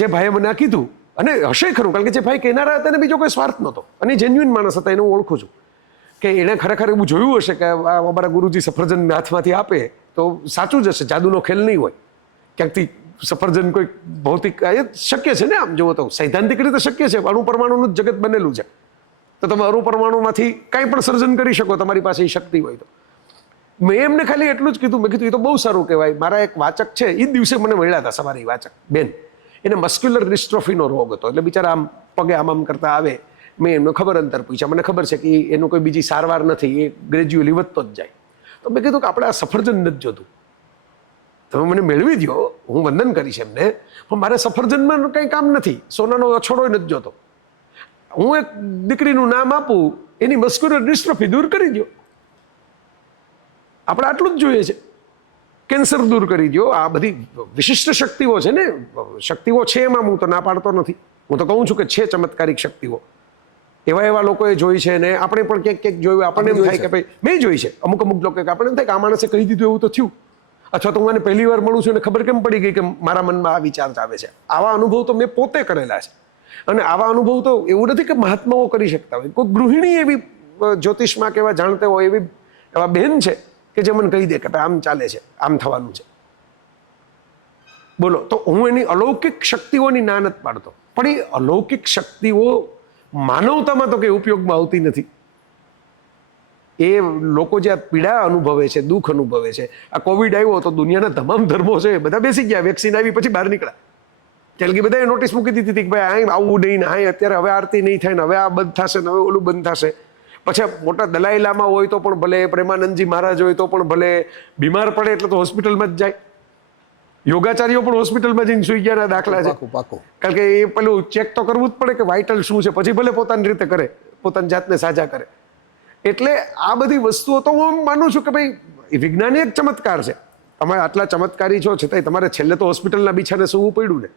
જે ભાઈએ મને આ કીધું, અને હશે ખરું, કારણ કે જે ભાઈ કહેનારા હતા એને બીજો કોઈ સ્વાર્થ નહોતો, અને જેન્યુઇન માણસ હતા, એને હું ઓળખું છું કે એણે ખરેખર એવું જોયું હશે કે અમારા ગુરુજી સફરજન હાથમાંથી આપે તો સાચું જ હશે, જાદુનો ખેલ નહીં હોય. ક્યાંકથી સફરજન કોઈ ભૌતિક, એ શક્ય છે ને, આમ જુઓ તો સૈદ્ધાંતિક રીતે શક્ય છે. અણુ પરમાણુનું જ જગત બનેલું છે, તો તમે અણુ પરમાણુમાંથી કાંઈ પણ સર્જન કરી શકો, તમારી પાસે એ શક્તિ હોય તો. મેં એમને ખાલી એટલું જ કીધું, મેં કીધું એ તો બહુ સારું કહેવાય. મારા એક વાચક છે, એ દિવસે મને મળ્યા હતા સવારે, વાચક બેન, એને મસ્ક્યુલર ડિસ્ટ્રોફીનો રોગ હતો. એટલે બિચારા આમ પગે આમ કરતા આવે. મેં એમનો ખબર અંતર પૂછ્યા, મને ખબર છે કે એનું કોઈ બીજી સારવાર નથી, એ ગ્રેજ્યુઅલી વધતો જ જાય. તો મેં કીધું કે આપણે આ સફરજન નથી જોતું, તમે મને મેળવી દો, હું વંદન કરીશ એમને, પણ મારે સફરજનમાં કંઈ કામ નથી, સોનાનો અછોડો નથી જોતો. હું એક દીકરીનું નામ આપું, એની મસ્ક્યુલર ડિસ્ટ્રોફી દૂર કરી દો, આપણે આટલું જ જોઈએ છે. કેન્સર દૂર કરી દો. આ બધી વિશિષ્ટ શક્તિઓ છે ને, શક્તિઓ છે એમાં હું તો ના પાડતો નથી, હું તો કહું છું કે છે ચમત્કારિક શક્તિઓ. એવા લોકોએ જોઈ છે ને આપણે પણ ક્યાંક જોયું, આપણને એમ થાય કે ભાઈ મેં જોઈ છે. અમુક લોકો કે આપણને એમ થાય કે આ માણસે કહી દીધું એવું તો થયું, અથવા તો હું આને પહેલી વાર મળું છું અને ખબર કેમ પડી ગઈ કે મારા મનમાં આ વિચાર આવે છે. આવા અનુભવ તો મેં પોતે કરેલા છે, અને આવા અનુભવ તો એવું નથી કે મહાત્માઓ કરી શકતા હોય. કોઈ ગૃહિણી એવી જ્યોતિષમાં કેવા જાણતા હોય એવા બહેન છે કે જે મને કહી દે કે ભાઈ આમ ચાલે છે, આમ થવાનું છે. બોલો, તો હું એની અલૌકિક શક્તિઓની ના નથી પાડતો, પણ એ અલૌકિક શક્તિઓ માનવતામાં તો કંઈ ઉપયોગમાં આવતી નથી. એ લોકો જે આ પીડા અનુભવે છે, દુઃખ અનુભવે છે. આ કોવિડ આવ્યો તો દુનિયાના તમામ ધર્મો છે બધા બેસી ગયા, વેક્સિન આવી પછી બહાર નીકળ્યા. ત્યારે કે બધાએ નોટિસ મૂકી દીધી હતી કે ભાઈ અહીં આવવું નહીં ને, અહીં અત્યારે હવે આરતી નહીં થાય ને, હવે આ બંધ થશે ને, હવે ઓલું બંધ થશે. પછી મોટા દલાઈ લામા હોય તો પણ ભલે, પ્રેમાનંદજી મહારાજ હોય તો પણ ભલે, બીમાર પડે એટલે તો હોસ્પિટલમાં જ જાય. યોગાચાર્યો પણ હોસ્પિટલમાં જઈને સુઈ ગયાના દાખલા છે. કારણ કે એ પેલું ચેક તો કરવું જ પડે કે વાઇટલ શું છે, પછી ભલે પોતાની રીતે કરે, પોતાની જાતને સાજા કરે. એટલે આ બધી વસ્તુઓ તો હું માનું છું કે ભાઈ વિજ્ઞાન એક ચમત્કાર છે, તમે આટલા ચમત્કારી છો છતાંય તમારે છેલ્લે તો હોસ્પિટલના બિછાને સૂવું પડ્યું ને.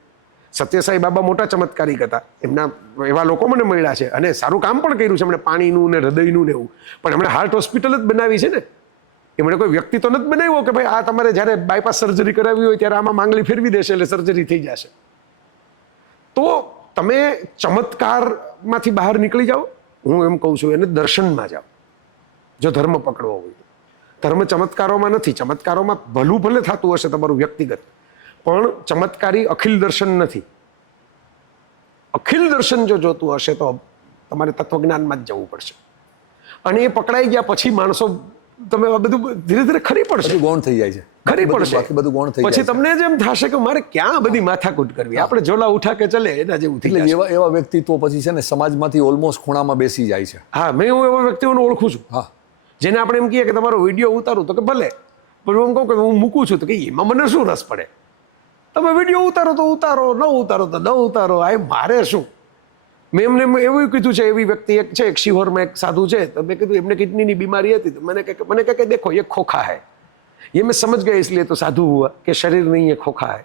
સત્યસાઈ બાબા મોટા ચમત્કારિક હતા, એમના એવા લોકો મને મળ્યા છે અને સારું કામ પણ કર્યું છે એમણે, પાણીનું ને હૃદયનું ને એવું. પણ એમણે હાર્ટ હોસ્પિટલ જ બનાવી છે ને, એમણે કોઈ વ્યક્તિ તો નથી બનાવ્યો કે ભાઈ આ તમારે જ્યારે બાયપાસ સર્જરી કરાવી હોય ત્યારે આમાં માંગલી ફેરવી દેશે એટલે સર્જરી થઈ જશે. તો તમે ચમત્કારમાંથી બહાર નીકળી જાઓ. હું એમ કહું છું એને દર્શનમાં જાઓ જો ધર્મ પકડવો હોય. ધર્મ ચમત્કારોમાં નથી. ચમત્કારોમાં ભલું ભલે થતું હશે તમારું વ્યક્તિગત, પણ ચમત્કારી અખિલ દર્શન નથી. અખિલ દર્શન જો જોતું હશે તો તમારે તત્વજ્ઞાનમાં જ જવું પડશે. અને એ પકડાઈ ગયા પછી માણસો તમે બધું ધીરે ધીરે ખરી પડશે, ગૌણ થઈ જાય છે, ખરી પડશે. બાકી બધું ગૌણ થઈ પછી જાય છે. તમને જેમ થશે કે મારે ક્યાં બધી માથાકૂટ કરવી, આપણે ઝોલા ઉઠા કે ચલે એના જેવું થઈ એટલે જાય. એવા વ્યક્તિત્વો પછી છે ને સમાજમાંથી ઓલમોસ્ટ ખૂણામાં બેસી જાય છે. હા, મેં હું એવા વ્યક્તિઓને ઓળખું છું. હા, જેને આપણે એમ કહીએ કે તમારો વિડીયો ઉતારું તો કે ભલે, પણ હું કહું કે હું મૂકું છું તો કે એમાં મને શું રસ પડે. તમે વિડીયો ઉતારો તો ઉતારો, ન ઉતારો તો ન ઉતારો, આ મારે શું. મેં એમને એવું કીધું છે, એવી વ્યક્તિ એક છે, એક શિહોરમાં એક સાધુ છે, તો મેં કીધું એમને કિડનીની બીમારી હતી, તો મને કહે કે દેખો ये खोखा है, ये मैं समझ गया इसलिए तो साधु हुआ कि शरीर नहीं है, खोखा है.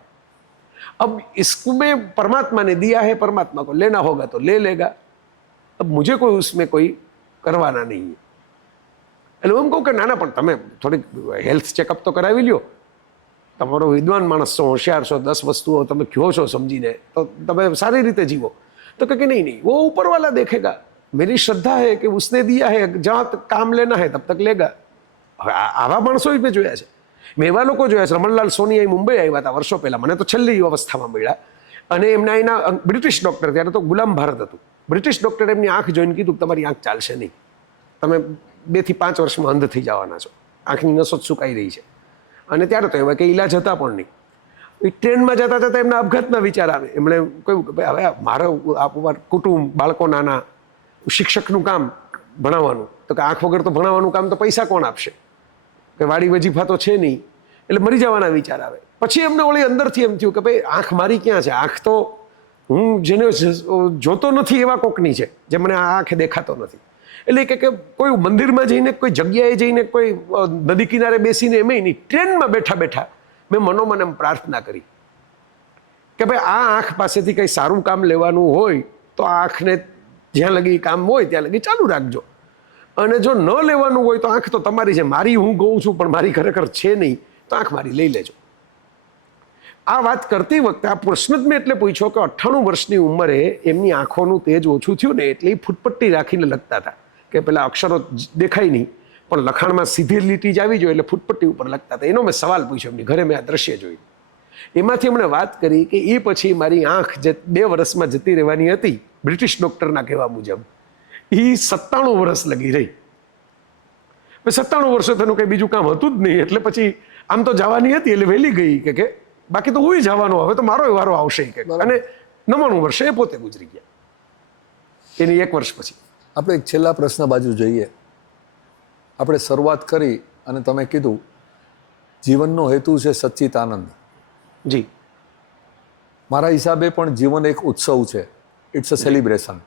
अब इसको मैं परमात्मा ने दिया है, परमात्मा को लेना होगा तो ले लेगा, अब मुझे कोई उसमें कोई करवाना नहीं है. એટલે હું એમ કહું કે ના ના, પણ તમે થોડીક હેલ્થ ચેકઅપ તો કરાવી લ્યો. તમારો વિદ્વાન માણસ છો, હોશિયાર છો, 10 વસ્તુઓ તમે કહો છો સમજીને, તો તમે સારી રીતે જીવો. तो कहे नहीं नहीं वो ऊपर वाला देखेगा, मेरी श्रद्धा है कि उसने दिया है, जहाँ तक काम लेना है तब तक लेगा. आवा माणसो મેં જોયા છે. મેં એવા લોકો જોયા છે. રમણલાલ સોની અહીં મુંબઈ આવ્યા હતા વર્ષો પહેલા, મને તો છેલ્લી અવસ્થામાં મળ્યા. અને એમના એના બ્રિટિશ ડૉક્ટર, ત્યારે તો ગુલામ ભારત હતું, બ્રિટિશ ડૉક્ટરે એમની આંખ જોઈને કીધું કે તમારી આંખ ચાલશે નહીં, તમે 2 થી 5 વર્ષમાં અંધ થઈ જવાના છો, આંખની નસો સુકાઈ રહી છે. અને ત્યારે તો એવા કે ઈલાજ હતા પણ નહીં. ટ્રેનમાં જતા જતા એમના અપઘાતના વિચાર આવે. એમણે કહ્યું કે ભાઈ હવે મારો કુટુંબ, બાળકો નાના, શિક્ષકનું કામ ભણાવવાનું, તો કે આંખ વગર તો ભણાવવાનું કામ તો પૈસા કોણ આપશે, કે વાડી વજીફા તો છે નહીં, એટલે મરી જવાના વિચાર આવે. પછી એમને ઓળી અંદરથી એમ થયું કે ભાઈ આંખ મારી ક્યાં છે, આંખ તો હું જેને જોતો નથી એવા કોકની છે, જે મને આ આંખે દેખાતો નથી. એટલે કે કોઈ મંદિરમાં જઈને, કોઈ જગ્યાએ જઈને, કોઈ નદી કિનારે બેસીને, એમ નહીં, ટ્રેનમાં બેઠા બેઠા મેં મનોમન એમ પ્રાર્થના કરી કે ભાઈ આ આંખ પાસેથી કંઈ સારું કામ લેવાનું હોય તો આ આંખને જ્યાં લગી કામ હોય ત્યાં લગી ચાલુ રાખજો, અને જો ન લેવાનું હોય તો આંખ તો તમારી છે, મારી હું કહું છું પણ મારી ખરેખર છે નહીં, તો આંખ મારી લઈ લેજો. આ વાત કરતી વખતે આ પ્રશ્ન જ મેં એટલે પૂછ્યો કે 98 વર્ષની ઉંમરે એમની આંખોનું તેજ ઓછું થયું ને, એટલે એ ફૂટપટ્ટી રાખીને લખતા હતા કે પેલા અક્ષરો દેખાય નહીં પણ લખાણમાં સીધી લીટી જ આવી જોઈએ, એટલે ફૂટપટ્ટી ઉપર લખતા હતા. એનો મેં સવાલ પૂછ્યો એમની ઘરે, મેં આ દ્રશ્ય જોયું. એમાંથી એમણે વાત કરી કે એ પછી મારી આંખ જે 2 વર્ષમાં જતી રહેવાની હતી, બ્રિટિશ ડૉક્ટરના કહેવા મુજબ, એ 97 વર્ષ લગી રહી. 97 વર્ષે તેનું કંઈ બીજું કામ હતું જ નહીં, એટલે પછી આમ તો જવાની હતી એટલે વહેલી ગઈ કે બાકી તો હું જવાનો, હવે તો મારો વારો આવશે કે. અને 99 વર્ષે એ પોતે ગુજરી ગયા, એની 1 વર્ષ પછી. આપણે એક છેલ્લા પ્રશ્ન બાજુ જોઈએ. આપણે શરૂઆત કરી અને તમે કીધું જીવનનો હેતુ છે સચ્ચિત આનંદ. જી, મારા હિસાબે પણ જીવન એક ઉત્સવ છે, ઇટ્સ અ સેલિબ્રેશન.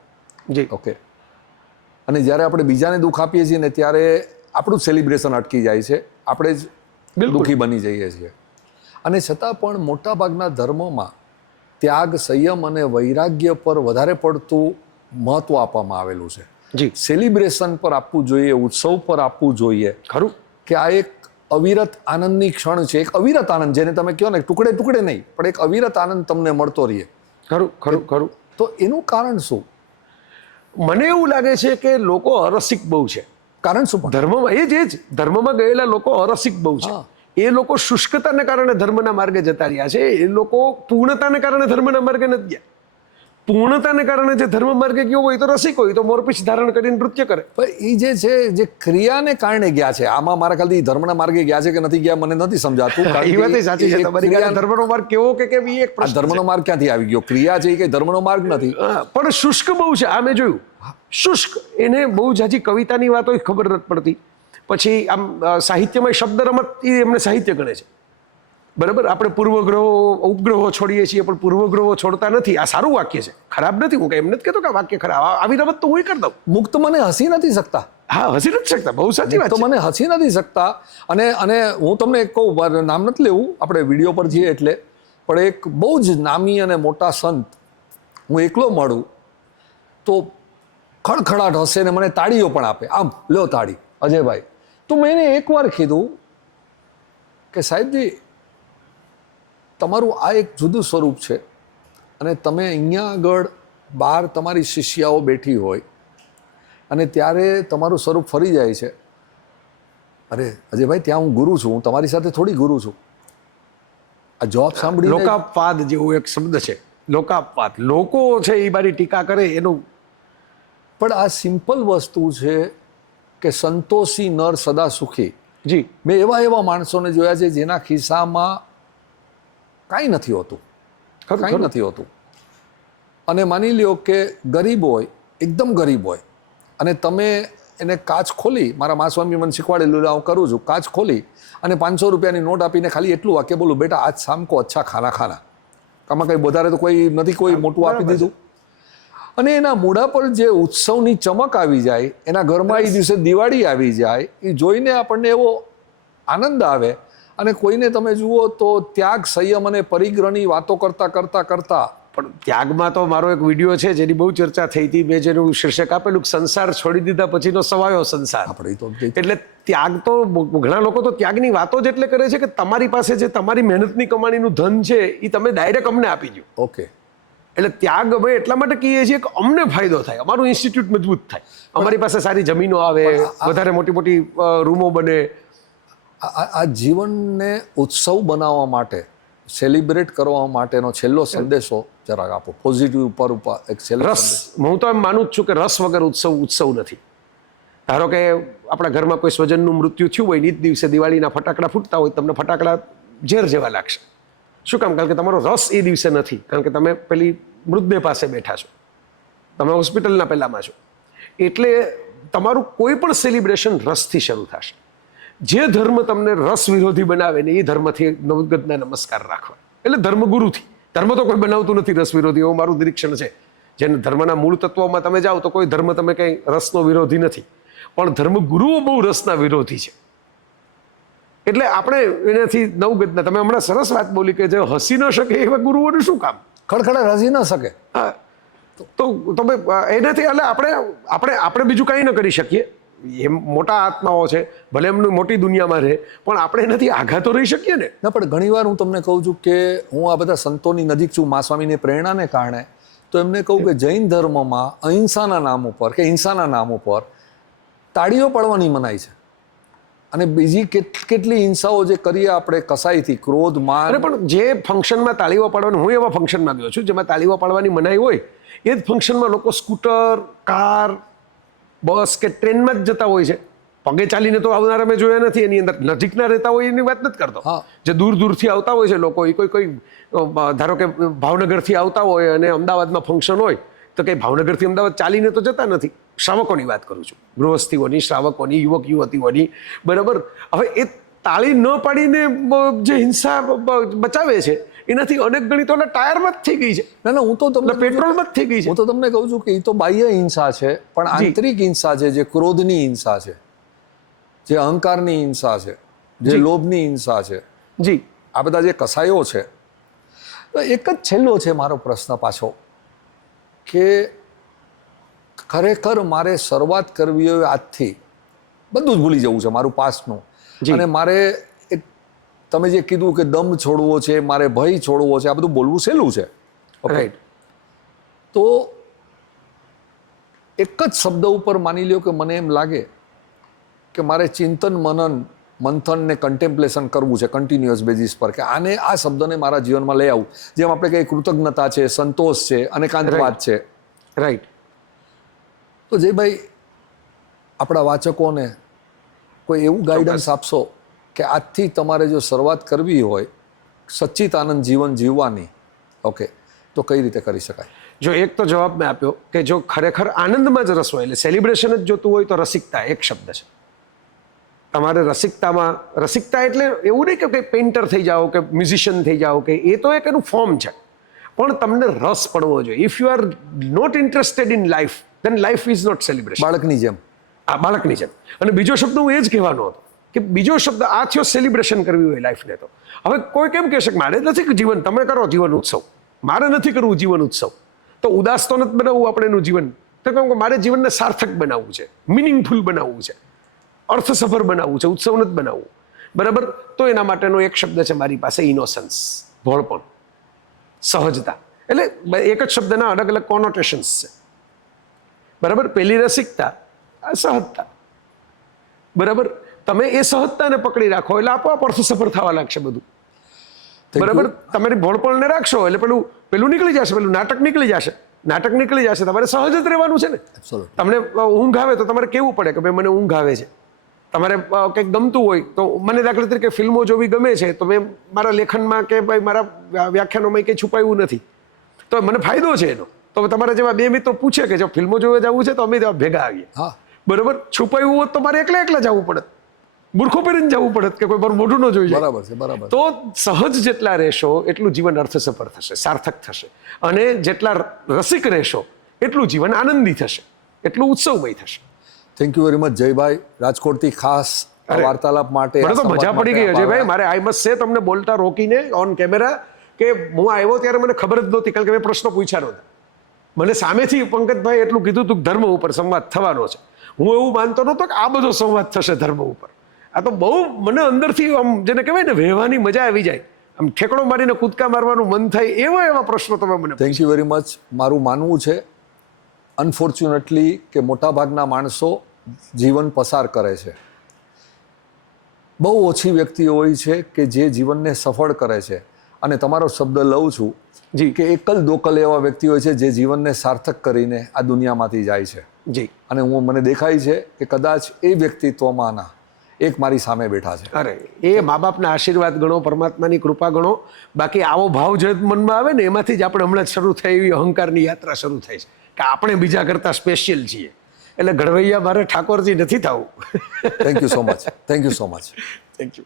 જી, ઓકે. અને જ્યારે આપણે બીજાને દુઃખ આપીએ છીએ ને ત્યારે આપણું સેલિબ્રેશન અટકી જાય છે, આપણે જ દુઃખી બની જઈએ છીએ. અને છતાં પણ મોટાભાગના ધર્મોમાં ત્યાગ, સંયમ અને વૈરાગ્ય પર વધારે પડતું મહત્વ આપવામાં આવેલું છે. જી, સેલિબ્રેશન પર આપવું જોઈએ, ઉત્સવ પર આપવું જોઈએ. ખરું કે આ એક અવિરત આનંદની ક્ષણ છે, એક અવિરત આનંદ, જેને તમે કહો ને ટુકડે ટુકડે નહીં, પણ એક અવિરત આનંદ તમને મળતો રહે. ખરું ખરું ખરું. તો એનું કારણ શું? મને એવું લાગે છે કે લોકો અરસિક બહુ છે. કારણ શું? પણ ધર્મમાં એ જ ધર્મમાં ગયેલા લોકો અરસિક બહુ છે. એ લોકો શુષ્કતાને કારણે ધર્મના માર્ગે જતા રહ્યા છે. એ લોકો પૂર્ણતાને કારણે ધર્મના માર્ગે નથી ગયા. પૂર્ણતાને કારણે જે ધર્મ માર્ગે ગયો હોય તો રસિક હોય તો મોરપીછ ધારણ કરીને નૃત્ય કરે. પણ એ જે છે, જે ક્રિયાને કારણે ગયા છે, આમાં મારા ખ્યાલથી ધર્મના માર્ગે ગયા છે કે નથી ગયા મને નથી સમજાતું. એ વાત સાચી છે તમારી. ધર્મનો માર્ગ કેવો કે કેવી એક પ્રશ્ન. ધર્મનો માર્ગ ક્યાંથી આવી ગયો? ક્રિયા છે એ કઈ ધર્મનો માર્ગ નથી. પણ શુષ્ક બહુ છે. આ મેં જોયું, શુષ્ક. એને બહુ જાજી કવિતાની વાતો ખબર નથી પડતી. પછી આમ સાહિત્યમાં શબ્દ રમત એ એમને સાહિત્ય ગણે છે. બરાબર, આપણે પૂર્વગ્રહો ઉપગ્રહો છોડીએ છીએ પણ પૂર્વગ્રહો છોડતા નથી. આ સારું વાક્ય છે, ખરાબ નથી. હું એમ નથી કહેતો કે વાક્ય ખરાબ. આવી રમત તો હું કરી દઉં. મુક્ત મને હસી નથી શકતા. હા, હસી નથી શકતા, બહુ સાચી વાત તો છે. મને હસી નથી શકતા. અને હું તમને એક કહું, નામ નથી લેવું આપણે વિડીયો પર જઈએ એટલે, પણ એક બહુ જ નામી અને મોટા સંત હું એકલો મળું તો ખડખડાટ હસે ને મને તાળીઓ પણ આપે, આમ લ્યો તાળી અજયભાઈ. તો મેં એને એકવાર કીધું કે સાહેબજી તમારું આ એક જુદું સ્વરૂપ છે અને તમે અહીંયા આગળ બહાર તમારી શિષ્યાઓ બેઠી હોય અને ત્યારે તમારું સ્વરૂપ ફરી જાય છે. અરે અજયભાઈ ત્યાં હું ગુરુ છું, હું તમારી સાથે થોડી ગુરુ છું. આ જવાબ સાંભળી લોકાપવાદ જેવું એક શબ્દ છે, લોકાપવાદ. લોકો છે એ મારી ટીકા કરે એનું. પણ આ સિમ્પલ વસ્તુ છે કે સંતોષી નર સદા સુખી. જી, મેં એવા માણસોને જોયા છે જેના ખિસ્સામાં કાંઈ નથી હોતું, કાંઈ નથી હોતું. અને માની લ્યો કે ગરીબ હોય, એકદમ ગરીબ હોય, અને તમે એને કાચ ખોલી, મારા માસ્વામી મને શીખવાડેલું હું કરું છું, કાચ ખોલી અને 500 રૂપિયાની નોટ આપીને ખાલી એટલું વાક્ય બોલું, બેટા આજ શામ કો અચ્છા ખાના ખાના. આમાં કંઈ વધારે તો કોઈ નથી, કોઈ મોટું આપી દીધું. અને એના મોઢા પર જે ઉત્સવની ચમક આવી જાય, એના ઘરમાં એ દિવસે દિવાળી આવી જાય, એ જોઈને આપણને એવો આનંદ આવે. અને કોઈને તમે જુઓ તો ત્યાગ, સંયમ અને પરિગ્રહની વાતો કરતા પણ ત્યાગમાં તો મારો એક વિડીયો છે જેની બહુ ચર્ચા થઈ હતી, મેં જેનું શીર્ષક આપેલું સંસાર છોડી દીધા પછીનો સવાયો સંસાર. આપણે તો એટલે ત્યાગ તો ઘણા લોકો તો ત્યાગની વાતો જ એટલે કરે છે કે તમારી પાસે જે તમારી મહેનતની કમાણીનું ધન છે એ તમે ડાયરેક્ટ અમને આપી દો. ઓકે. એટલે ત્યાગ અમે એટલા માટે કહીએ છીએ કે અમને ફાયદો થાય, અમારું ઇન્સ્ટિટ્યૂટ મજબૂત થાય, અમારી પાસે સારી જમીનો આવે, વધારે મોટી મોટી રૂમો બને. આ જીવનને ઉત્સવ બનાવવા માટે, સેલિબ્રેટ કરવા માટેનો છેલ્લો સંદેશો જરાક આપો, પોઝિટિવ ઉપર એક છેલ્લો રસ. હું તો એમ માનું જ છું કે રસ વગર ઉત્સવ નથી. ધારો કે આપણા ઘરમાં કોઈ સ્વજનનું મૃત્યુ થયું હોય ને એ જ દિવસે દિવાળીના ફટાકડા ફૂટતા હોય, તમને ફટાકડા ઝેર જેવા લાગશે. શું કામ? કારણ કે તમારો રસ એ દિવસે નથી, કારણ કે તમે પેલી મૃતદેહ પાસે બેઠા છો, તમે હોસ્પિટલના પહેલામાં છો. એટલે તમારું કોઈ પણ સેલિબ્રેશન રસથી શરૂ થશે. જે ધર્મ તમને રસ વિરોધી બનાવે ને એ ધર્મથી નવગતના નમસ્કાર રાખવા. એટલે ધર્મગુરુથી. ધર્મ તો કોઈ બનાવતું નથી રસ વિરોધી, એવું મારું નિરીક્ષણ છે. જેને ધર્મના મૂળ તત્વોમાં તમે જાઓ તો કોઈ ધર્મ તમે કંઈ રસનો વિરોધી નથી, પણ ધર્મગુરુઓ બહુ રસના વિરોધી છે. એટલે આપણે એનાથી નવગતના, તમે હમણાં સરસ વાત બોલી કે જે હસી ન શકે એવા ગુરુઓનું શું કામ? ખડખડાટ હસી ન શકે. હા, તો તમે એનાથી એટલે આપણે બીજું કંઈ ન કરી શકીએ. એમ મોટા આત્માઓ છે, ભલે એમનું મોટી દુનિયામાં રહે, પણ આપણે એનાથી આઘાત તો રહી શકીએ ને. ના, પણ ઘણીવાર હું તમને કહું છું કે હું આ બધા સંતોની નજીક છું, માસ્વામીની પ્રેરણાને કારણે. તો એમને કહું કે જૈન ધર્મમાં અહિંસાના નામ ઉપર કે હિંસાના નામ ઉપર તાળીઓ પાડવાની મનાઈ છે. અને બીજી કેટલી હિંસાઓ જે કરીએ આપણે કસાઈથી, ક્રોધ, માન. અરે પણ જે ફંક્શનમાં તાળીઓ પાડવાનું, હું એવા ફંક્શનમાં ગયો છું જેમાં તાળીઓ પાડવાની મનાઈ હોય, એ જ ફંક્શનમાં લોકો સ્કૂટર, કાર, બસ કે ટ્રેનમાં જ જતા હોય છે. પગે ચાલીને તો આવનારા મેં જોયા નથી. એની અંદર નજીકના રહેતા હોય એની વાત નથી કરતો. જે દૂર દૂરથી આવતા હોય છે લોકો, એ કોઈ ધારો કે ભાવનગરથી આવતા હોય અને અમદાવાદમાં ફંક્શન હોય તો કંઈ ભાવનગરથી અમદાવાદ ચાલીને તો જતા નથી. શ્રાવકોની વાત કરું છું, ગૃહસ્થીઓની, શ્રાવકોની, યુવક યુવતીઓની. બરાબર. હવે એ તાળી ન પાડીને જે હિંસા બચાવે છે એનાથી અનેક ગણી તો ટાયરમાં જ થઈ ગઈ છે. ના, હું તો તમને પેટ્રોલમાં જ થઈ ગઈ છે. હું તો તમને કહું છું કે એ તો બાહ્ય હિંસા છે, પણ આંતરિક હિંસા છે, જે ક્રોધની હિંસા છે, જે અહંકારની હિંસા છે, જે લોભની હિંસા છે. જી, આ બધા જે કસાયો છે. એક જ છેલ્લો છે મારો પ્રશ્ન પાછો, કે ખરેખર મારે શરૂઆત કરવી હોય આજથી, બધું જ ભૂલી જવું છે મારું પાસ્ટનું, અને મારે તમે જે કીધું કે દમ છોડવો છે, મારે ભય છોડવો છે, આ બધું બોલવું સહેલું છે. રાઈટ. તો એક જ શબ્દ ઉપર માની લ્યો કે મને એમ લાગે કે મારે ચિંતન મંથન ને કન્ટેમ્પલેશન કરવું છે કન્ટિન્યુઅસ બેઝિસ પર, કે આને આ શબ્દને મારા જીવનમાં લઈ આવું. જેમ આપણે કઈ કૃતજ્ઞતા છે, સંતોષ છે, અનેકાંતવાદ છે. રાઈટ. તો જે ભાઈ આપણા વાચકોને કોઈ એવું ગાઈડન્સ આપશો કે આજથી તમારે જો શરૂઆત કરવી હોય સચ્ચિદાનંદ જીવન જીવવાની, ઓકે, તો કઈ રીતે કરી શકાય? જો એક તો જવાબ મેં આપ્યો કે જો ખરેખર આનંદમાં જ રસ હોય, એટલે સેલિબ્રેશન જ જોતું હોય તો રસિકતા એક શબ્દ છે. તમારે રસિકતા એટલે એવું નહીં કે કંઈ પેઇન્ટર થઈ જાઓ કે મ્યુઝિશિયન થઈ જાઓ, કે એ તો એક એનું ફોર્મ છે, પણ તમને રસ પડવો જોઈએ. If you are not interested in life, then life is not celebration. બાળકની જેમ. આ બાળકની જેમ. અને બીજો શબ્દ હું એ જ કહેવાનો હતો કે બીજો શબ્દ આ થયો સેલિબ્રેશન કરવી હોય લાઈફને. તો હવે કોઈ કેમ કહેશે કે મારે નથી જીવન, તમે કરો જીવન ઉત્સવ, મારે નથી કરવું જીવન ઉત્સવ, તો ઉદાસ તો નથી બનાવવું આપણે એનું જીવન. તો કહું કે મારે જીવનને સાર્થક બનાવવું છે, મિનિંગફુલ બનાવવું છે, અર્થસભર બનાવવું છે, ઉત્સવ નથી બનાવવું. બરાબર? તો એના માટેનો એક શબ્દ છે મારી પાસે, ઇનોસન્સ, ભોળપણ, સહજતા. એટલે એક જ શબ્દના અલગ અલગ કોનોટેશન્સ છે. બરાબર? પેલી રસિકતા, આ સહજતા. બરાબર? તમે એ સહજતાને પકડી રાખો એટલે આપોઆપ અર્થસભર થવા લાગશે બધું. બરાબર? તમારી ભોળપણને રાખશો એટલે પેલું નીકળી જશે, પેલું નાટક નીકળી જશે, નાટક નીકળી જશે. તમારે સહજ જ રહેવાનું છે ને. તમને ઊંઘ આવે તો તમારે કેવું પડે કે ભાઈ મને ઊંઘ આવે છે. તમારે કંઈક ગમતું હોય તો મને દાખલા તરીકે ફિલ્મો જોવી ગમે છે, તો મેં મારા લેખનમાં કે ભાઈ મારા વ્યાખ્યાનોમાં કંઈ છુપાયું નથી, તો મને ફાયદો છે એનો. તો તમારા જેવા બે મિત્રો પૂછે કે જો ફિલ્મો જોવા જવું છે તો અમે ભેગા આવીએ. બરાબર? છુપાયું હોત તો મારે એકલા જવું પડે, મૂર્ખો પહેરીને જવું પડે કે કોઈ મારું મોઢું ન જોઈ જાય. બરાબર છે, બરાબર. તો સહજ જેટલા રહેશો એટલું જીવન અર્થસભર થશે, સાર્થક થશે. અને જેટલા રસિક રહેશો એટલું જીવન આનંદી થશે, એટલું ઉત્સવમય થશે. Thank you very much Jaybhai, રાજકોટથી ખાસ વાર્તાલાપ માટે. મને તો મજા પડી ગઈ અજયભાઈ. મારે આઈ મસ્ટ સે તમને બોલતા રોકીને ઓન કેમેરા કે હું આવ્યો ત્યારે મને ખબર જ નહોતી, કારણ કે મેં પ્રશ્નો પૂછ્યા નહોતા. મને સામેથી પંકજભાઈ એટલું કીધું હતું કે ધર્મ ઉપર સંવાદ થવાનો છે. હું એવું માનતો નહોતો કે આ બધો સંવાદ થશે ધર્મ ઉપર. આ તો બહુ મને અંદરથી આમ જેને કહેવાય ને વહેવાની મજા આવી જાય, આમ ઠેકડો મારીને કૂદકા મારવાનું મન થાય એવા પ્રશ્નો તમે મને. Thank you very much. મારું માનવું છે અનફોર્ચ્યુનેટલી કે મોટાભાગના માણસો જીવન પસાર કરે છે. બહુ ઓછી વ્યક્તિઓ હોય છે કે જે જીવનને સફળ કરે છે. અને તમારો શબ્દ લઉં છું જી કે એકલ દોકલ એવા વ્યક્તિ હોય છે જે જીવનને સાર્થક કરીને આ દુનિયામાંથી જાય છે. જી. અને મને દેખાય છે કે કદાચ એ વ્યક્તિત્વમાંના એક મારી સામે બેઠા છે. અરે એ મા બાપના આશીર્વાદ ગણો, પરમાત્માની કૃપા ગણો. બાકી આવો ભાવ જે મનમાં આવે ને એમાંથી જ આપણે હમણાં જ શરૂ થઈ એવી અહંકારની યાત્રા શરૂ થાય છે કે આપણે બીજા કરતાં સ્પેશિયલ છીએ. એટલે ઘડવૈયા મારે ઠાકોરજી નથી થવું. Thank you so much. Thank you so much. Thank you.